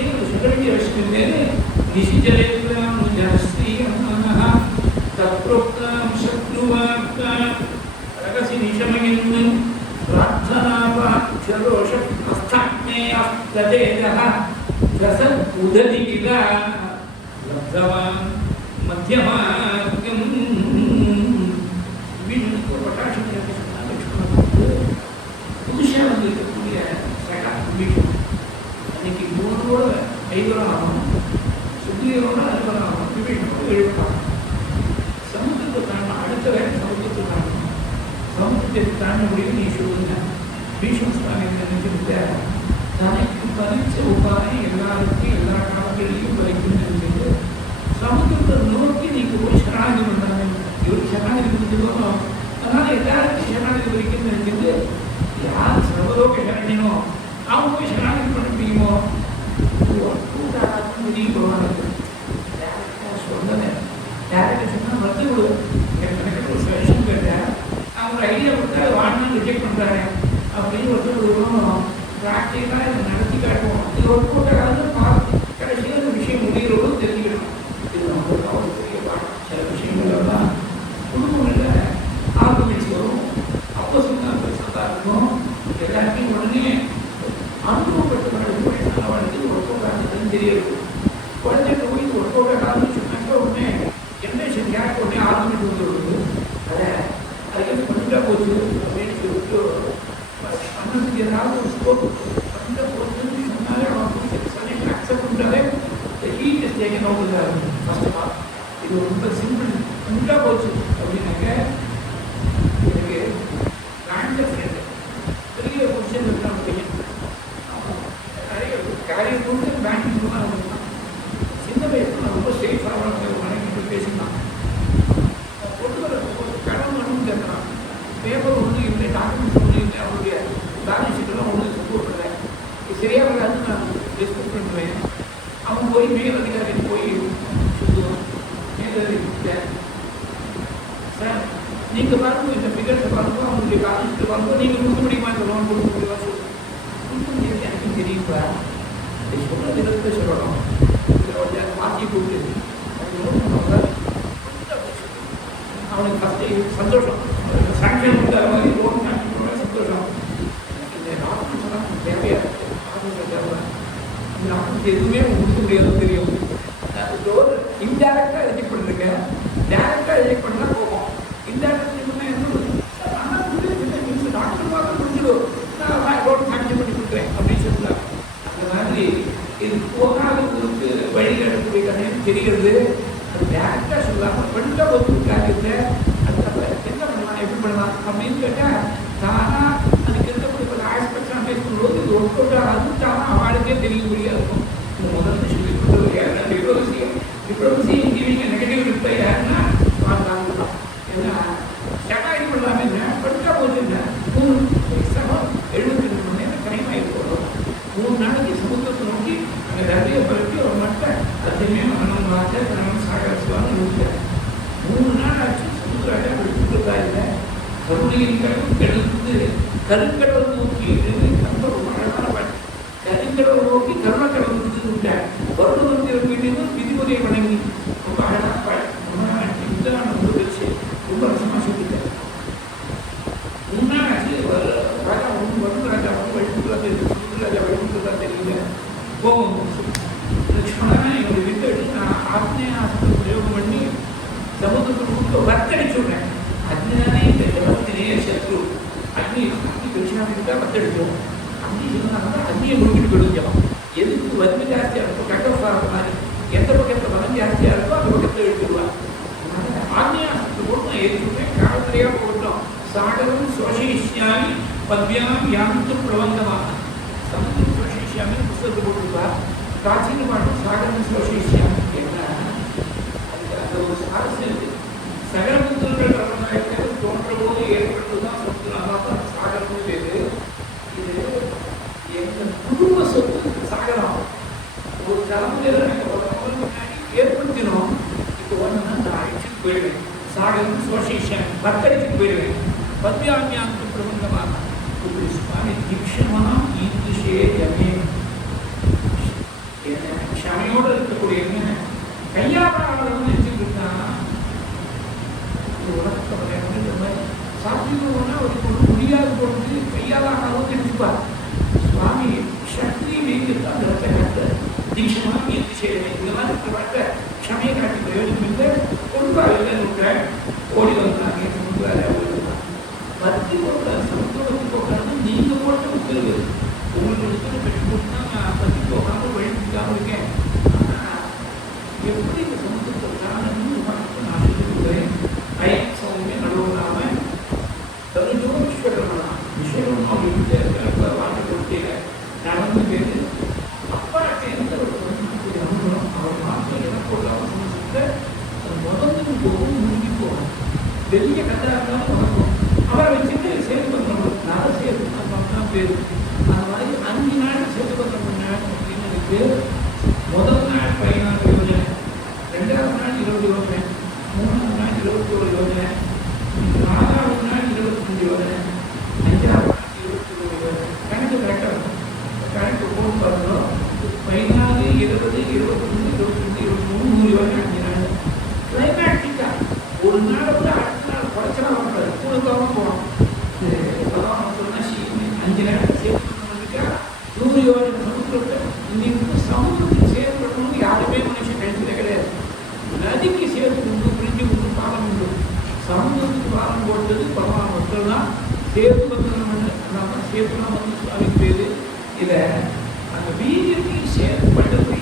निशिजलेन्द्रानुजस्त्रीयमानः तत्प्रोक्तां शत्रुवार्तां रकसि निशमयन् प्रार्थनापाक्षरोषप्रस्थाग्नेयस्तदेजः रसदुदधिगिरा लब्धवान् मध्यमार्गम् வீட்டுக்கு ஒரு பட்டாட்சி புதுசாக வந்து இருக்கக்கூடிய வீட்டு அன்னைக்கு 3 ரூபா 5 ரூபா ஆகும் சுத்தியோட 5 ரூபா ஆகும் விபீஷனோட 7 ரூபா சமுத்திரத்தை தாண்டணும் அடுத்த வேலை சமுத்திரத்தை தாண்டணும் சமுத்திரத்தை தாண்ட முடியும் நீ சொல்லுங்க பீஷ்ம சுவாமி நினைச்சிருக்க தனக்கு பரிச்ச உபாயம் எல்லாருக்கும் எல்லா காலங்களிலையும் பறிக்கும் நினைச்சிட்டு சமுத்திரத்தை நோக்கி நீங்க போய் சரணாகி பண்ணாங்க இவர் சரணாகதி முடிஞ்சிருக்கோம் அதனால எல்லாருக்கும் சரணாகதி வரைக்கும் நினைச்சிட்டு யார் சர்வலோக சரணினோ அவன் போய் சரணாகதி பண்ண முடியுமோ முடியும் போவாங்க சொன்னேன் டேரக்டாக சொன்னால் மறுத்து விடு எனக்கு ஒரு சஜஷன் கேட்டேன் அவங்க ஒரு ஐடியா கொடுத்தா அது வாங்கினா ரிஜெக்ட் பண்ணுறாங்க அப்படின்னு ஒருத்தர் விடுவோம் ப்ராக்டிக்கலாக இதை நடத்தி காட்டுவோம் இது ஒர்க் அவுட் ஆகாது பார்த்து கடைசியில் அந்த விஷயம் முடிகிறோடு தெரிஞ்சுக்கணும் இது நம்மளுக்கு அவ்வளோ பெரிய பாடம் சில விஷயங்கள் எல்லாம் குடும்பங்களில் ஆர்குமெண்ட்ஸ் வரும் அப்போ சொன்னால் பெருசாக இருக்கும் எல்லாத்தையும் உடனே அனுபவப்பட்டு வளர்ந்து அவனுக்கு ஒர்க் அவுட் ஆகுதுன்னு தெரியாது குழந்தைங்க போய் ஒர்க் அவுட் ஆகாதுன்னு சொன்னாக்க உடனே என்ன யாருக்கு உடனே ஆர்குமெண்ட் வந்து வருது அதை அதுக்கு பண்ணிட்டா போச்சு அப்படின்னு சொல்லிட்டு பண்ணதுக்கு ஏதாவது ஒரு ஸ்கோப் பண்ணிட்ட போச்சுன்னு சொன்னாலே அவன் சஜஷன் அக்செப்ட் பண்ணிட்டாலே heat is taken out first of all இது ரொம்ப சிம்பிள் பண்ணிட்டா போச்சு அப்படின்னாக்க எனக்கு பிராண்ட் ஃப்ரெண்டு பெரிய பொசிஷன் இருக்கான் பையன் நிறைய காரியம் கொடுத்து பேங்கிங் தான் சின்ன வயசுல நான் ரொம்ப சேஃபாக மனைவிட்டு பேசினான் கடன் ஒன்றும் கேட்குறான் பேப்பர் ஒன்றும் இல்லை டாக்குமெண்ட்ஸ் ஒன்றும் இல்லை அவருடைய பேலன்ஸ் ஷீட்டெல்லாம் ஒன்றும் சப்போர்ட் பண்ணுறேன் சரியாக வராது நான் டிஸ்கஸ் பண்ணுவேன் அவன் போய் மேல் அதிகாரி போய் சொல்லுவான் மேலதிகாரி சார் நீங்கள் பாருங்க இந்த ஃபிகர்ஸை பாருங்க அவங்களுடைய பேலன்ஸ் ஷீட்டை பாருங்க நீங்கள் கொடுக்க முடியுமா இந்த லோன் கொடுக்க முடியுமா சொல்லுங்கள் கொடுக்க முடியாது எனக்கு தெரியுங்களா இது சொன்ன தினத்தை சொல்லணும் இதில் மாற்றி கொடுத்து அவனுக்கு ஃபஸ்ட்டு சந்தோஷம் சாங்ஷன் கொடுத்த மாதிரி லோன் சாங்ஷன் பண்ண சந்தோஷம் இந்த டாக்குமெண்ட்ஸ் எல்லாம் தேவையாக டாக்குமெண்ட் தேவை இந்த டாக்குமெண்ட்ஸ் எதுவுமே கொடுக்க முடியாது தெரியும் லோன் இன்டேரக்டாக ரிஜெக்ட் பண்ணுறீங்க டேரக்டாக ரிஜெக்ட் பண்ணால் போகும் இன்டேரக்டாக ரிஜெக்ட் பண்ணால் என்ன ஆனால் மீன்ஸ் டாக்டர் பார்க்க முடிஞ்சிடும் நான் லோன் சாங்ஷன் பண்ணி கொடுக்குறேன் அப்படின்னு சொல்லலாம் அந்த மாதிரி இது போகாதவங்களுக்கு வழியில் எடுக்கக்கூடிய கதையும் தெரிகிறது அது டேரக்டாக சொல்லலாம் பண்ணிட்டா ஒரு காரியத்தை அதுக்கப்புறம் என்ன பண்ணலாம் எப்படி பண்ணலாம் அப்படின்னு கேட்டால் தானாக அதுக்கு இருக்கக்கூடிய பல ஆஸ்பெக்ட்லாம் பேசும்போது இது ஒர்க் அவுட் ஆகாது தானாக அவளுக்கே தெரியக்கூடிய இருக்கும் இந்த முதல்ல சொல்லி கொடுத்தது யாருன்னா டிப்ளமசி கிவிங் நெகட்டிவ் ரிப்ளை யாருன்னா தான் ஏன்னா சகாரி பண்ணலாமே என்ன பண்ணிட்டா போச்சு என்ன 72 மணி நேரம் டைம் ஆகிருக்கணும் 3 நாளைக்கு சமுத்திரத்தை நோக்கி அங்கே நிறைய பரப்பி ஒரு மட்டும் அதுவுமே மனம் வார்த்தை கணவன் சாகரிச்சுவான்னு நினைக்கிறேன் 3 நாள் ஆச்சு சமுத்திராட்ட விட்டுருக்கா இல்லை கருணையின் கடவுள் கெடுத்து கருங்கடவுள் நோக்கி ரொம்ப ரொம்ப அழகான பாட்டு கருங்கடவுள் நோக்கி கருணக்கடவுள் விட்டார் வருடத்திற்கு வீட்டிலும் விதிமுறையை வழங்கி ரொம்ப அழகான பாட்டு ரொம்ப நம்ம வச்சு ரொம்ப ரசமாக சொல்லிட்டார் 3 நாள் ஆச்சு ராஜா வருண் ராஜா வந்து வழிமுறை தெரியல கோபம் லட்சுமணன் என்னுடைய விட்டு எடுத்து நான் ஆத்மீயாசத்தை பிரயோகம் பண்ணி சமுத்திரத்துக்கு வத்தடிச்சுடுறேன் அக்னிதானே இந்த ஜபத்தினே சத்ரு அக்னி கிருஷ்ணாவிட்டு வத்தடிச்சோம் அக்னி சொன்னாங்கன்னா அக்னியை நோக்கிட்டு போயிடும் ஜபம் எதுக்கு வலிமை ஜாஸ்தியாக இருக்கும் கட் ஆஃப் ஆகிற மாதிரி எந்த பக்கத்தில் பலம் ஜாஸ்தியாக இருக்கோ அந்த பக்கத்தில் எடுத்துடுவாங்க ஆத்மீயாசத்தை போட்டு நான் எதிர்த்துட்டேன் காலத்திலேயே போட்டோம் சாகரம் சோஷயிஷ்யாமி பத்யாம் யாந்து பிரபந்தமாக சமுத்திரம் சோஷயிஷ்யாமி புத்தகத்தை போட்டுருப்பா பிராச்சீன பாடம் சாகரம் சோஷயிஷ்யாமி என்ன அதுக்கு அந்த ஒரு சாரஸ்யம் இருக்குது சகல புத்தகங்கள் வரலாற்று தோன்ற போது ஏற்பட்டு தான் சமுத்திரம் தான் சாகரம்னு பேரு இது எங்கள் குடும்ப சொத்து சாகரம் ஒரு தலைமுறையில் முன்னாடி ஏற்படுத்தினோம் இப்போ ஒன்று நான் அழிச்சுட்டு போயிடுவேன் சாகரம் சோஷயிஷ்யாமி பத்தடிச்சுட்டு போயிடுவேன் பத்யாமியாந்து பிரபந்தமாக இப்படி சுவாமி தீட்சமாக ஈர்த்துஷே ஜமே க்ஷமையோடு இருக்கக்கூடிய என்ன கையாளாளர்னு நினைச்சிட்டு இருக்கான். உலகத்தை விளையாடுற மாதிரி சாத்தியம்னா அவருக்கு ஒரு முடியாது போட்டு கையாளாளரும் நினைச்சுப்பார். சுவாமி சக்தி வீரியத்தை அந்த இடத்தை காட்ட தீட்சமாக முயற்சி செய்யணும். இதெல்லாம் இருக்கிற க்ஷமையை காட்டி பிரயோஜனம் இல்லை. கொடுப்பாரு இல்லை ஓடி வந்தாங்க பத்தி போட்ட சமத்துவத்தை போட்டாலும் நீங்க போட்ட உத்தரவு உங்களுக்கு உத்தரவு பெற்று போட்டுனா நான் பத்தி போகாம வழிக்காம இருக்கேன். எப்படி இந்த சமத்துவத்தை பார்த்து நான் சொல்லியிருக்கிறேன். ஐயம் சௌமிய நடுவலாம தனுஜோம் ஈஸ்வரனா ஈஸ்வரன் அவங்க வீட்டில் இருக்கிற வாங்க கொடுத்தீங்க நடந்து பேரு அப்பா சேர்ந்த ஒரு அனுபவம் அவர் மாற்றம் எனக்கு ஒரு அவசரத்தை முதல்ல போகும் முடிஞ்சு போகணும். பெரிய கதை இருந்தாலும் வளர்க்கும். அவரை வச்சுட்டு சேர்த்து பண்ணுறோம். நான் சேர்த்து தான் பேர் அந்த மாதிரி 5 நாள் சேர்த்து பண்ணுற அப்படின்னு எனக்கு முதல் நாள் 14 யோஜனை, 2வது நாள் 20 யோஜனை, 3வது நாள் 21 யோஜனை, 4வது நாள் 25 யோஜனை, 5வது நாள் 21 யோஜனை. கணக்கு கரெக்டாக இருக்கும். கணக்கு போட்டு பார்க்குறோம். 14, 20, 21, 22, 23, 3 யோஜனை 5 நாள். கிளைமேட்டிக்கா ஒரு நாளை விட அடுத்த நாள் குறைச்சலாம் பண்ணுறது கூடுதலாக போகணும். பகவான் சொன்னா 5 நாள் சேர்த்துக்கா 100 யோஜனை சமுத்திரத்தை இன்னைக்கு சமுத்திரத்துக்கு சேர்த்து பண்ணணும்னு யாருமே மனுஷன் கழிச்சதே கிடையாது. நதிக்கு சேர்த்து கொண்டு பிரிஞ்சு கொண்டு பாலம் உண்டு. சமுத்திரத்துக்கு பாலம் போட்டது பகவான் ஒருத்தர் தான். சேர்த்து பத்திரம் அதான் சேர்த்துலாம் வந்து சுவாமி பேரு. இதை அந்த வீரியத்தையும் சேர்த்து பண்ணுறது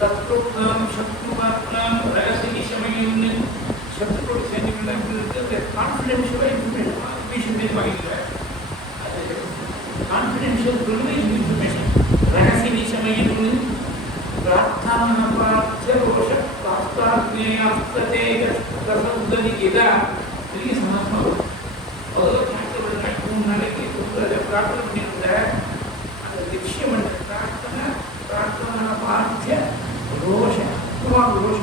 தத்ரோக்னாம் சத்ருவாத்னாம் ரகசிய சமயம்னு சத்ருவோட சேர்ந்துக்கலாம் இருக்கிறது. கான்ஃபிடென்ஷியலாக இன்ஃபர்மேஷன் வாங்கிக்கிறேன். அது கான்ஃபிடென்ஷியல் ப்ரிவிலேஜ் இன்ஃபர்மேஷன். ரகசிய சமயம்னு பிரார்த்தனா பிரார்த்திய ரோஷ பிராஸ்தாத்மேயாஸ்ததே ரசமுதனி இதா பெரிய சமாசம். ஒரு நாட்டு 3 நாளைக்கு பிரார்த்தனை பண்ணியிருந்த அந்த லட்சியம் பண்ண பிரார்த்தனை प्रार्थना पाठ्य रोष रोष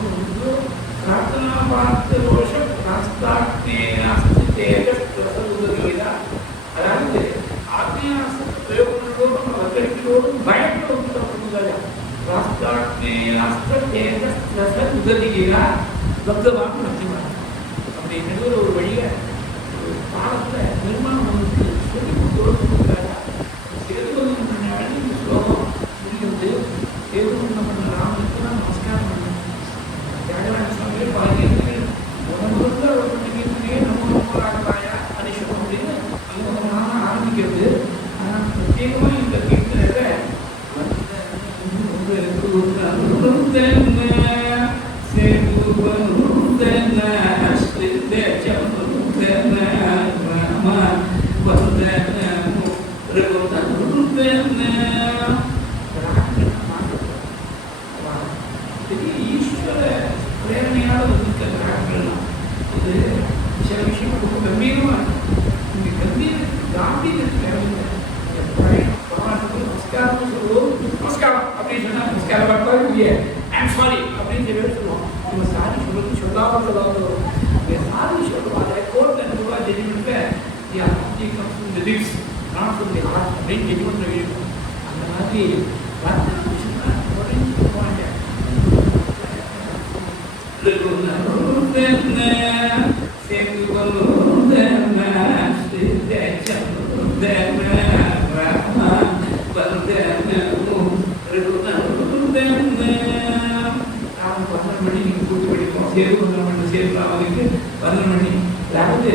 प्रार्थना पाठ्य रोष रास्ताग्नेयास्तेजस्प्रसुदगीता अதாவது ஆக்ஞாச பிரயோகங்களோடும் வகைகளோடும் பயப்படக்கூடாது. ராஸ்தாக்னேயாஸ்தேஜஸ்प्रसुदगीता பக்தவான் மத்தியமாக அப்படிங்கிற ஒரு வழியை பாடத்தில் நிர்மாணம் வந்து சொல்லி கொடுத்துருக்காங்க. சேதுவதன் ஸ்லோகம் சேதுவன் பண்ண ராமனுக்கு தான் நமஸ்காரம் பண்ணணும். தியாகராஜ சுவாமியே பாருங்க முதல்ல ஒரு பண்ணிக்கிறதுக்கே நம்ம ஆகலாயா அனிஷம் அப்படின்னு அங்கே நாம ஆரம்பிக்கிறது. ஆனால் பிரத்யேகமாக இந்த கீர்த்தனை ஈஸ்வர பிரேரணையால் வந்திருக்கிற ராகங்கள்லாம் இது சில விஷயம் ரொம்ப கம்பீரமாக இருக்கும். இங்கே கம்பீர காம்பீரத்துக்கு தேவையில்லை. பகவானுக்கு நமஸ்காரம் சொல்லுவோம். நமஸ்காரம் அப்படின்னு சொன்னால் நமஸ்காரம் பார்ப்பா இல்லையே ஐம் சாரி அப்படின்னு சொல்லுவோம். நம்ம சாரி சொல்றது சொல்லாமல் சொல்லாமல் வரும். இங்கே சாரி சொல்லுவாங்க. கோர்ட்டில் 2 ரூபா ஜட்ஜ்மெண்ட்டில் lips not from the heart அப்படின்னு ஜட்ஜ்மெண்ட் இருக்கும். அந்த மாதிரி வார்த்தை சொன்னால் உடனே போவாங்க. அதாவது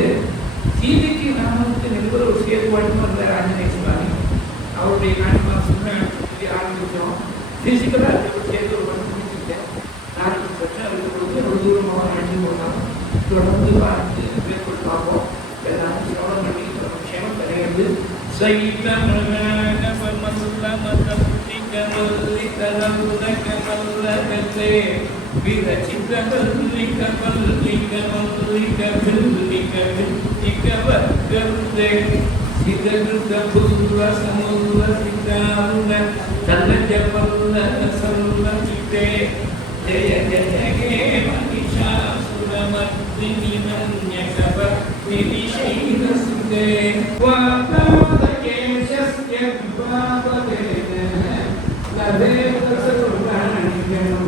சீதைக்கு ராமனுக்கு நடுவர் ஒரு சேதுவாட்டம் வந்தார் ஆஞ்சநேய சுவாமி. அவருடைய நாயகமாக சொன்ன ஆரம்பித்தோம். பிசிக்கலாக ஒரு சேது ஒரு பண்ணி முடிச்சுட்டேன். நாளைக்கு பிரச்சனை அவருக்கு கொடுத்து ரொம்ப தூரமாக நடந்து போகலாம். தொடர்ந்து பார்த்து மேற்கொண்டு பார்ப்போம். எல்லாரும் சிரவணம் பண்ணி க்ஷேமம் கிடையாது. जय जय हे महिषासुरमर्दिनि मन्यकपतिविषैरसुते वातावतकेशस्य विपापवेन लभेत सर्वाणि गणं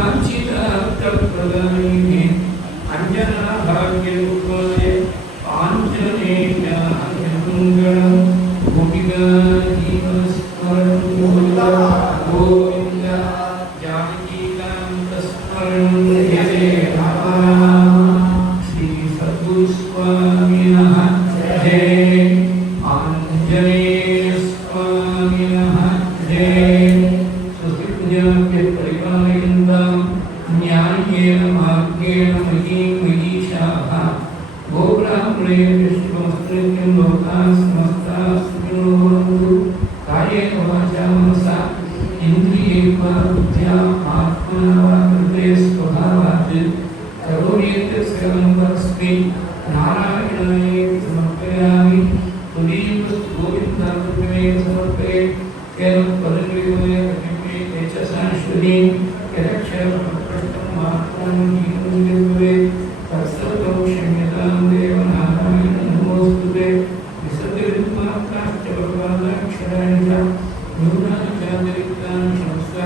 वाञ्छितार्थप्रदायिने अञ्जनाभाग्यरूपाय आञ्जनेयायमङ्गलं गोपिका जीवनस्मरणं गोविन्द जानकीकान्तस्मरणं जय राम श्रीसद्गुरुस्वामिनः जय आञ्जनेयस्वामिनः जय स्वस्तिपूजाभ्यः परिपालयन्तां न्याय्येन भाग्येन महीं महीषाः गोब्राह्मणेन विष्णुमस्त्रित्यं लोकाः समस्ताः सुखिनो भवन्तु कायेन वाचा मनसा इन्द्रियैर्वा बुद्ध्या आत्मना वा कृते स्वभावात् करोमीति सेवनं तस्मै नारायणाय समर्पयामि तुरीयस्तु गोविन्दाय समर्पये केवलं पदविमय कविमे तेजसाश्वरीं यदक्षरपृष्ठं मात्रं जीवन्दिव्ये तत्सर्वं क्षम्यतां देवनारायण नमोऽस्तुते विसर्गमात्राश्च भगवानाक्षराणि च न्यूनानि चातिरिक्तानि क्षमस्व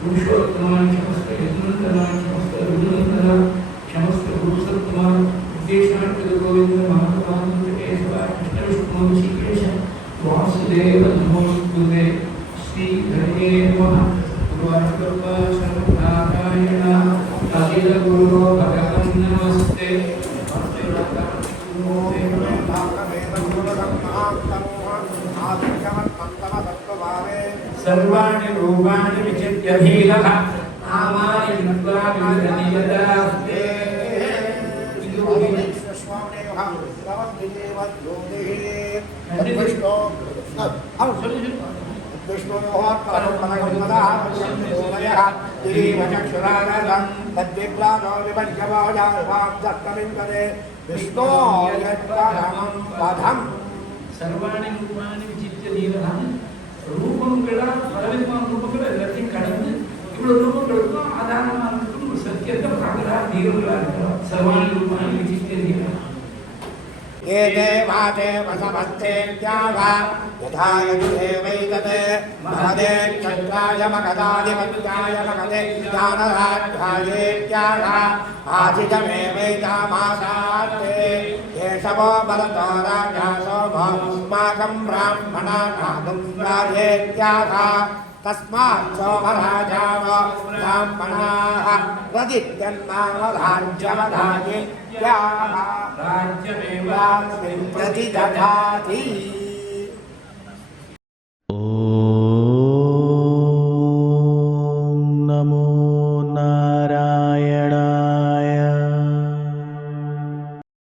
पुरुषोत्तमानि क्षमस्व यज्ञन्तराणि क्षमस्व रुद्रनन्दनानि क्षमस्व पुरुषोत्तमानि विशेषार्थगोविन्द माधवानन्दकेशव कृष्णविष्णु ऋषिकेश वासुदेव नमोऽस्तुते श्रीहरे नमः गुरुवायूरप्पा शरणनारायण अखिलगुरो भगवन् नमस्ते सर्वाणि रूपाणि विचित्य धीरः नामानि कृत्वा विदधीयतास्ते सर्वाणि रूपाणि विचित्य धीरः रूपंगळ பலவிதமான ரூபங்கள் எல்லாத்தையும் கடந்து இவ்வளவு ரூபங்களுக்கும் ஆதாரமாக இருக்கும் ஒரு சத்தியத்தை பார்க்கிறா தீரங்களா இருக்கிறார் सर्वाणि रूपाणि विचित्य धीरः ये देवाते वसमस्तेत्यागा यथा यजुदेवैतते महदे चन्द्राय मगधाधिपत्याय मगधे ज्ञानराध्यायेत्यागा आधितमेवैतामासात्ते येषवो बलतो राजासो भस्माकं ब्राह्मणानागं राजेत्यागा तस्मात् सोमराजाव ब्राह्मणाः प्रदित्यन्नामराज्यमधायेत्याः राज्यमेवास्मिन् प्रतिदधाति